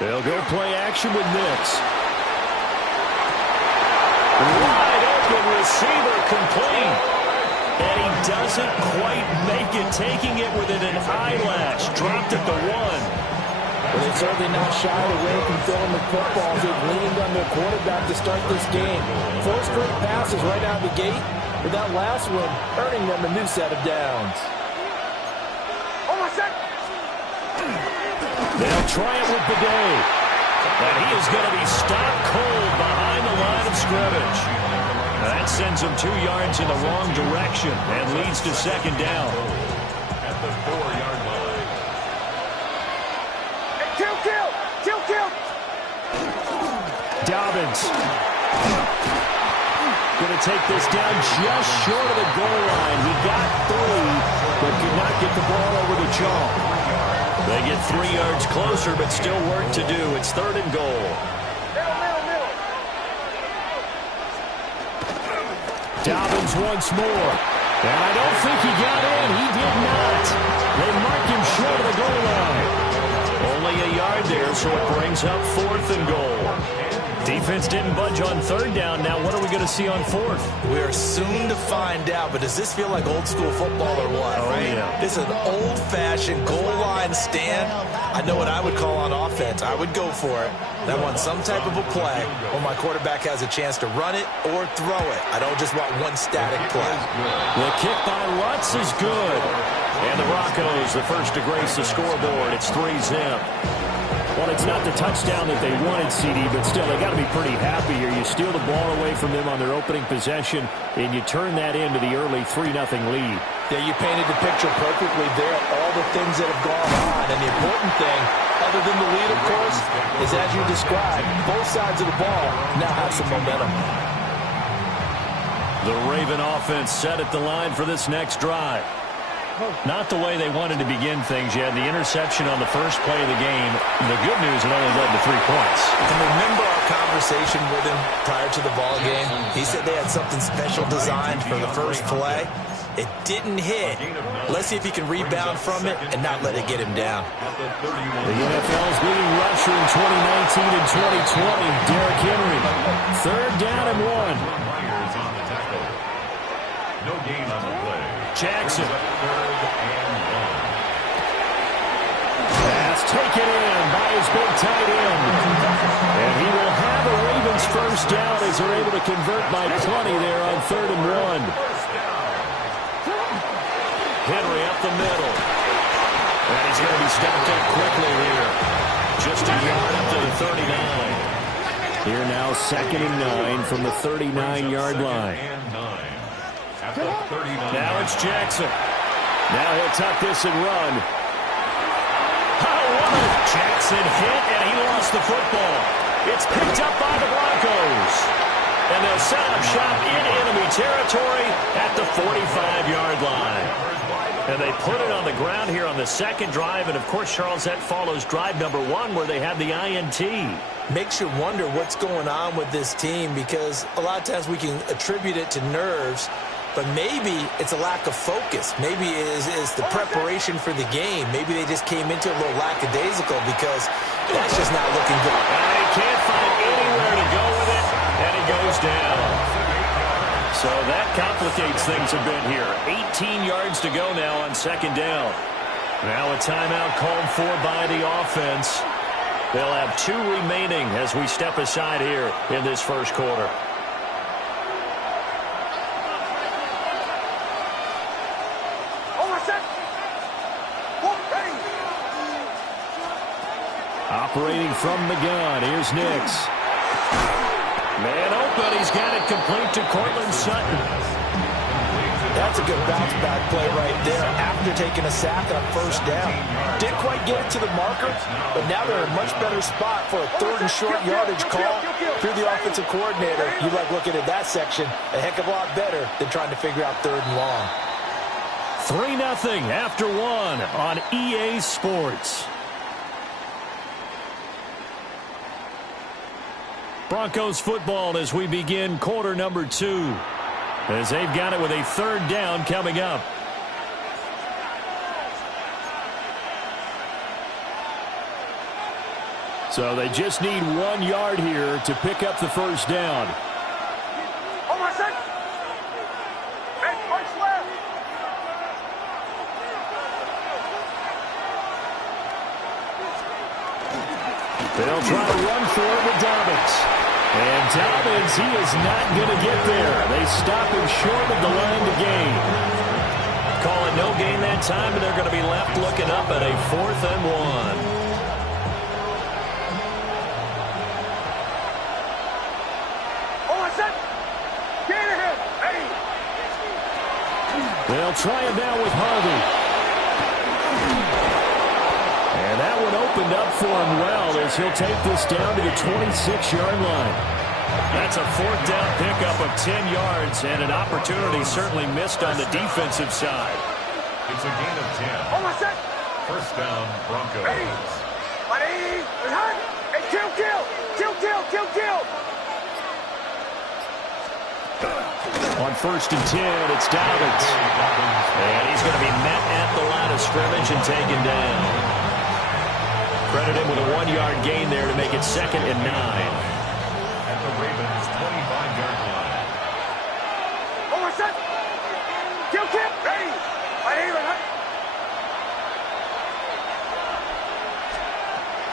They'll go play action with Nix. Wide open receiver complete. And he doesn't quite make it, taking it within an eyelash. Dropped at the 1. Well, they're certainly not shied away from throwing the footballs. They've leaned on their quarterback to start this game. 4 straight passes right out of the gate, with that last one earning them a new set of downs. Oh, my son! They'll try it with the day. And he is going to be stopped cold behind the line of scrimmage. That sends him 2 yards in the wrong direction and leads to 2nd down. At the 4-yard line. Hey, kill! Dobbins. Going to take this down just short of the goal line. He got through, but could not get the ball over the chalk. They get 3 yards closer, but still work to do. It's 3rd and goal. Middle. Dobbins once more. And I don't think he got in. He did not. They marked him short of the goal line. Only a yard there, so it brings up 4th and goal. Defense didn't budge on 3rd down. Now what are we going to see on 4th? We're soon to find out, but does this feel like old school football or what, right? Yeah. This is an old-fashioned goal line stand. I know what I would call on offense. I would go for it. I want some type of a play where my quarterback has a chance to run it or throw it. I don't just want one static play. The kick by Lutz is good. And the Broncos, the first to grace the scoreboard. It's 3-zip. Well, it's not the touchdown that they wanted, CD, but still, they got to be pretty happy here. You steal the ball away from them on their opening possession, and you turn that into the early 3-0 lead. Yeah, you painted the picture perfectly there, all the things that have gone on. And the important thing, other than the lead, of course, is as you described, both sides of the ball now have some momentum. The Raven offense set at the line for this next drive. Not the way they wanted to begin things yet. The interception on the first play of the game. The good news, it only led to 3 points. And remember our conversation with him prior to the ball game? He said they had something special designed for the first play. It didn't hit. Let's see if he can rebound from it and not let it get him down. The NFL's leading rusher in 2019 and 2020, Derrick Henry. 3rd down and 1. Myers on the tackle. No gain on the play. Jackson. 3rd and 1. Pass taken in by his big tight end. And he will have a Ravens 1st down as they're able to convert by 20 there on 3rd and 1. Henry up the middle. And he's going to be stopped up quickly here. Just a yard up to the 39. Here now 2nd and 9 from the 39-yard line. Now it's Jackson. Now he'll tuck this and run. Jackson hit, and he lost the football. It's picked up by the Broncos. And they'll set up shop in enemy territory at the 45-yard line. And they put it on the ground here on the 2nd drive. And, of course, Charles, that follows drive number 1 where they had the INT. Makes you wonder what's going on with this team because a lot of times we can attribute it to nerves. But maybe it's a lack of focus. Maybe it's the preparation for the game. Maybe they just came into it a little lackadaisical because that's just not looking good. And they can't find anywhere to go with it, and it goes down. So that complicates things a bit here. 18 yards to go now on 2nd down. Now a timeout called for by the offense. They'll have 2 remaining as we step aside here in this 1st quarter. Operating from the gun, here's Nix. Man open, he's got it complete to Cortland Sutton. That's a good bounce-back play right there after taking a sack on 1st down. Didn't quite get it to the marker, but now they're in a much better spot for a 3rd and short yardage call. If you're the offensive coordinator, you like looking at that section a heck of a lot better than trying to figure out 3rd and long. 3-0 after 1 on EA Sports. Broncos football as we begin quarter number 2. As they've got it with a 3rd down coming up. So they just need 1 yard here to pick up the 1st down. They'll try to run for it with Dobbins. And Dobbins, he is not going to get there. They stop him short of the line to gain. Call it no gain that time, and they're going to be left looking up at a 4th and 1. They'll try it now with Harvey. And that one opened up for him well as he'll take this down to the 26-yard line. That's a 4th down pickup of 10 yards and an opportunity certainly missed on the defensive side. It's a gain of 10. 1st down, Broncos. On 1st and 10, it's Dobbins. And he's going to be met at the line of scrimmage and taken down. Credit him with a 1-yard gain there to make it 2nd and 9. At the Ravens' 25-yard line.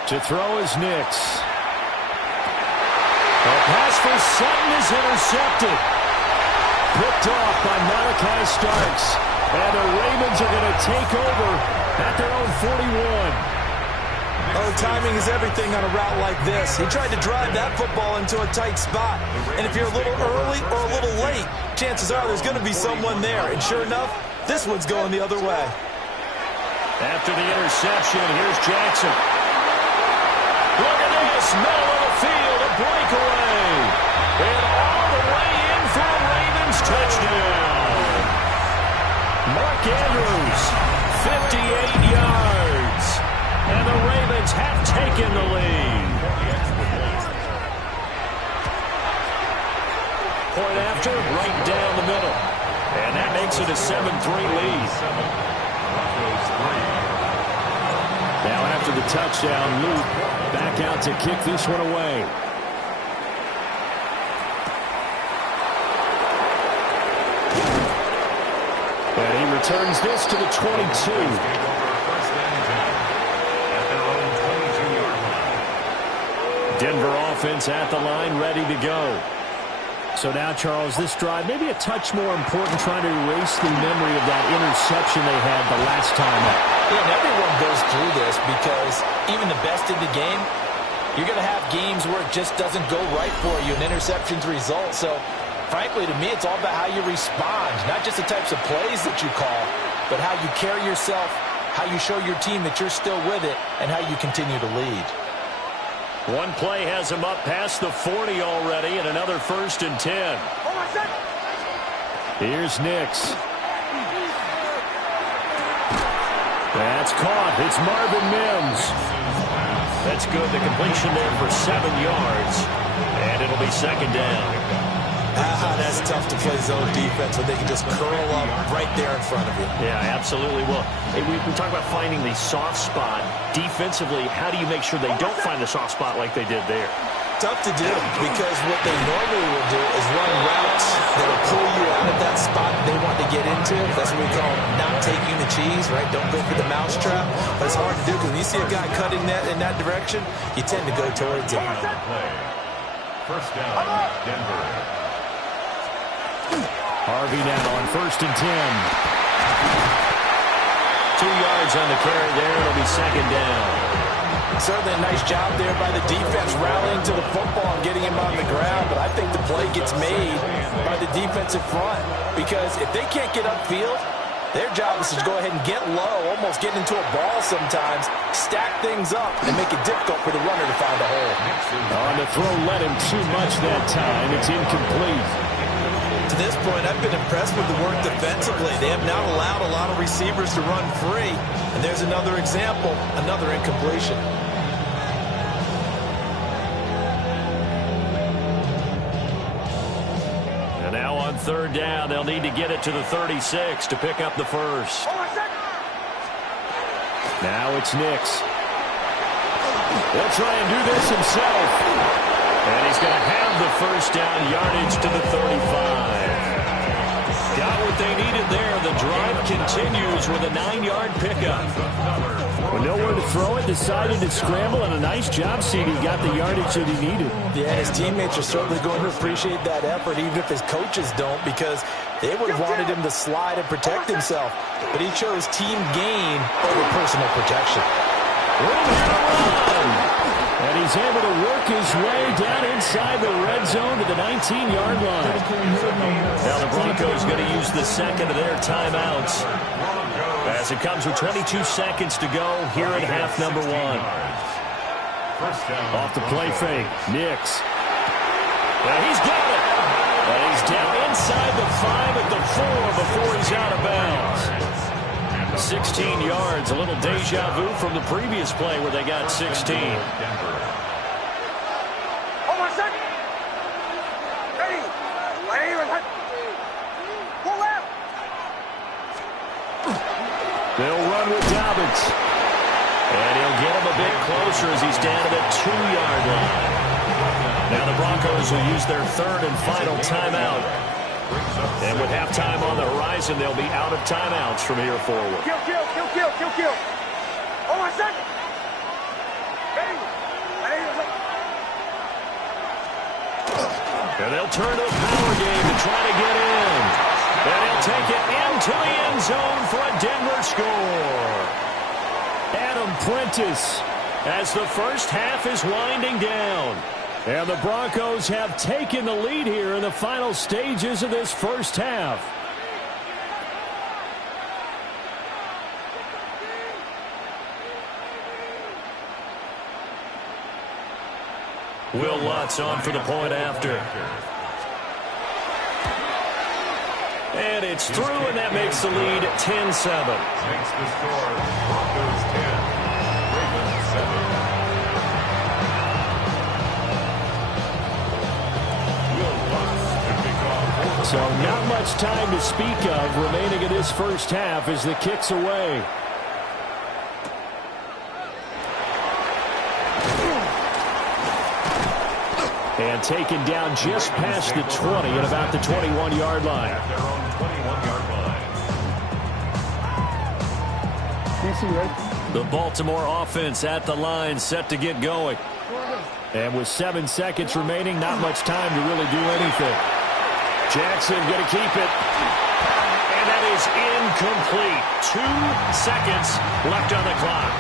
To throw is Nix. The pass for Sutton is intercepted. Picked off by Malachi Starks. And the Ravens are going to take over at their own 41. Oh, timing is everything on a route like this. He tried to drive that football into a tight spot. And if you're a little early or a little late, chances are there's going to be someone there. And sure enough, this one's going the other way. After the interception, here's Jackson. Look at this, middle of the field, a breakaway. And all the way in for a Ravens touchdown. Mark Andrews, 58 yards. And the Ravens have taken the lead. Point after, right down the middle. And that makes it a 7-3 lead. Now after the touchdown, Luke back out to kick this one away. And he returns this to the 22. Denver offense at the line, ready to go. So now, Charles, this drive maybe a touch more important, trying to erase the memory of that interception they had the last time out. Yeah, and everyone goes through this because even the best in the game, you're going to have games where it just doesn't go right for you, and interceptions result. So, frankly, to me, it's all about how you respond, not just the types of plays that you call, but how you carry yourself, how you show your team that you're still with it, and how you continue to lead. One play has him up past the 40 already, and another 1st and 10. Here's Nix. That's caught. It's Marvin Mims. That's good. The completion there for 7 yards, and it'll be 2nd down. That's tough to play zone defense when they can just curl up right there in front of you. Yeah, absolutely. Well, we talk about finding the soft spot. Defensively, how do you make sure they don't find the soft spot like they did there? Tough to do, because what they normally will do is run routes that will pull you out of that spot they want to get into. That's what we call not taking the cheese, right? Don't go for the mousetrap. But it's hard to do because when you see a guy cutting that in that direction, you tend to go towards him. First down, Denver. Harvey now on 1st and 10. 2 yards on the carry there. It'll be 2nd down. Certainly a nice job there by the defense rallying to the football and getting him on the ground. But I think the play gets made by the defensive front, because if they can't get upfield, their job is to go ahead and get low, almost get into a ball sometimes, stack things up, and make it difficult for the runner to find a hole. On the throw, led him too much that time. It's incomplete. To this point, I've been impressed with the work defensively. They have not allowed a lot of receivers to run free. And there's another example, another incompletion. And now on 3rd down, they'll need to get it to the 36 to pick up the 1st. Now it's Nix. He'll try and do this himself. And he's going to have the 1st down, yardage to the 35. Got what they needed there. The drive continues with a 9-yard pickup. With nowhere to throw it, decided to scramble, and a nice job, CD. Got the yardage that he needed. Yeah, his teammates are certainly going to appreciate that effort, even if his coaches don't, because they would have wanted him to slide and protect himself. But he chose team gain over personal protection. And he's able to work his way down inside the red zone to the 19-yard line. Now the Broncos going to use the 2nd of their timeouts, as it comes with 22 seconds to go here in half number 1. Off the play fake, Nix. And he's got it. And he's down inside the 5 at the 4 before he's out of bounds. 16 yards, a little deja vu from the previous play where they got 16. They'll run with Dobbins. And he'll get him a bit closer as he's down to the 2-yard line. Now the Broncos will use their 3rd and final timeout. And with halftime on the horizon, they'll be out of timeouts from here forward. Kill. Hold on a second. And they'll turn to the power game to try to get in. And he'll take it into the end zone for a Denver score. Adam Prentice, as the first half is winding down. And the Broncos have taken the lead here in the final stages of this first half. Will Lutz on for the point after. And it's through, and that makes the lead 10-7. Makes the score Broncos 10, Ravens 7. So not much time to speak of remaining in this first half as the kick's away. And taken down just past the 20 at about the 21-yard line. At their own 21-yard line. The Baltimore offense at the line, set to get going. And with 7 seconds remaining, not much time to really do anything. Jackson going to keep it. And that is incomplete. 2 seconds left on the clock.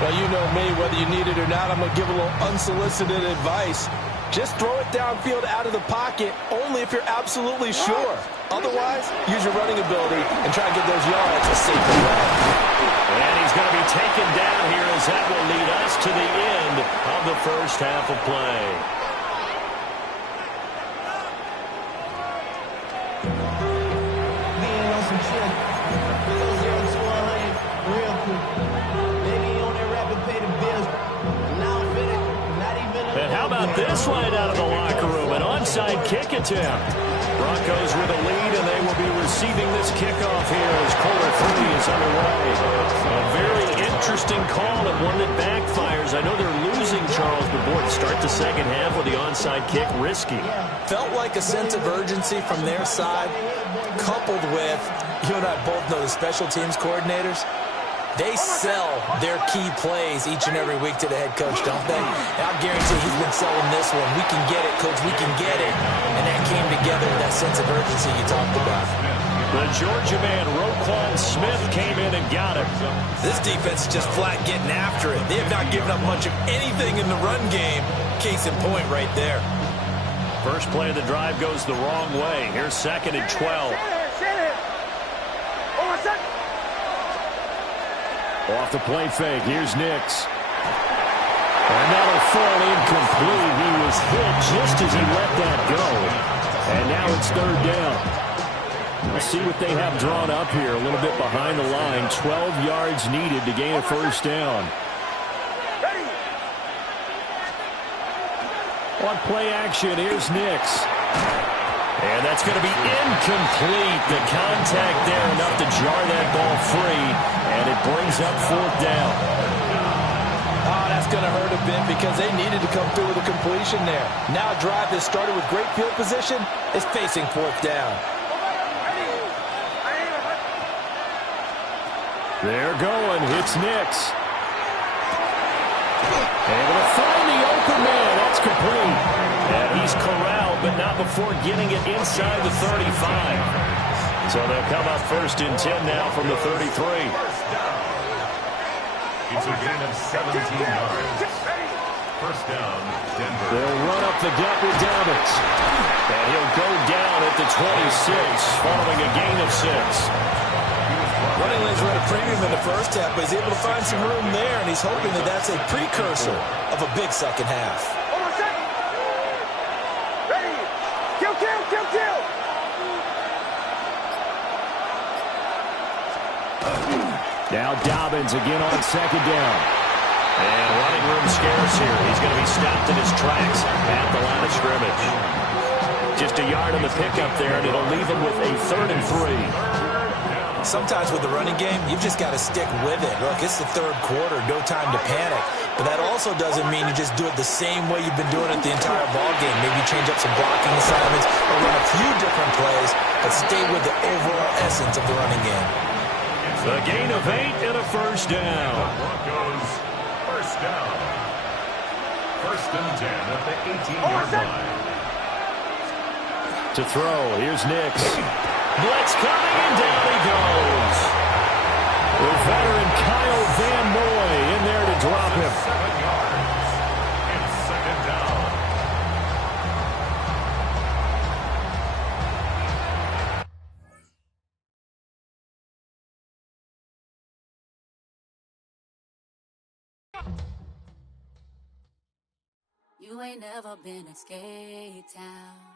Well, you know me, whether you need it or not, I'm going to give a little unsolicited advice. Just throw it downfield out of the pocket, only if you're absolutely sure. Otherwise, use your running ability and try to get those yards a safer way. And he's going to be taken down here as that will lead us to the end of the first half of play. And how about this right out of the locker room? An onside kick attempt. Broncos with a lead, and they will be receiving this kickoff here as quarter 3 is underway. A very interesting call and one that backfires. I know they're losing, Charles, but boy, to start the second half with the onside kick, risky. Felt like a sense of urgency from their side, coupled with, you and I both know the special teams coordinators. They sell their key plays each and every week to the head coach, don't they? And I guarantee he's been selling this one. We can get it, coach. We can get it. And that came together with that sense of urgency you talked about. The Georgia man, Roquan Smith, came in and got him. This defense is just flat getting after it. They have not given up much of anything in the run game. Case in point right there. First play of the drive goes the wrong way. Here's 2nd and 12. Off the play fake, here's Nix. And that'll fall incomplete. He was hit just as he let that go. And now it's 3rd down. We'll see what they have drawn up here. A little bit behind the line. 12 yards needed to gain a first down. On play action, here's Nix. And that's going to be incomplete. The contact there enough to jar that ball free. And it brings up 4th down. Oh, that's going to hurt a bit because they needed to come through with a completion there. Now a drive that started with great field position is facing 4th down. They're going. It's Nix. Able to find the open man. That's complete. And he's corralled, but not before getting it inside the 35. So they'll come up 1st and 10 now from the 33. It's a gain of 17 yards. First down, Denver. They'll run up the gut with Dobbins. And he'll go down at the 26, following a gain of 6. Running lanes were at a premium in the first half, but he's able to find some room there, and he's hoping that that's a precursor of a big second half. Ready? Kill, kill, kill, kill! Now Dobbins again on 2nd down. And running room scarce here. He's going to be stopped in his tracks at the line of scrimmage. Just a yard on the pickup there, and it'll leave him with a 3rd and 3. Sometimes with the running game, you've just got to stick with it. Look, it's the 3rd quarter, no time to panic. But that also doesn't mean you just do it the same way you've been doing it the entire ball game. Maybe change up some blocking assignments or run a few different plays, but stay with the overall essence of the running game. A gain of 8 and a first down. Broncos, first down. 1st and 10 at the 18-yard line. To throw, here's Nix. Blitz coming, and down he goes. The veteran Kyle Van Noy in there to drop him. 7 yards. It's 2nd down. You ain't never been at Skate Town.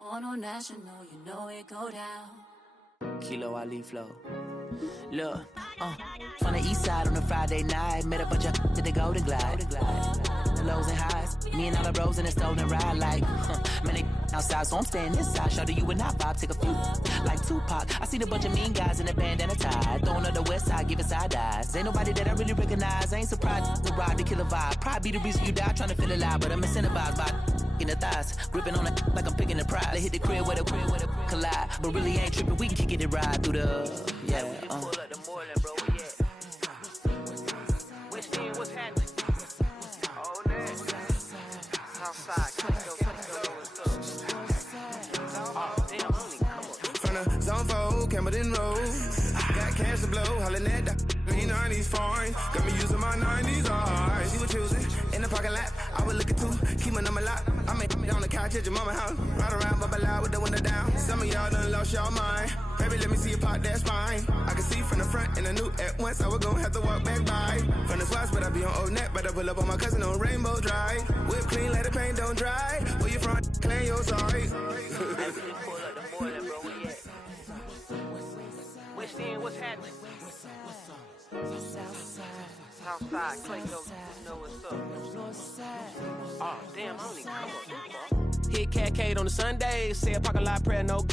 On a national, you know it go down. Kilo Ali Flow. Look, from the east side on a Friday night, met a bunch of at the Golden Glide. lows and highs. Me and all the bros in the stolen ride like, man, they outside, so I'm staying inside. Show you and I vibe, take a few like Tupac. I seen a bunch of mean guys in a band and a tie. Throwing up the west side, giving side eyes. Ain't nobody that I really recognize. I ain't surprised to ride the killer vibe. Probably be the reason you die, trying to feel alive. But I'm incentivized by in the thighs, gripping on it like I'm picking the prize. They hit the crib where the collide, but really ain't tripping. We can kick it ride through the Pull up the Moreland, bro. Where you at? West End, what's happening? Oh, there. Southside, Clayco, what's up? Oh, damn, homie, come on. From the zone 4, Campbellton Road. Got cash to blow, hollin' at that. Green 90s foreign. Got me using my 90s eyes. She was choosing in the parking lot. I was looking too, keep my number locked. I may be on the couch at your mama house. Ride around, bubble loud with the window down. Some of y'all done lost y'all mind. Baby, let me see you pop, that's fine. I can see from the front and I knew at once I was gonna have to walk back by. From the spots, but I be on Old Net. Better pull up on my cousin on Rainbow Drive. Whip clean, let the paint don't dry. Where you from? Clean your sorry. Pull up the Moreland, bro. Where you at? West End, what's happening? Southside, Clayco, you know what's up. Oh, damn, homie, come on. Hit Cat Cade on the Sunday. Say a parking lot prayer, no.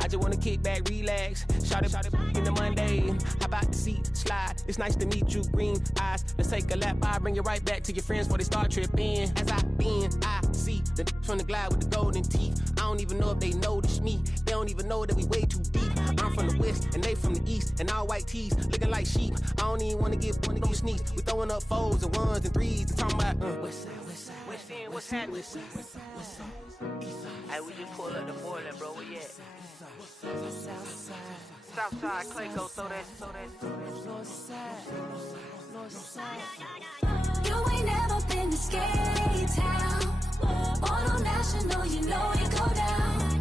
I just wanna kick back, relax. Shout it in the Monday. How about the seat slide? It's nice to meet you, green eyes. Let's take a lap. I bring you right back to your friends before they start tripping. As I bend, I see the from the glide with the golden teeth. I don't even know if they notice me. They don't even know that we way too deep. I'm from the west and they from the east, and all white tees looking like sheep. I don't even wanna give one of those sneaks. We throwing up fours and ones and threes. And talking about West End, what's happening? Hey, we just pull up the Moreland, bro. Where you at? Southside, Clayco, throw that. You ain't never been to Skate Town. Mono National, you know it go down.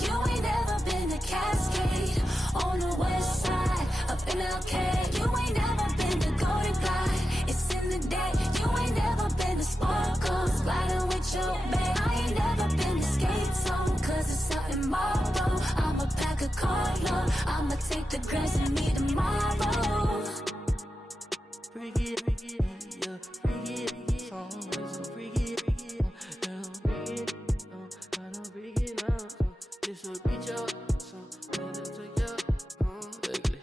You ain't never been to Cascade on the west side of MLK. You ain't never been to Golden Glide. It's in the day. You ain't never been to Sparkles, gliding with your babe. I ain't never been to Skate Zone, cause it's something marble. I'ma pack a Carlo. I'ma take the grass and meet tomorrow. Bring it, yeah, bring it, song, so bring it, I don't bring it now, this will be your song, better to your, ugly.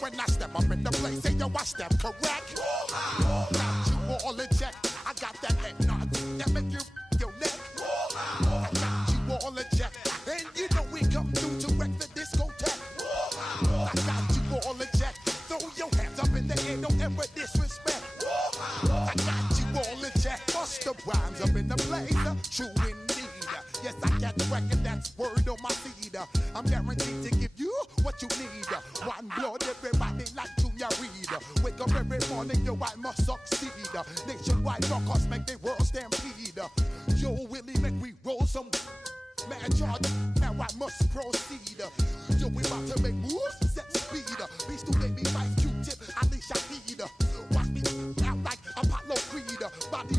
When I step up in the place, say yo, I step correct. Got you all in check. I got that head nod that make you your neck. I got you all in check, and you know we come through to wreck the discotheque. I got you all in check. Throw your hands up in the air, don't ever disrespect. I got you all in check. Bust the rhymes up in the blazer, true indeed. Yes, I got the record, that's word on my feed. I'm guaranteed to give you what you need. One blood, everybody like Junior Reed. Wake up every morning, yo, I must succeed. Nationwide rockers make the world stampede. Yo, Willie, make we roll some mad charge. Now I must proceed. Yo, we about to make moves, set speed. Beats to make me like Q-tip, Ali Shaheed. Watch me out like Apollo Creed. Body,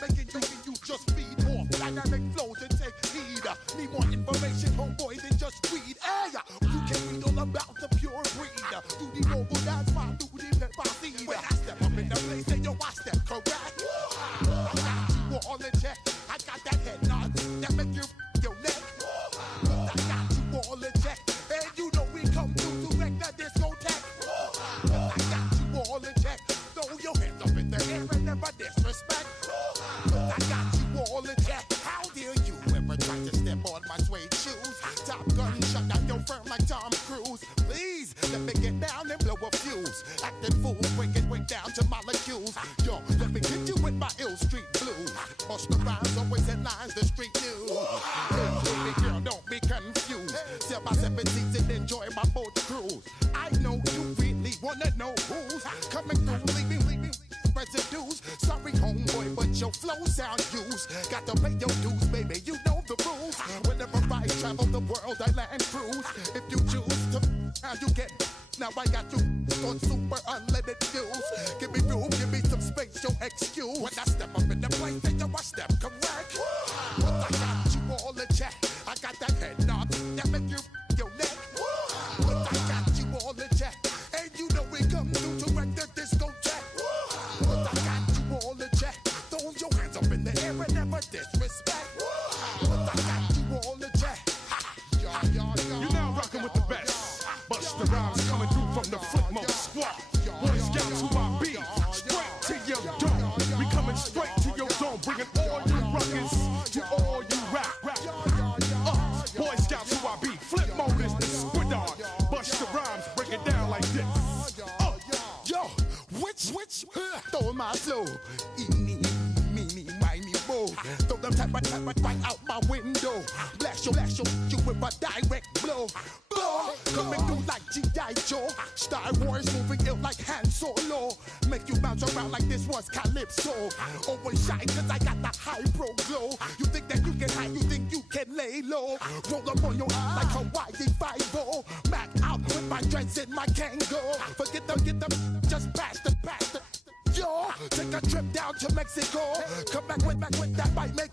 making you just feed off dynamic flows and take heed. Need more information, homeboy, than just read. Hey, you can read all about the pure breed. Do the noble dance, my do the pepper seed. When I step up in the place, say yo, I step correct. I got you all in check. I got that head nod that make you your neck. I got you all in check, and you know cruise. Please, let me get down and blow a fuse. Acting fool, breaking way down to molecules. Yo, let me get you with my ill street blues. Bust the rhymes, always headlines, the street news. Hey, baby girl, don't be confused. Sail by 7 seas and enjoy my boat cruise. I know you really wanna know who's coming through, leaving residues. Sorry, homeboy, but your flow sound used. Got to pay your dues, baby, you know the rules. Whenever I travel the world, I land cruise. If you choose to, how you get. Now I got you on super unleaded fuels. Give me room, give me some space, your excuse. When I step up in the place, then I step correct. But I got you all in check. I got that head nod that make you your neck. But I got you all in check. And you know we come through to wreck the discotheque. But I got you all in check. Throw your hands up in the air and never disrespect. But I got you all in check. You're now rocking with the best. Busta Rhymes coming through from the Flipmode Squad. Boy Scouts who I be. Straight to your dome. We coming straight to your dome. Bringing all you ruckus to all you rap. Boy Scouts who I be. Flipmode is the squid on. Busta Rhymes break it down like this. Yo, which, throw my flow. Eeny, meeny, miny, mo. Throw them type right out my window. Blast you with a direct blow. Blow, coming through like G.I. Joe. Star Wars moving ill like Han Solo. Make you bounce around like this was Calypso. Always shine cause I got the high pro glow. You think that you can hide, you think you can lay low. Roll up on your eye like Hawaii 5-0. Mac out with my dreads in my Kango. Forget them, get them, just pass the. Yo, take a trip down to Mexico. Come back with that might make